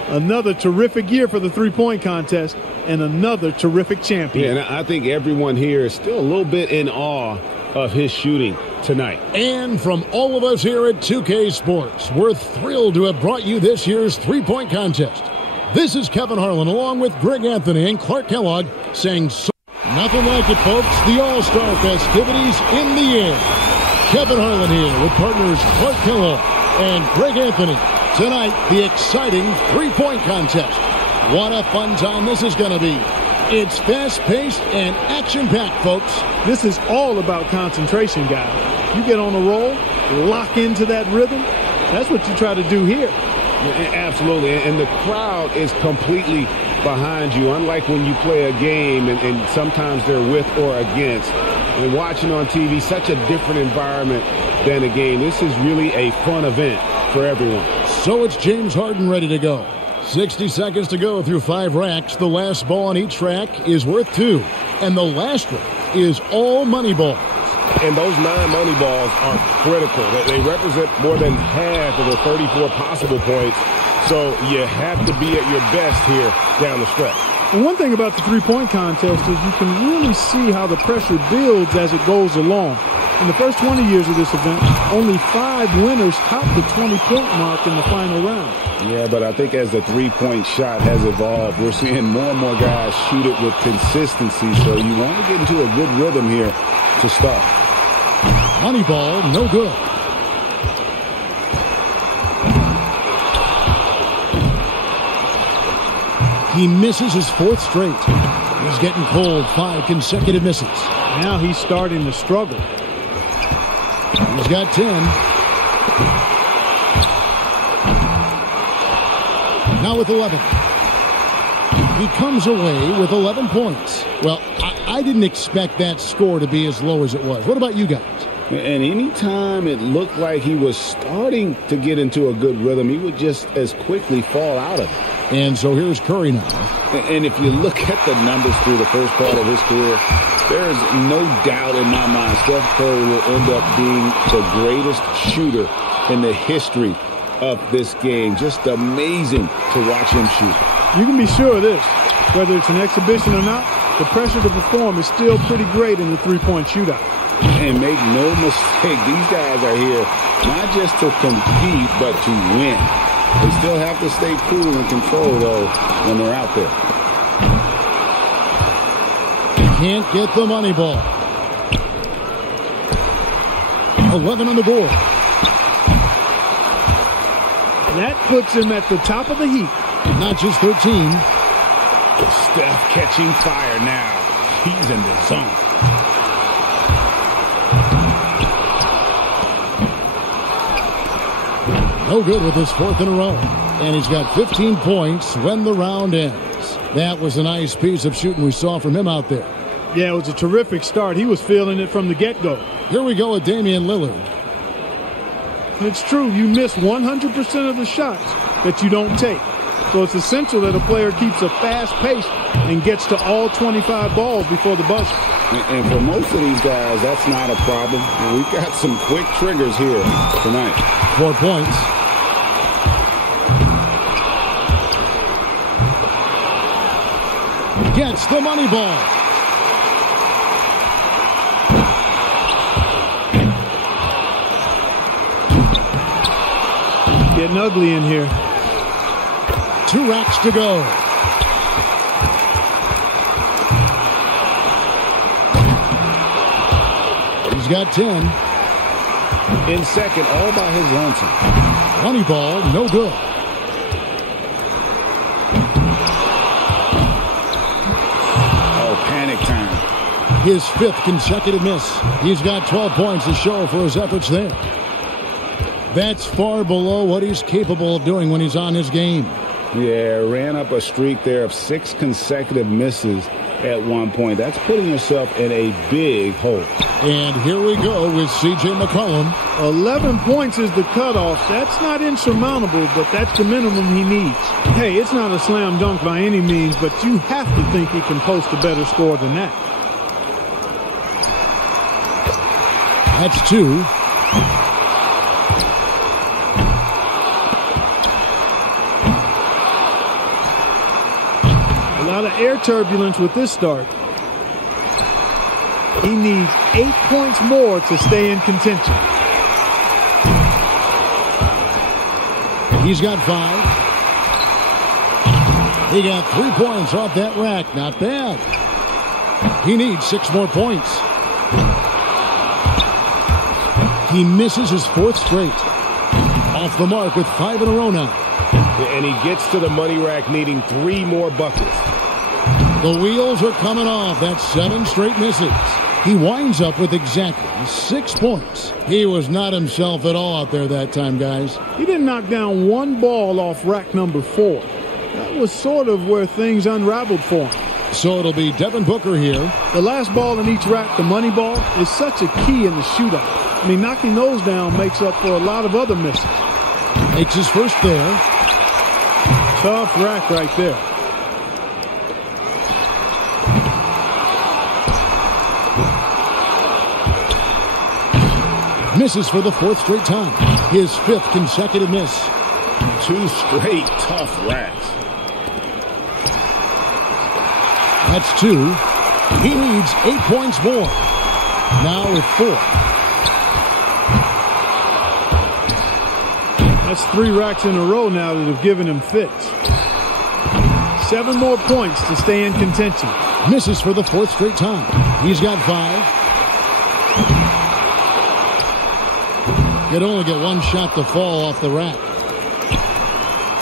Another terrific year for the three-point contest and another terrific champion. Yeah, and I think everyone here is still a little bit in awe of his shooting tonight. And from all of us here at 2K Sports, we're thrilled to have brought you this year's three-point contest. This is Kevin Harlan along with Greg Anthony and Clark Kellogg saying so. Nothing like it, folks. The All-Star festivities in the air. Kevin Harlan here with partners Clark Kellogg and Greg Anthony. Tonight, the exciting three-point contest. What a fun time this is going to be. It's fast-paced and action-packed, folks. This is all about concentration, guys. You get on a roll, lock into that rhythm. That's what you try to do here. Absolutely, and the crowd is completely behind you, unlike when you play a game and sometimes they're with or against. And watching on TV, such a different environment than a game. This is really a fun event for everyone. So it's James Harden ready to go. 60 seconds to go through 5 racks. The last ball on each rack is worth 2. And the last rack is all money balls. And those 9 money balls are critical. They represent more than half of the 34 possible points. So you have to be at your best here down the stretch. And one thing about the three-point contest is you can really see how the pressure builds as it goes along. In the first 20 years of this event, only 5 winners topped the 20-point mark in the final round. Yeah, but I think as the three-point shot has evolved, we're seeing more and more guys shoot it with consistency. So you want to get into a good rhythm here to start. Money ball, no good. He misses his 4th straight. He's getting cold. 5 consecutive misses. Now he's starting to struggle. He's got 10. Now with 11. He comes away with 11 points. Well, I didn't expect that score to be as low as it was. What about you guys? And anytime it looked like he was starting to get into a good rhythm, he would just as quickly fall out of it. And so here's Curry now. And if you look at the numbers through the first part of his career, there is no doubt in my mind Steph Curry will end up being the greatest shooter in the history of this game. Just amazing to watch him shoot. You can be sure of this. Whether it's an exhibition or not, the pressure to perform is still pretty great in the three-point shootout. And make no mistake, these guys are here not just to compete, but to win. They still have to stay cool and control, though, when they're out there. Can't get the money ball. 11 on the board. That puts him at the top of the heap. Not just 13. Steph catching fire now. He's in the zone. No good with his 4th in a row. And he's got 15 points when the round ends. That was a nice piece of shooting we saw from him out there. Yeah, it was a terrific start. He was feeling it from the get-go. Here we go with Damian Lillard. It's true, you miss 100% of the shots that you don't take. So it's essential that a player keeps a fast pace and gets to all 25 balls before the buzzer. And for most of these guys, that's not a problem. And we've got some quick triggers here tonight. 4 points. Gets the money ball. Getting ugly in here. 2 racks to go. He's got 10. In second, all by his lonesome. Money ball, no good. Oh, panic time. His 5th consecutive miss. He's got 12 points to show for his efforts there. That's far below what he's capable of doing when he's on his game. Yeah, ran up a streak there of 6 consecutive misses at one point. That's putting yourself in a big hole. And here we go with C.J. McCollum. 11 points is the cutoff. That's not insurmountable, but that's the minimum he needs. Hey, it's not a slam dunk by any means, but you have to think he can post a better score than that. That's 2. A lot of air turbulence with this start. He needs 8 points more to stay in contention. He's got 5. He got 3 points off that rack. Not bad. He needs 6 more points. He misses his 4th straight. Off the mark with 5 in a row now. And he gets to the money rack needing 3 more buckets. The wheels are coming off. That's 7 straight misses. He winds up with exactly 6 points. He was not himself at all out there that time, guys. He didn't knock down one ball off rack number 4. That was sort of where things unraveled for him. So it'll be Devin Booker here. The last ball in each rack, the money ball, is such a key in the shootout. I mean, knocking those down makes up for a lot of other misses. Makes his first there. Tough rack right there. Misses for the 4th straight time. His 5th consecutive miss. 2 straight tough racks. That's 2. He needs 8 points more. Now with 4. That's 3 racks in a row now that have given him fits. 7 more points to stay in contention. Misses for the 4th straight time. He's got 5. Could only get 1 shot to fall off the rack.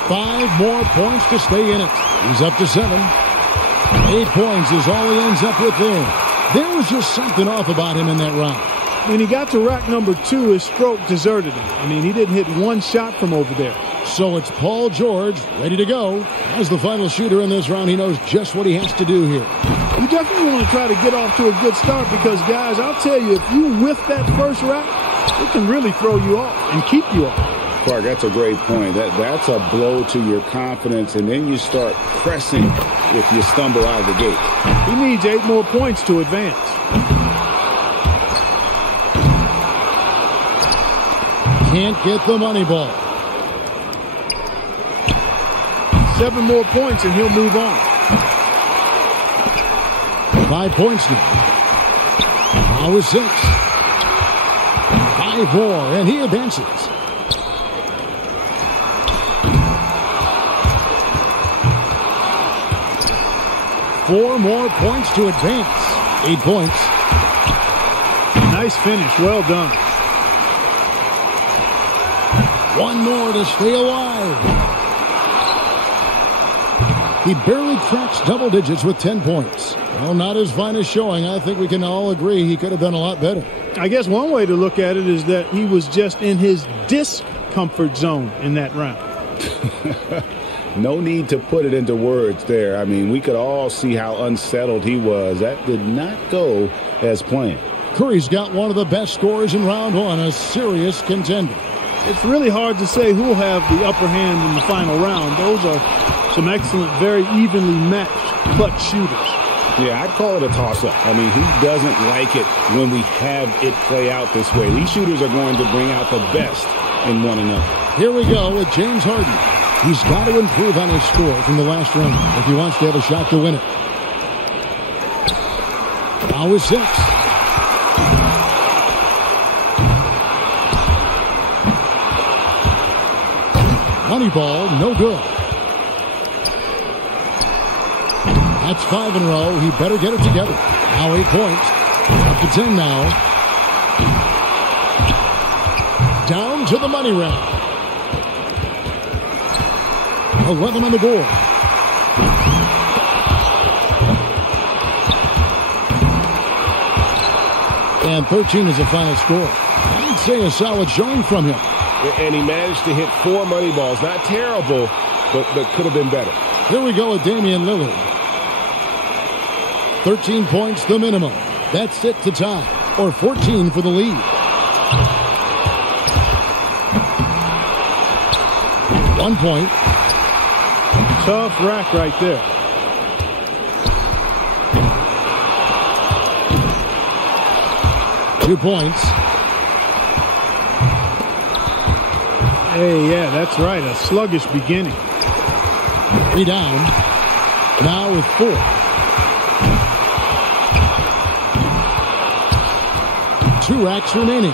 5 more points to stay in it. He's up to 7. 8 points is all he ends up with there. There was just something off about him in that round. When he got to rack number 2, his stroke deserted him. I mean, he didn't hit 1 shot from over there. So it's Paul George ready to go. As the final shooter in this round, he knows just what he has to do here. You definitely want to try to get off to a good start because, guys, I'll tell you, if you whiff that first rack, it can really throw you off and keep you off. Clark, that's a great point. That's a blow to your confidence, and then you start pressing if you stumble out of the gate. He needs 8 more points to advance. Can't get the money ball. 7 more points and he'll move on. 5 points now. Now with 6. 5 more, and he advances. Four more points to advance. 8 points. Nice finish. Well done. 1 more to stay alive. He barely cracks double digits with 10 points. Well, not his finest showing. I think we can all agree he could have done a lot better. I guess one way to look at it is that he was just in his discomfort comfort zone in that round. No need to put it into words there. I mean, we could all see how unsettled he was. That did not go as planned. Curry's got one of the best scores in round one, a serious contender. It's really hard to say who will have the upper hand in the final round. Those are some excellent, very evenly matched clutch shooters. Yeah, I'd call it a toss-up. I mean, who doesn't like it when we have it play out this way? These shooters are going to bring out the best in one another. Here we go with James Harden. He's got to improve on his score from the last round if he wants to have a shot to win it. Now is 6. Money ball, no good. That's 5 in a row. He better get it together. Now 8 points. Up to 10 now. Down to the money round. 11 on the board. And 13 is the final score. I'd say a solid showing from him. And he managed to hit 4 money balls. Not terrible, but could have been better. Here we go with Damian Lillard. 13 points the minimum. That's it to tie, or 14 for the lead. 1 point. Tough rack right there. Two points. Hey, yeah, that's right. A sluggish beginning. 3 down. Now with 4. Two racks remaining.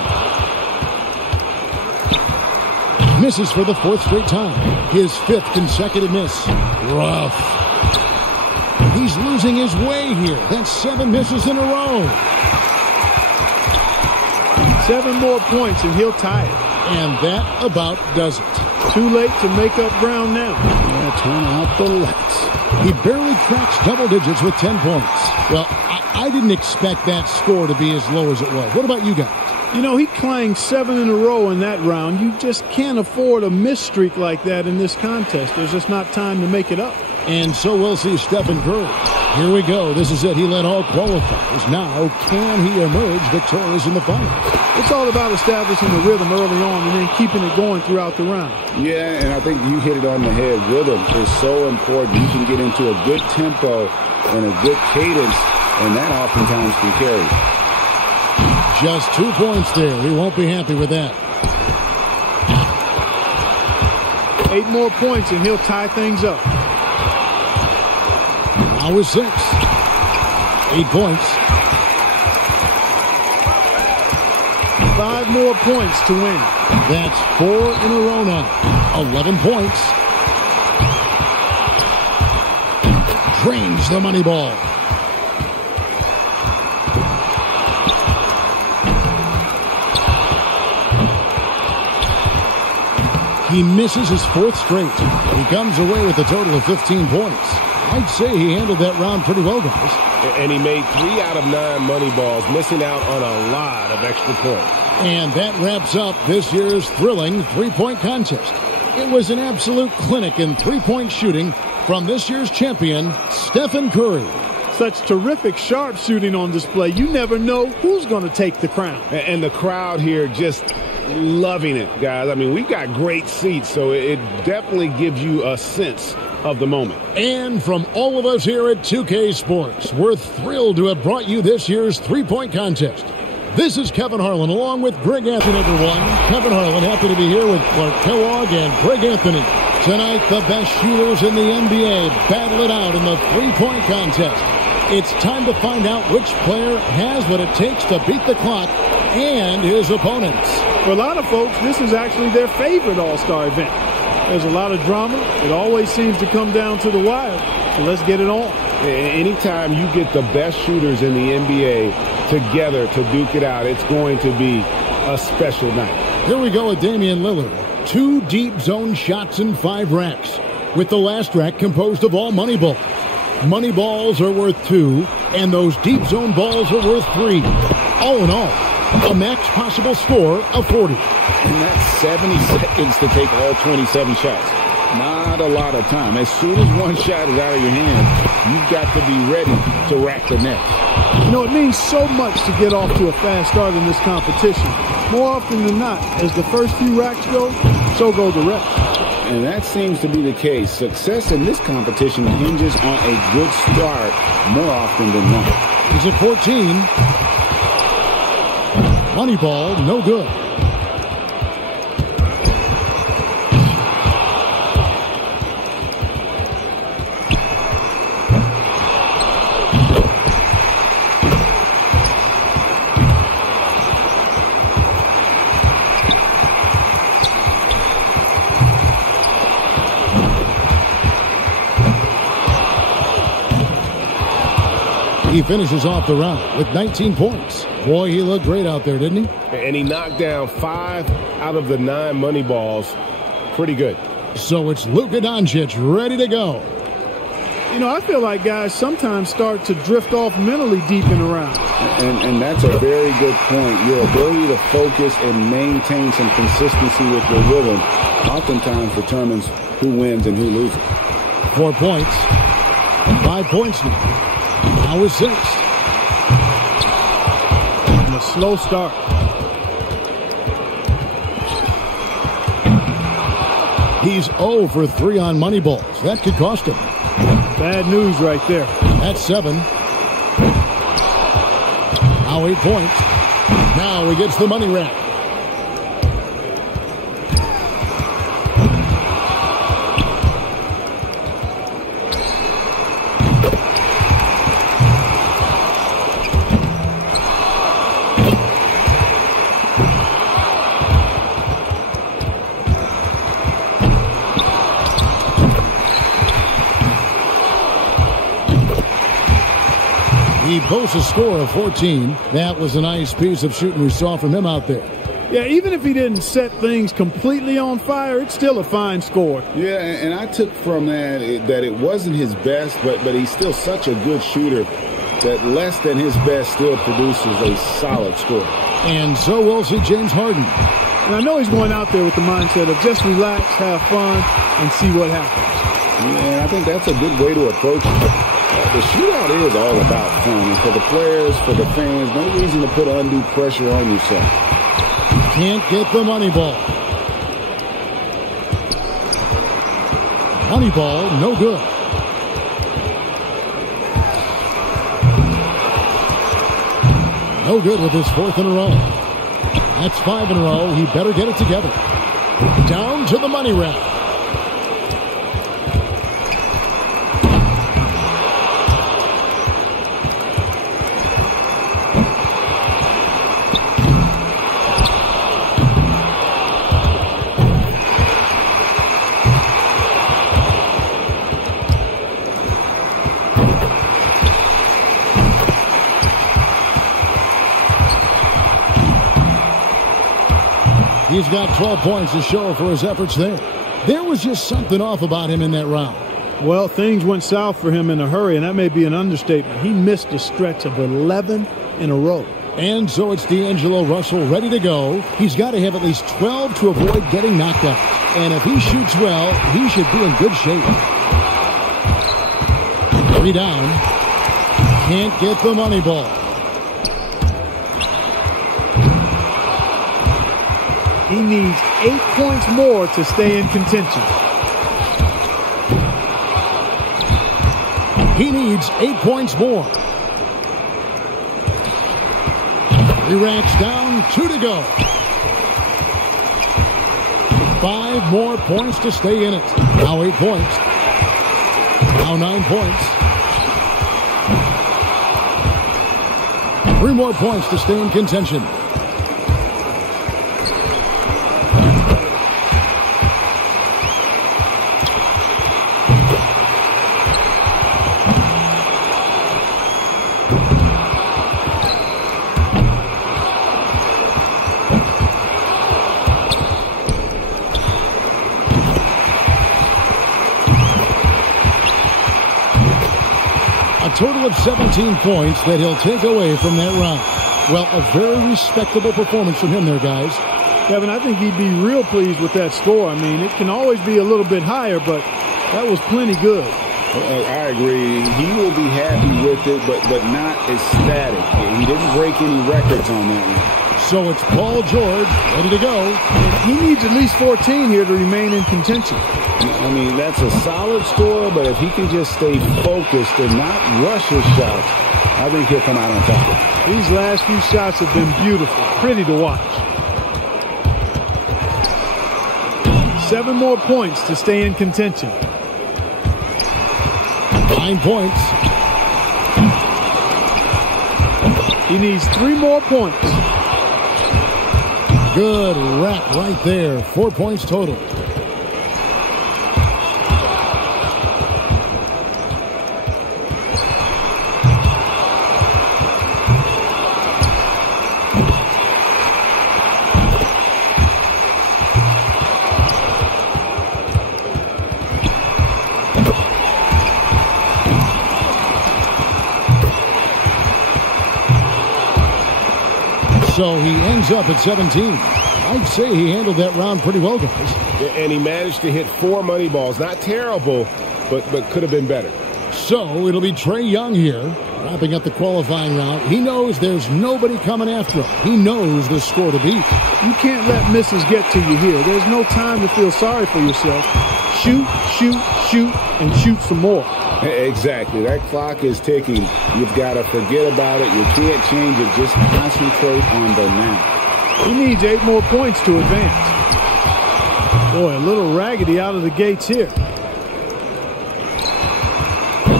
Misses for the 4th straight time. His 5th consecutive miss. Rough. He's losing his way here. That's 7 misses in a row. 7 more points and he'll tie it. And that about does it. Too late to make up ground now. Yeah, turn out the lights. He barely cracks double digits with 10 points. Well, I didn't expect that score to be as low as it was. What about you guys? You know, he clanged 7 in a row in that round. You just can't afford a miss streak like that in this contest. There's just not time to make it up. And so we'll see Stephen Curry. Here we go. This is it. He led all qualifiers. Now, can he emerge victorious in the final? It's all about establishing the rhythm early on and then keeping it going throughout the round. Yeah, and I think you hit it on the head. Rhythm is so important. You can get into a good tempo and a good cadence, and that oftentimes can carry. Just 2 points there. He won't be happy with that. 8 more points and he'll tie things up. Now with 6. 8 points. 5 more points to win. That's 4 in a row now. 11 points. Drains the money ball. He misses his 4th straight. He comes away with a total of 15 points. I'd say he handled that round pretty well, guys. And he made 3 out of 9 money balls, missing out on a lot of extra points. And that wraps up this year's thrilling three-point contest. It was an absolute clinic in three-point shooting from this year's champion, Stephen Curry. Such terrific sharp shooting on display. You never know who's going to take the crown. And the crowd here just loving it, guys. I mean, we've got great seats, so it definitely gives you a sense of the moment. And from all of us here at 2K Sports, we're thrilled to have brought you this year's three-point contest. This is Kevin Harlan along with Greg Anthony, everyone. Kevin Harlan, happy to be here with Clark Kellogg and Greg Anthony. Tonight, the best shooters in the NBA battle it out in the three-point contest. It's time to find out which player has what it takes to beat the clock and his opponents. For a lot of folks, this is actually their favorite All-Star event. There's a lot of drama. It always seems to come down to the wire. So let's get it on. Anytime you get the best shooters in the NBA together to duke it out, it's going to be a special night. Here we go with Damian Lillard. 2 deep zone shots and 5 racks, with the last rack composed of all money balls. Money balls are worth 2, and those deep zone balls are worth 3. All in all, A max possible score of 40. And that's 70 seconds to take all 27 shots. Not a lot of time. As soon as one shot is out of your hands, you've got to be ready to rack the next. You know, it means so much to get off to a fast start in this competition. More often than not, as the first few racks go, so go the rest. And that seems to be the case. Success in this competition hinges on a good start more often than not. He's at 14. Money ball, no good. He finishes off the round with 19 points. Boy, he looked great out there, didn't he? And he knocked down 5 out of the 9 money balls. Pretty good. So it's Luka Doncic ready to go. You know, I feel like guys sometimes start to drift off mentally deep in the round. And that's a very good point. Your ability to focus and maintain some consistency with your rhythm oftentimes determines who wins and who loses. 4 points. 5 points now. Now is 6. And a slow start. He's 0 for 3 on money balls. That could cost him. Bad news right there. That's 7. Now 8 points. Now he gets the money rack. He posts a score of 14. That was a nice piece of shooting we saw from him out there. Yeah, even if he didn't set things completely on fire, it's still a fine score. Yeah, and I took from that it wasn't his best, but he's still such a good shooter that less than his best still produces a solid score. And so will see James Harden. And I know he's going out there with the mindset of just relax, have fun, and see what happens. Yeah, and I think that's a good way to approach it. The shootout is all about fun. And for the players, for the fans, no reason to put undue pressure on yourself. Can't get the money ball. Money ball, no good. No good with his 4th in a row. That's 5 in a row. He better get it together. Down to the money rack. He's got 12 points to show for his efforts there. There was just something off about him in that round. Well, things went south for him in a hurry, and that may be an understatement. He missed a stretch of 11 in a row. And so it's D'Angelo Russell ready to go. He's got to have at least 12 to avoid getting knocked out. And if he shoots well, he should be in good shape. 3 down. Can't get the money ball. He needs 8 points more to stay in contention. He needs 8 points more. 3 racks down, 2 to go. 5 more points to stay in it. Now 8 points. Now 9 points. 3 more points to stay in contention. A total of 17 points that he'll take away from that round. Well, a very respectable performance from him there, guys. Kevin, I think he'd be real pleased with that score. I mean, it can always be a little bit higher, but that was plenty good. I agree. He will be happy with it, but not ecstatic. He didn't break any records on that one. So it's Paul George ready to go. And he needs at least 14 here to remain in contention. I mean, that's a solid score, but if he can just stay focused and not rush his shots, I think he'll come out on top. These last few shots have been beautiful, pretty to watch. 7 more points to stay in contention. 9 points. He needs 3 more points. Good rack right there. 4 points total. So he ends up at 17. I'd say he handled that round pretty well, guys. And he managed to hit 4 money balls. Not terrible, but could have been better. So it'll be Trey Young here, wrapping up the qualifying round. He knows there's nobody coming after him. He knows the score to beat. You can't let misses get to you here. There's no time to feel sorry for yourself. Shoot, shoot, shoot, and shoot some more. Exactly. That clock is ticking. You've got to forget about it. You can't change it. Just concentrate on the now. He needs 8 more points to advance. Boy, a little raggedy out of the gates here.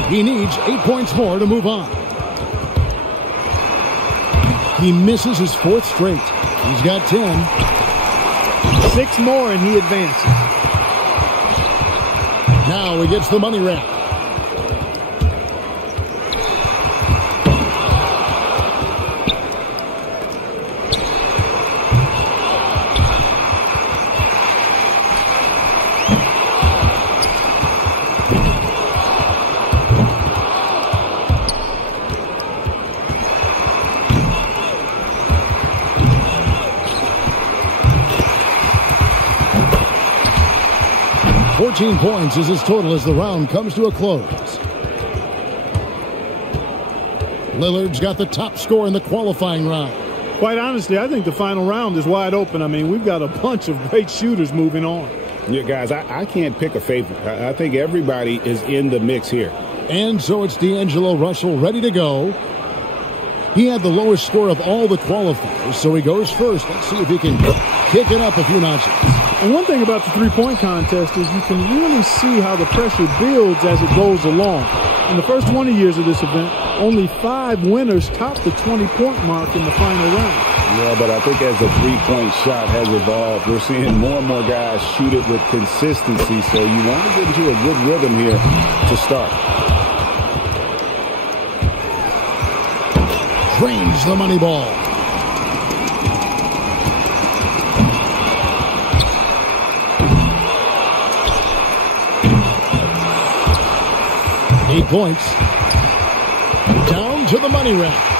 He needs 8 points more to move on. He misses his 4th straight. He's got 10. 6 more and he advances. Now he gets the money rack. Points is his total as the round comes to a close. Lillard's got the top score in the qualifying round. Quite honestly, I think the final round is wide open. I mean, we've got a bunch of great shooters moving on. Yeah, guys, I can't pick a favorite. I think everybody is in the mix here. And so it's D'Angelo Russell ready to go. He had the lowest score of all the qualifiers, so he goes first. Let's see if he can kick it up a few notches. And one thing about the three-point contest is you can really see how the pressure builds as it goes along. In the first 20 years of this event, only 5 winners topped the 20-point mark in the final round. Yeah, but I think as the three-point shot has evolved, we're seeing more and more guys shoot it with consistency, so you want to get into a good rhythm here to start. Drains the money ball. Eight points. Down to the money rack.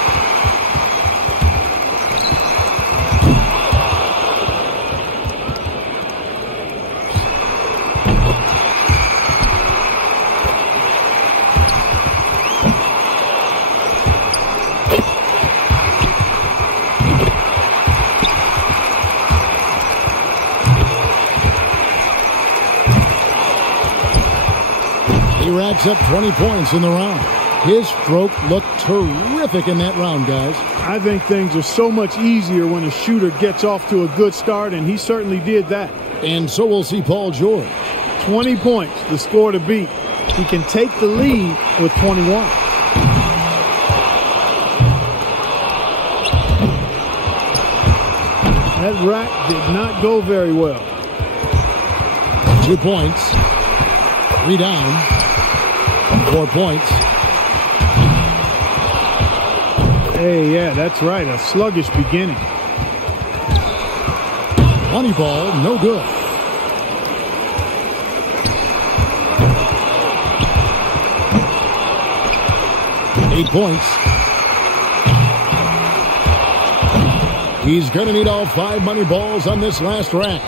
He racks up 20 points in the round. His stroke looked terrific in that round, guys. I think things are so much easier when a shooter gets off to a good start, and he certainly did that. And so we'll see Paul George. 20 points, the score to beat. He can take the lead with 21. That rack did not go very well. 2 points. 3 down. 4 points. Hey, yeah, that's right. A sluggish beginning. Money ball, no good. Eight points. He's going to need all 5 money balls on this last rack.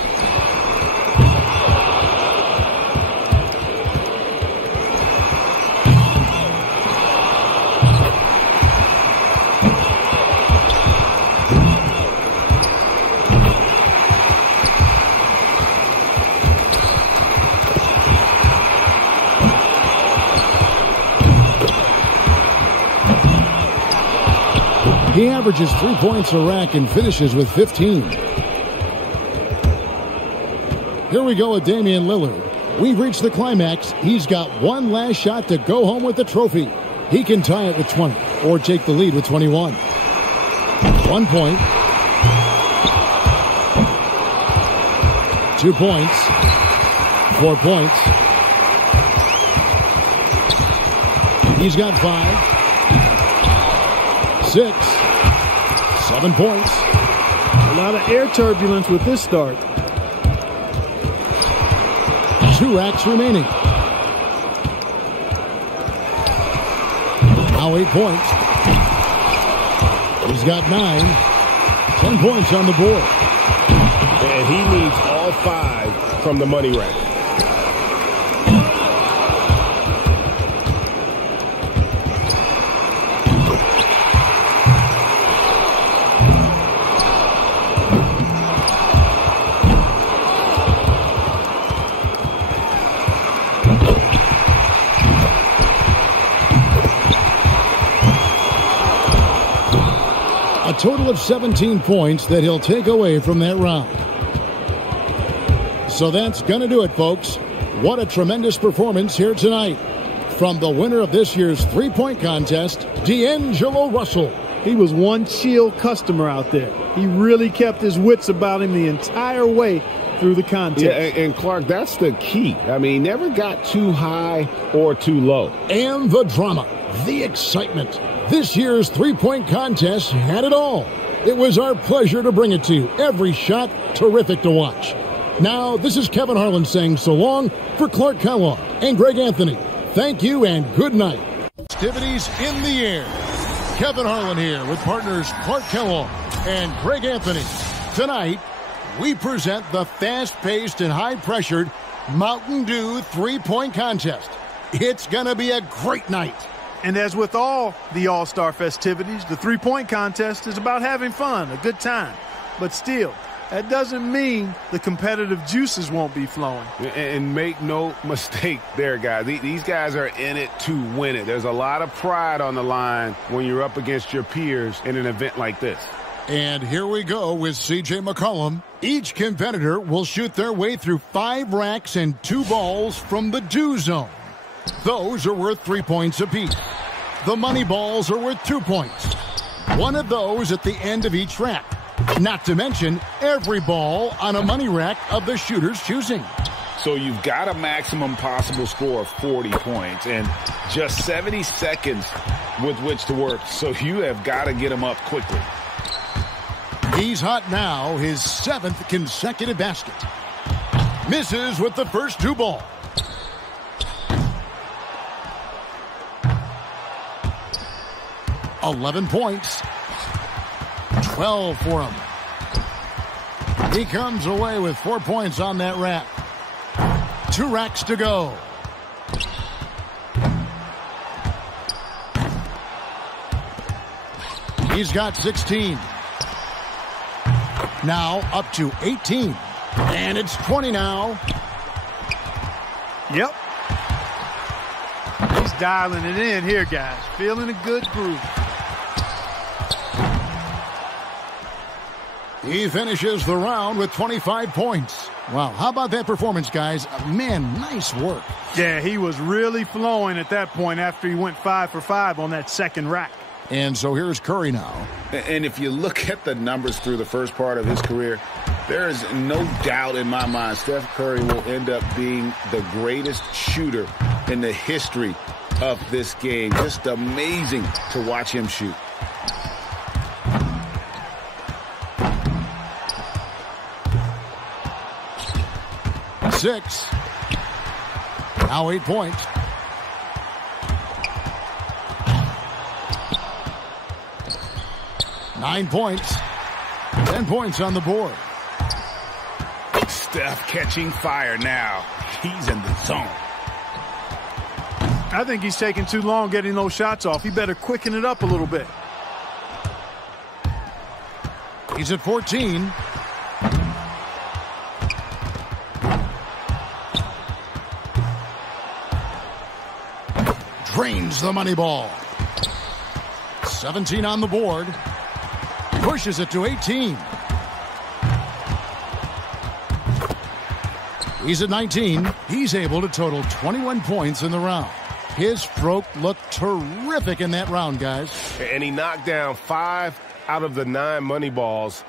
He averages 3 points a rack and finishes with 15. Here we go with Damian Lillard. We've reached the climax. He's got one last shot to go home with the trophy. He can tie it with 20 or take the lead with 21. 1 point. 2 points. 4 points. He's got 5. 6. 7 points. A lot of air turbulence with this start. 2 racks remaining. Now 8 points. He's got 9. 10 points on the board. And he needs all 5 from the money rack. A total of 17 points that he'll take away from that round. So that's going to do it, folks. What a tremendous performance here tonight. From the winner of this year's three-point contest, D'Angelo Russell. He was one chill customer out there. He really kept his wits about him the entire way through the contest. Yeah, and Clark, that's the key. I mean, he never got too high or too low. And the drama, the excitement. This year's three-point contest had it all. It was our pleasure to bring it to you. Every shot, terrific to watch. Now, this is Kevin Harlan saying so long for Clark Kellogg and Greg Anthony. Thank you and good night. Festivities in the air. Kevin Harlan here with partners Clark Kellogg and Greg Anthony. Tonight, we present the fast-paced and high-pressured Mountain Dew three-point contest. It's going to be a great night. And as with all the All-Star festivities, the three-point contest is about having fun, a good time. But still, that doesn't mean the competitive juices won't be flowing. And make no mistake there, guys. These guys are in it to win it. There's a lot of pride on the line when you're up against your peers in an event like this. And here we go with C.J. McCollum. Each competitor will shoot their way through 5 racks and 2 balls from the Dew Zone. Those are worth 3 points apiece. The money balls are worth 2 points. One of those at the end of each rack. Not to mention every ball on a money rack of the shooter's choosing. So you've got a maximum possible score of 40 points and just 70 seconds with which to work. So you have got to get them up quickly. He's hot now, his 7th consecutive basket. Misses with the first 2 balls. $11 points. 12 for him. He comes away with 4 points on that rack. 2 racks to go. He's got 16. Now up to 18. And it's 20 now. Yep. He's dialing it in here, guys. Feeling a good groove. He finishes the round with 25 points. Wow, how about that performance, guys? Man, nice work. Yeah, he was really flowing at that point after he went 5 for 5 on that second rack. And so here's Curry now. And if you look at the numbers through the first part of his career, there is no doubt in my mind Steph Curry will end up being the greatest shooter in the history of this game. Just amazing to watch him shoot. Six. Now 8 points. $9 points. 10 points on the board. Steph catching fire now. He's in the zone. I think he's taking too long getting those shots off. He better quicken it up a little bit. He's at 14. Drains the money ball. 17 on the board. Pushes it to 18. He's at 19. He's able to total 21 points in the round. His stroke looked terrific in that round, guys. And he knocked down 5 out of the 9 money balls.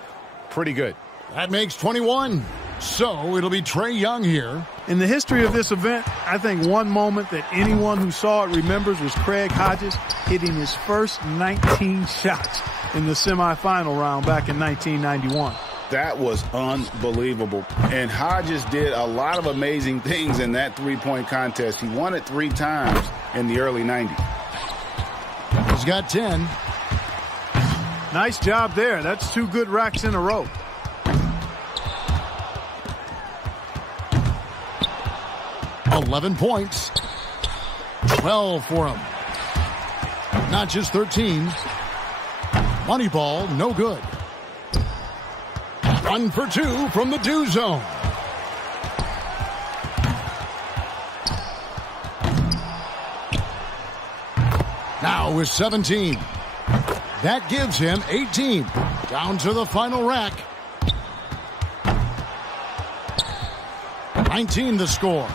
Pretty good. That makes 21. So it'll be Trae Young here. In the history of this event, I think one moment that anyone who saw it remembers was Craig Hodges hitting his first 19 shots in the semifinal round back in 1991. That was unbelievable. And Hodges did a lot of amazing things in that three-point contest. He won it 3 times in the early 90s. He's got 10. Nice job there. That's 2 good racks in a row. $11 points. 12 for him. Not just 13. Money ball, no good. 1 for 2 from the do zone. Now with 17. That gives him 18. Down to the final rack. 19 the score.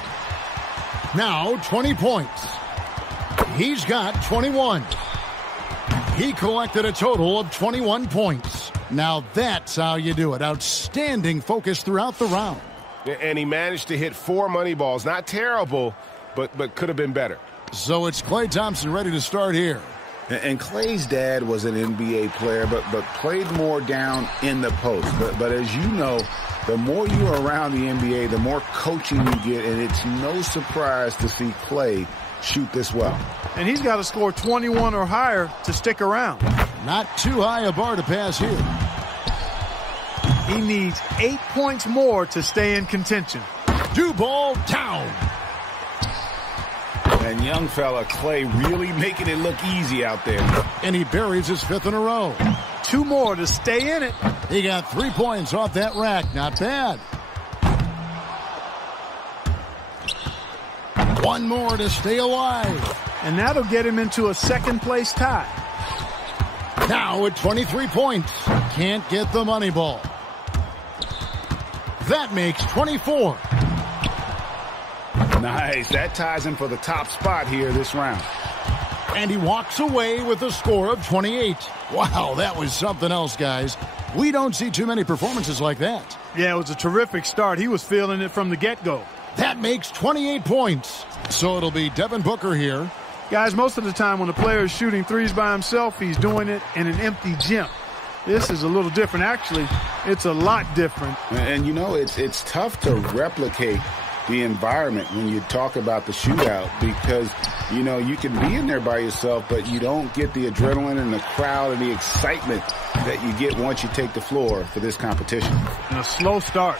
Now 20 points. He's got 21. He collected a total of 21 points. Now that's how you do it. Outstanding focus throughout the round. And he managed to hit 4 money balls. Not terrible, but could have been better. So it's Klay Thompson ready to start here. And Klay's dad was an NBA player, but played more down in the post. But as you know, the more you're around the NBA, the more coaching you get, and it's no surprise to see Klay shoot this well. And he's got to score 21 or higher to stick around. Not too high a bar to pass here. He needs 8 points more to stay in contention. Do ball down. And young fella Klay really making it look easy out there. And he buries his 5th in a row. 2 more to stay in it. He got 3 points off that rack. Not bad. 1 more to stay alive. And that'll get him into a 2nd place tie. Now at 23 points. Can't get the money ball. That makes 24. Nice. That ties him for the top spot here this round. And he walks away with a score of 28. Wow, that was something else, guys. We don't see too many performances like that. Yeah, it was a terrific start. He was feeling it from the get-go. That makes 28 points. So it'll be Devin Booker here. Guys, most of the time when a player is shooting threes by himself, he's doing it in an empty gym. This is a little different. Actually, it's a lot different. And you know, it's tough to replicate the environment when you talk about the shootout because, you know, you can be in there by yourself, but you don't get the adrenaline and the crowd and the excitement that you get once you take the floor for this competition. And a slow start.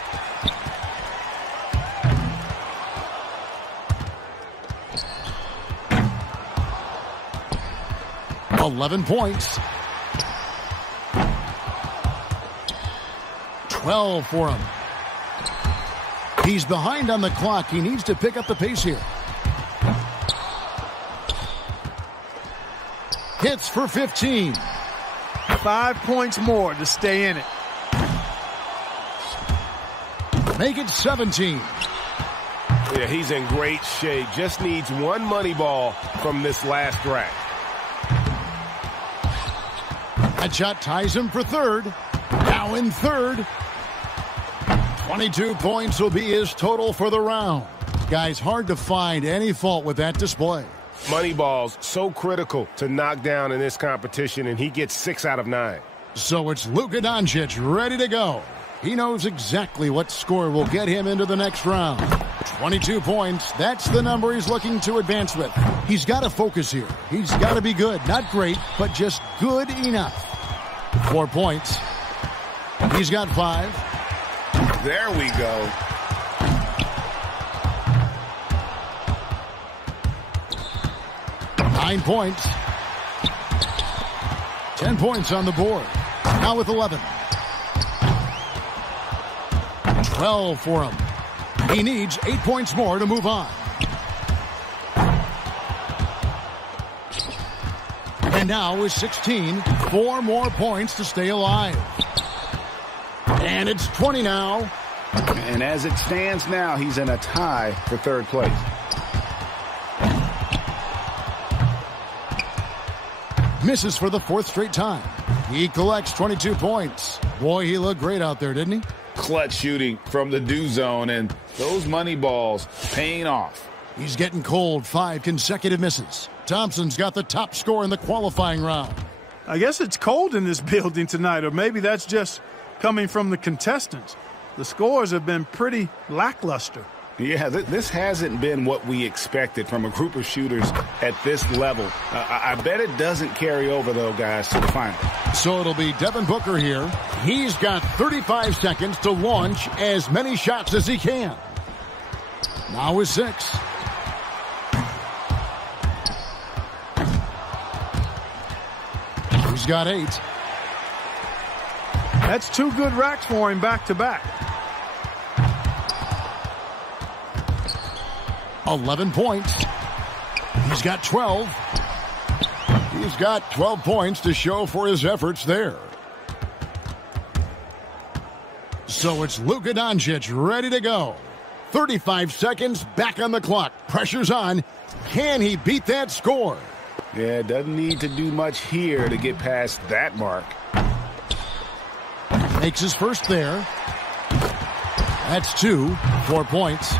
$11 points. 12 for him. He's behind on the clock. He needs to pick up the pace here. Hits for 15. 5 points more to stay in it. Make it 17. Yeah, he's in great shape. Just needs 1 money ball from this last rack. That shot ties him for 3rd. Now in 3rd. 22 points will be his total for the round. Guys, hard to find any fault with that display. Money balls, so critical to knock down in this competition, and he gets 6 out of 9. So it's Luka Doncic ready to go. He knows exactly what score will get him into the next round. 22 points, that's the number he's looking to advance with. He's got to focus here. He's got to be good, not great, but just good enough. 4 points. He's got 5. There we go. Nine points. 10 points on the board. Now with 11. 12 for him. He needs 8 points more to move on. And now with 16, 4 more points to stay alive. And it's 20 now. And as it stands now, he's in a tie for third place. Misses for the 4th straight time. He collects 22 points. Boy, he looked great out there, didn't he? Clutch shooting from the do zone, and those money balls paying off. He's getting cold. 5 consecutive misses. Thompson's got the top score in the qualifying round. I guess it's cold in this building tonight, or maybe that's just coming from the contestants. The scores have been pretty lackluster. Yeah, this hasn't been what we expected from a group of shooters at this level. I bet it doesn't carry over, though, guys, to the final. So it'll be Devin Booker here. He's got 35 seconds to launch as many shots as he can. Now with 6. He's got 8. That's 2 good racks for him back-to-back. 11 points. He's got 12. He's got 12 points to show for his efforts there. So it's Luka Doncic ready to go. 35 seconds back on the clock. Pressure's on. Can he beat that score? Yeah, doesn't need to do much here to get past that mark. Makes his first there. That's 2. 4 points.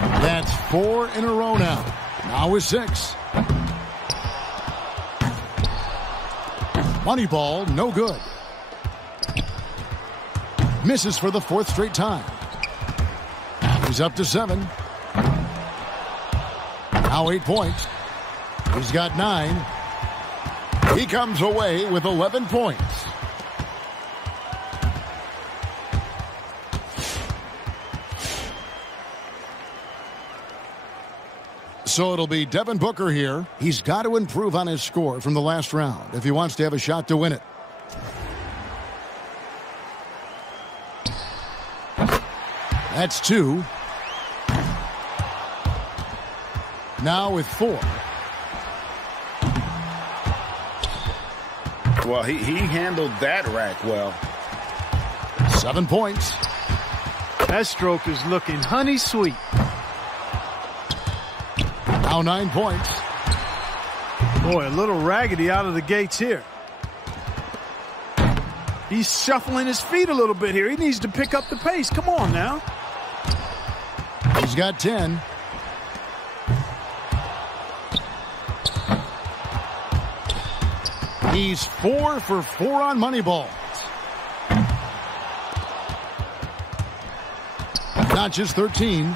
That's 4 in a row now. Now with 6. Money ball, no good. Misses for the 4th straight time. He's up to 7. Now 8 points. He's got 9. He comes away with 11 points. So it'll be Devin Booker here. He's got to improve on his score from the last round if he wants to have a shot to win it. That's 2. Now with 4. Well, he handled that rack well. 7 points. That stroke is looking honey sweet. Now 9 points. Boy, a little raggedy out of the gates here. He's shuffling his feet a little bit here. He needs to pick up the pace. Come on now. He's got 10. He's 4 for 4 on money balls. Not just 13.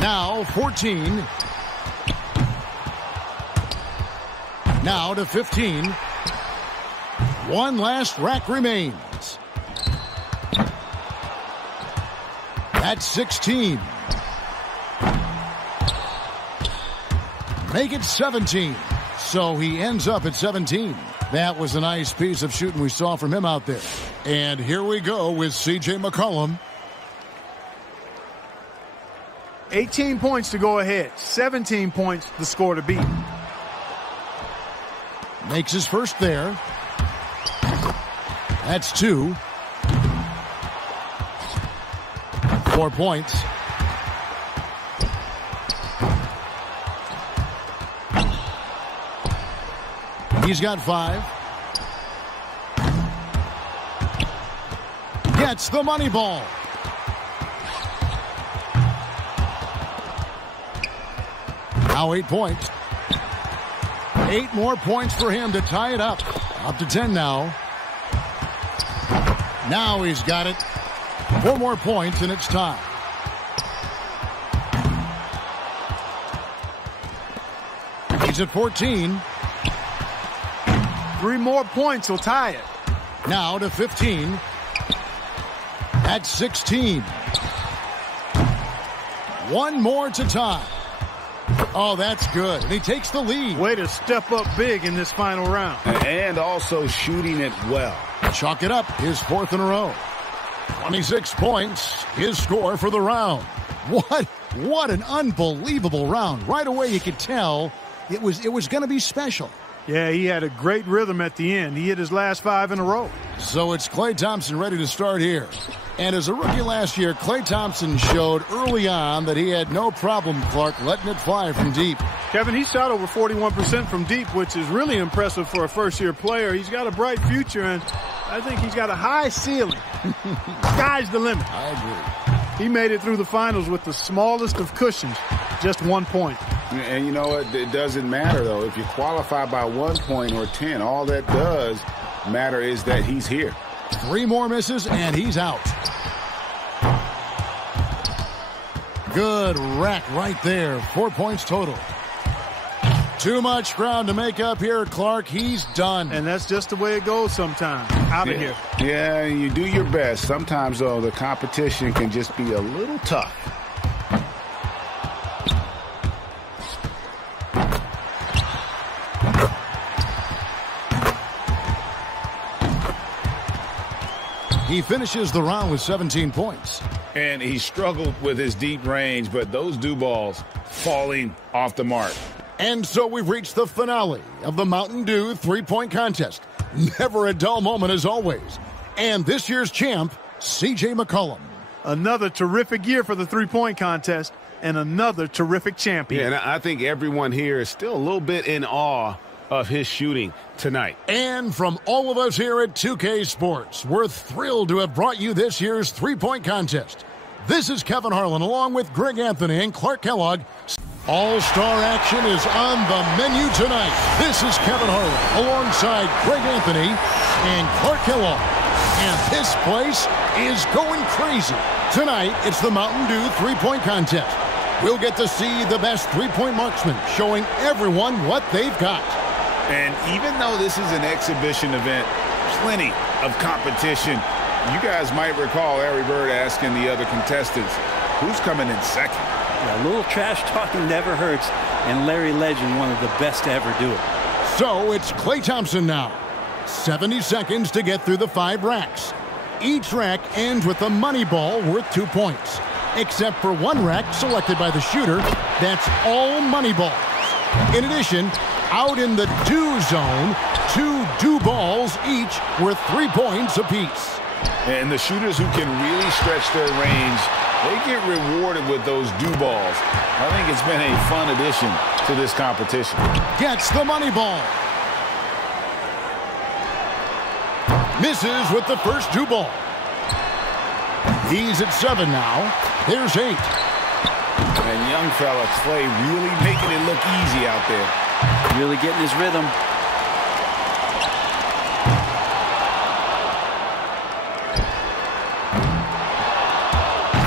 Now 14. Now to 15. One last rack remains. That's 16. Make it 17. So he ends up at 17. That was a nice piece of shooting we saw from him out there. And here we go with C.J. McCollum. 18 points to go ahead. 17 points the score to beat. Makes his first there. That's 2. 4 points. He's got 5. Gets the money ball. Now 8 points. 8 more points for him to tie it up. Up to 10 now. Now he's got it. 4 more points and it's time. He's at 14. 3 more points will tie it. Now to 15. At 16. One more to tie. Oh, that's good. And he takes the lead. Way to step up big in this final round. And also shooting it well. Chalk it up, his fourth in a row. 26 points, his score for the round. What an unbelievable round. Right away you could tell it was going to be special. Yeah, he had a great rhythm at the end. He hit his last 5 in a row. So it's Klay Thompson ready to start here. And as a rookie last year, Klay Thompson showed early on that he had no problem, Clark, letting it fly from deep. Kevin, he shot over 41% from deep, which is really impressive for a first-year player. He's got a bright future, and I think he's got a high ceiling. Sky's the limit. I agree. He made it through the finals with the smallest of cushions, just 1 point. And you know what? It doesn't matter, though. If you qualify by 1 point or 10, all that does matter is that he's here. 3 more misses, and he's out. Good rack right there. 4 points total. Too much ground to make up here, Clark. He's done. And that's just the way it goes sometimes. Out of here. Yeah, you do your best. Sometimes, though, the competition can just be a little tough. He finishes the round with 17 points. And he struggled with his deep range, but those dew balls falling off the mark. And so we've reached the finale of the Mountain Dew three-point contest. Never a dull moment as always. And this year's champ, C.J. McCollum. Another terrific year for the three-point contest and another terrific champion. Yeah, and I think everyone here is still a little bit in awe of his shooting tonight. And from all of us here at 2K Sports, we're thrilled to have brought you this year's three-point contest. This is Kevin Harlan along with Greg Anthony and Clark Kellogg. All-star action is on the menu tonight. This is Kevin Harlan alongside Greg Anthony and Clark Kellogg. And this place is going crazy. Tonight, it's the Mountain Dew three-point contest. We'll get to see the best three-point marksmen showing everyone what they've got. And even though this is an exhibition event, plenty of competition. You guys might recall Larry Bird asking the other contestants, who's coming in second? Yeah, a little trash talking never hurts, and Larry Legend, one of the best to ever do it. So it's Klay Thompson now. 70 seconds to get through the 5 racks. Each rack ends with a money ball worth 2 points. Except for one rack selected by the shooter, that's all money balls. In addition, out in the dew zone, 2 dew balls each worth 3 points apiece. And the shooters who can really stretch their range, they get rewarded with those dew balls. I think it's been a fun addition to this competition. Gets the money ball. Misses with the first dew ball. He's at 7 now. There's 8. And young fella Klay really making it look easy out there. Really getting his rhythm.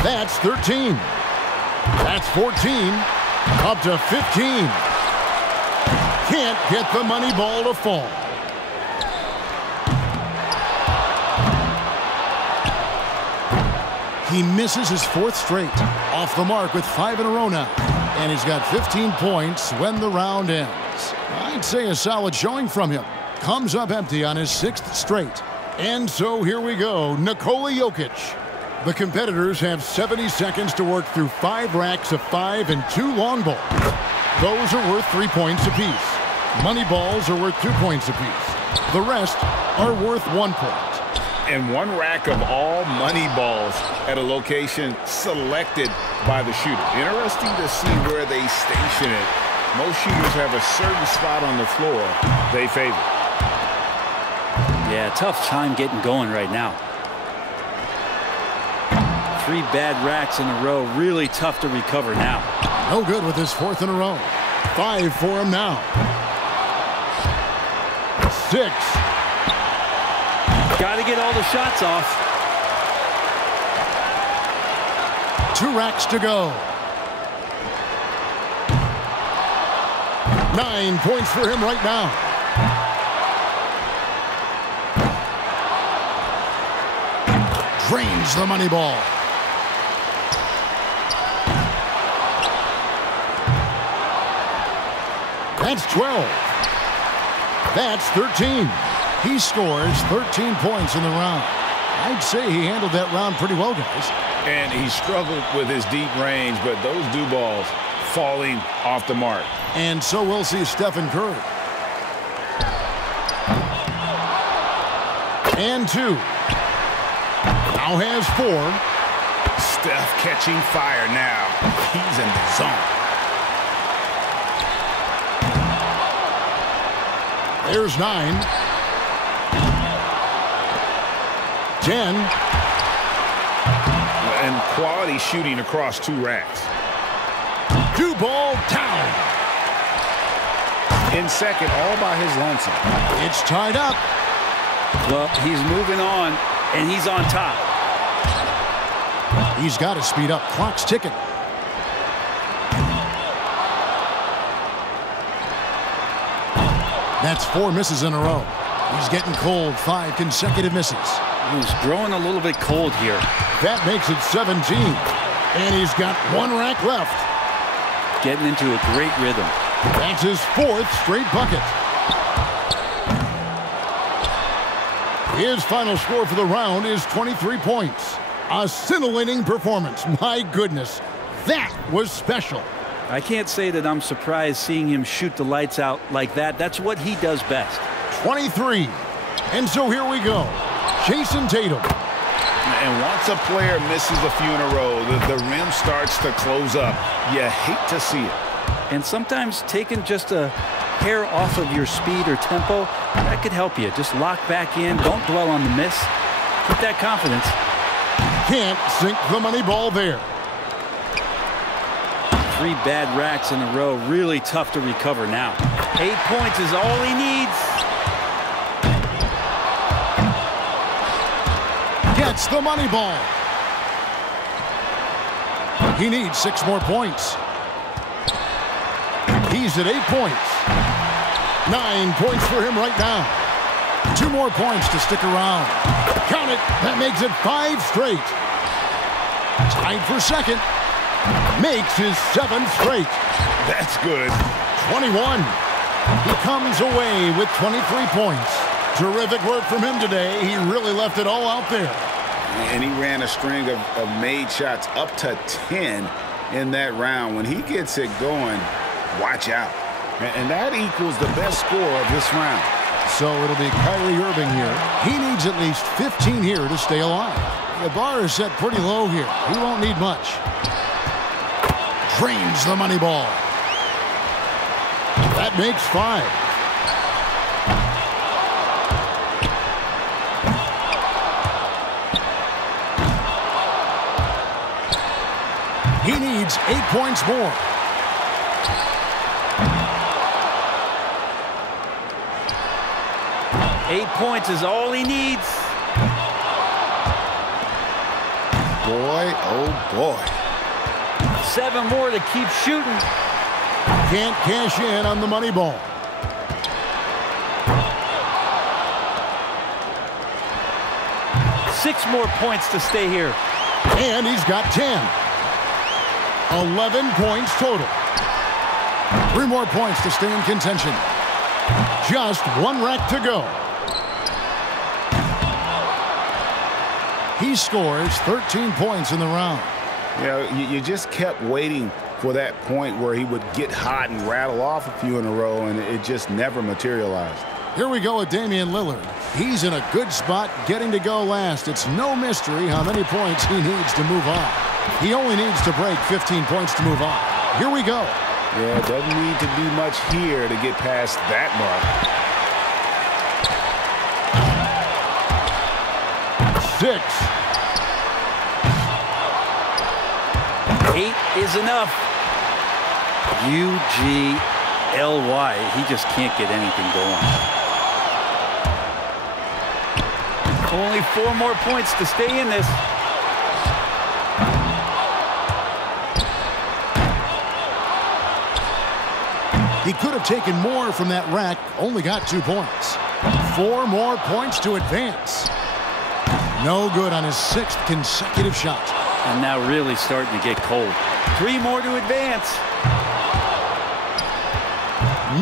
That's 13. That's 14. Up to 15. Can't get the money ball to fall. He misses his 4th straight. Off the mark with 5 in a row now. And he's got 15 points when the round ends. I'd say a solid showing from him. Comes up empty on his 6th straight. And so here we go, Nikola Jokic. The competitors have 70 seconds to work through 5 racks of 5 and 2 long balls. Those are worth 3 points apiece. Money balls are worth 2 points apiece. The rest are worth 1 point. And 1 rack of all money balls at a location selected by the shooter. Interesting to see where they station it. Most shooters have a certain spot on the floor they favor. Yeah, tough time getting going right now. 3 bad racks in a row, really tough to recover now. No good with his 4th in a row. 5 for him now. 6. Got to get all the shots off. 2 racks to go. 9 points for him right now. Drains the money ball. That's 12. That's 13. He scores 13 points in the round. I'd say he handled that round pretty well, guys. And he struggled with his deep range, but those dew balls falling off the mark. And so we'll see Stephen Curry. And 2. Now has 4. Steph catching fire now. He's in the zone. There's 9. 10. And quality shooting across 2 racks. Dew ball down. In second, all by his lonesome. It's tied up. Well, he's moving on, and he's on top. He's got to speed up. Clock's ticking. That's 4 misses in a row. He's getting cold. 5 consecutive misses. He's growing a little bit cold here. That makes it 17. And he's got 1 rack left. Getting into a great rhythm. That's his 4th straight bucket. His final score for the round is 23 points. A scintillating performance. My goodness, that was special. I can't say that I'm surprised seeing him shoot the lights out like that. That's what he does best. 23. And so here we go. Jason Tatum. And once a player misses a few in a row, the rim starts to close up. You hate to see it. And sometimes taking just a hair off of your speed or tempo, that could help you. Just lock back in. Don't dwell on the miss. Keep that confidence. Can't sink the money ball there. 3 bad racks in a row. Really tough to recover now. 8 points is all he needs. Gets the money ball. He needs 6 more points. He's at 8 points. 9 points for him right now. 2 more points to stick around. Count it. That makes it 5 straight. Tied for second. Makes his 7th straight. That's good. 21. He comes away with 23 points. Terrific work from him today. He really left it all out there. And he ran a string of made shots up to 10 in that round. When he gets it going, watch out. And that equals the best score of this round. So it'll be Kyrie Irving here. He needs at least 15 here to stay alive. The bar is set pretty low here. He won't need much. Drains the money ball. That makes 5. He needs 8 points more. Eight points is all he needs. Boy, oh boy. 7 more to keep shooting. Can't cash in on the money ball. Six more points to stay here. And he's got 10. 11 points total. 3 more points to stay in contention. Just 1 rack to go. He scores 13 points in the round. Yeah, you just kept waiting for that point where he would get hot and rattle off a few in a row, and it just never materialized. Here we go with Damian Lillard. He's in a good spot getting to go last. It's no mystery how many points he needs to move on. He only needs to break 15 points to move on. Here we go. Yeah, doesn't need to do much here to get past that mark. 6. 8 is enough. UGLY. He just can't get anything going. Only 4 more points to stay in this. He could have taken more from that rack, only got 2 points. 4 more points to advance. No good on his 6th consecutive shot. And now really starting to get cold. 3 more to advance.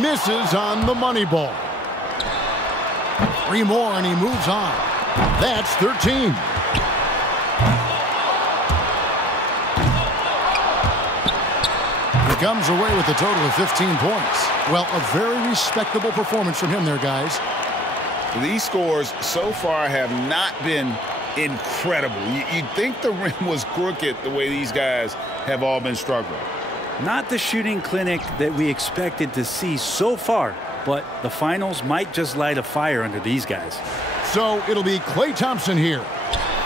Misses on the money ball. 3 more and he moves on. That's 13. He comes away with a total of 15 points. Well, a very respectable performance from him there, guys. These scores so far have not been incredible. You'd think the rim was crooked the way these guys have all been struggling. Not the shooting clinic that we expected to see so far, but the finals might just light a fire under these guys. So it'll be Klay Thompson here.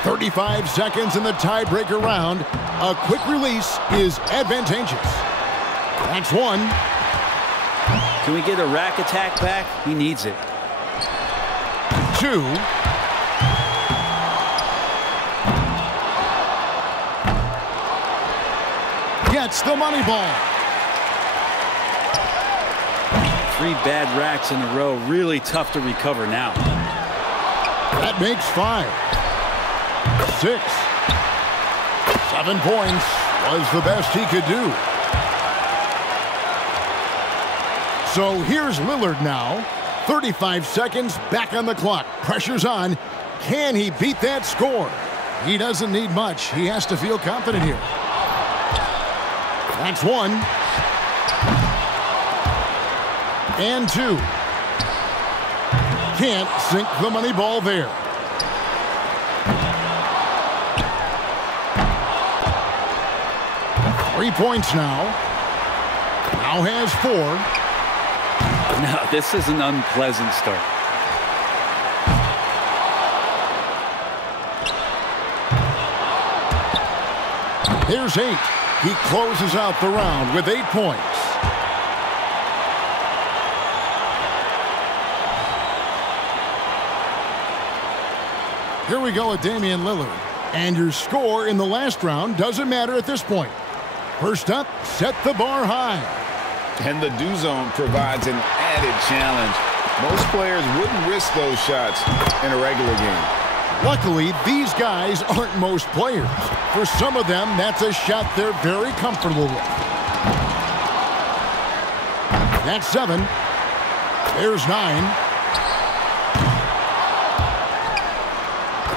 35 seconds in the tiebreaker round. A quick release is advantageous. That's one. Can we get a rack attack back? He needs it. 2. Gets the money ball. 3 bad racks in a row. Really tough to recover now. That makes 5. 6. 7 points was the best he could do. So here's Lillard now. 35 seconds back on the clock. Pressure's on. Can he beat that score? He doesn't need much. He has to feel confident here. That's 1. And 2. Can't sink the money ball there. Three points now. Now has 4. No, this is an unpleasant start. Here's 8. He closes out the round with 8 points. Here we go with Damian Lillard. And your score in the last round doesn't matter at this point. First up, set the bar high. And the do zone provides an added challenge. Most players wouldn't risk those shots in a regular game. Luckily, these guys aren't most players. For some of them, that's a shot they're very comfortable with. That's 7. There's 9.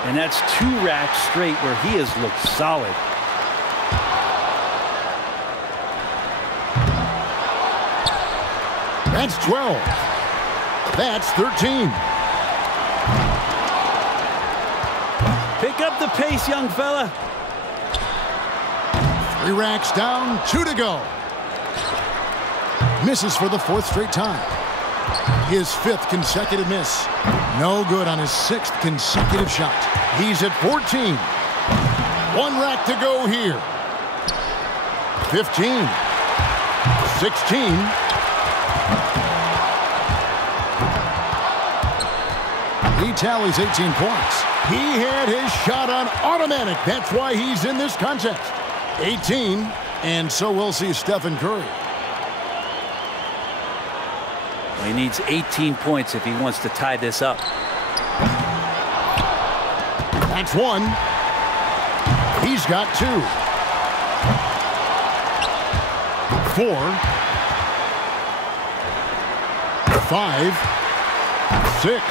And that's 2 racks straight where he has looked solid. That's 12. That's 13. Pick up the pace, young fella. 3 racks down, 2 to go. Misses for the 4th straight time. His 5th consecutive miss. No good on his 6th consecutive shot. He's at 14. 1 rack to go here. 15. 16. He tallies 18 points. He had his shot on automatic. That's why he's in this contest. 18, and so we'll see Stephen Curry. He needs 18 points if he wants to tie this up. That's 1. He's got 2. 4. 5. 6.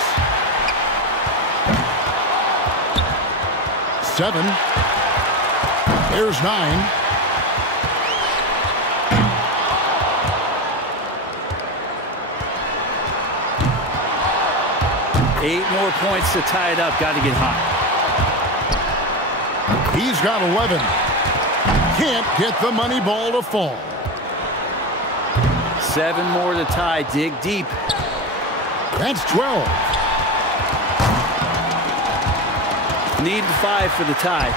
7. There's 9. Eight more points to tie it up. Got to get hot. He's got 11. Can't get the money ball to fall. 7 more to tie. Dig deep. That's 12. Need 5 for the tie.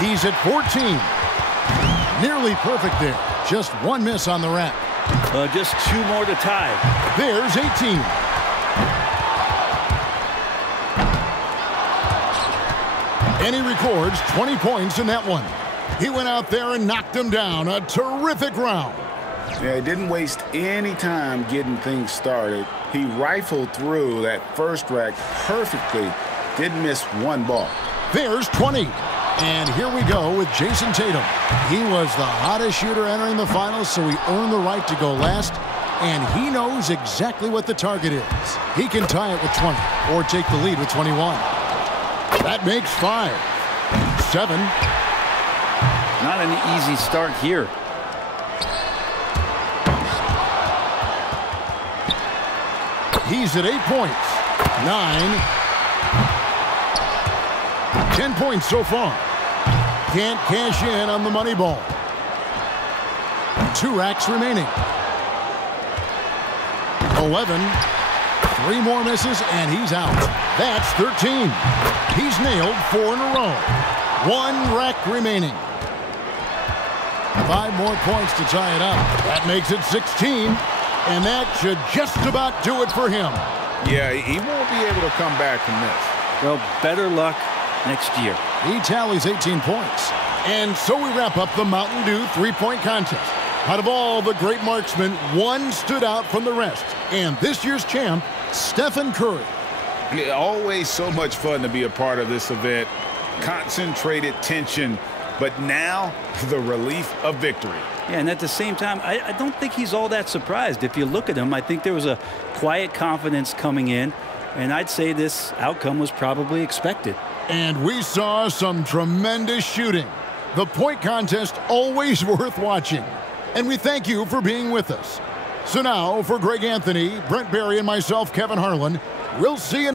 He's at 14. Nearly perfect there. Just 1 miss on the rack. Just 2 more to tie. There's 18. And he records 20 points in that one. He went out there and knocked him down. A terrific round. Yeah, he didn't waste any time getting things started. He rifled through that first rack perfectly Didn't miss one ball. There's 20. And here we go with Jason Tatum. He was the hottest shooter entering the finals, so he earned the right to go last. And he knows exactly what the target is. He can tie it with 20 or take the lead with 21. That makes 5. 7. Not an easy start here. He's at 8 points. 9. 10 points so far. Can't cash in on the money ball. 2 racks remaining. 11. 3 more misses, and he's out. That's 13. He's nailed 4 in a row. 1 rack remaining. 5 more points to tie it up. That makes it 16, and that should just about do it for him. Yeah, he won't be able to come back from this. Well, better luck next year. He tallies 18 points. And so we wrap up the Mountain Dew three-point contest. Out of all the great marksmen, one stood out from the rest. And this year's champ, Stephen Curry. Always so much fun to be a part of this event. Concentrated tension, but now the relief of victory. Yeah, and at the same time, I don't think he's all that surprised. If you look at him, I think there was a quiet confidence coming in, and I'd say this outcome was probably expected. And we saw some tremendous shooting. The point contest always worth watching. And we thank you for being with us. So now, for Greg Anthony, Brent Barry, and myself, Kevin Harlan, we'll see you.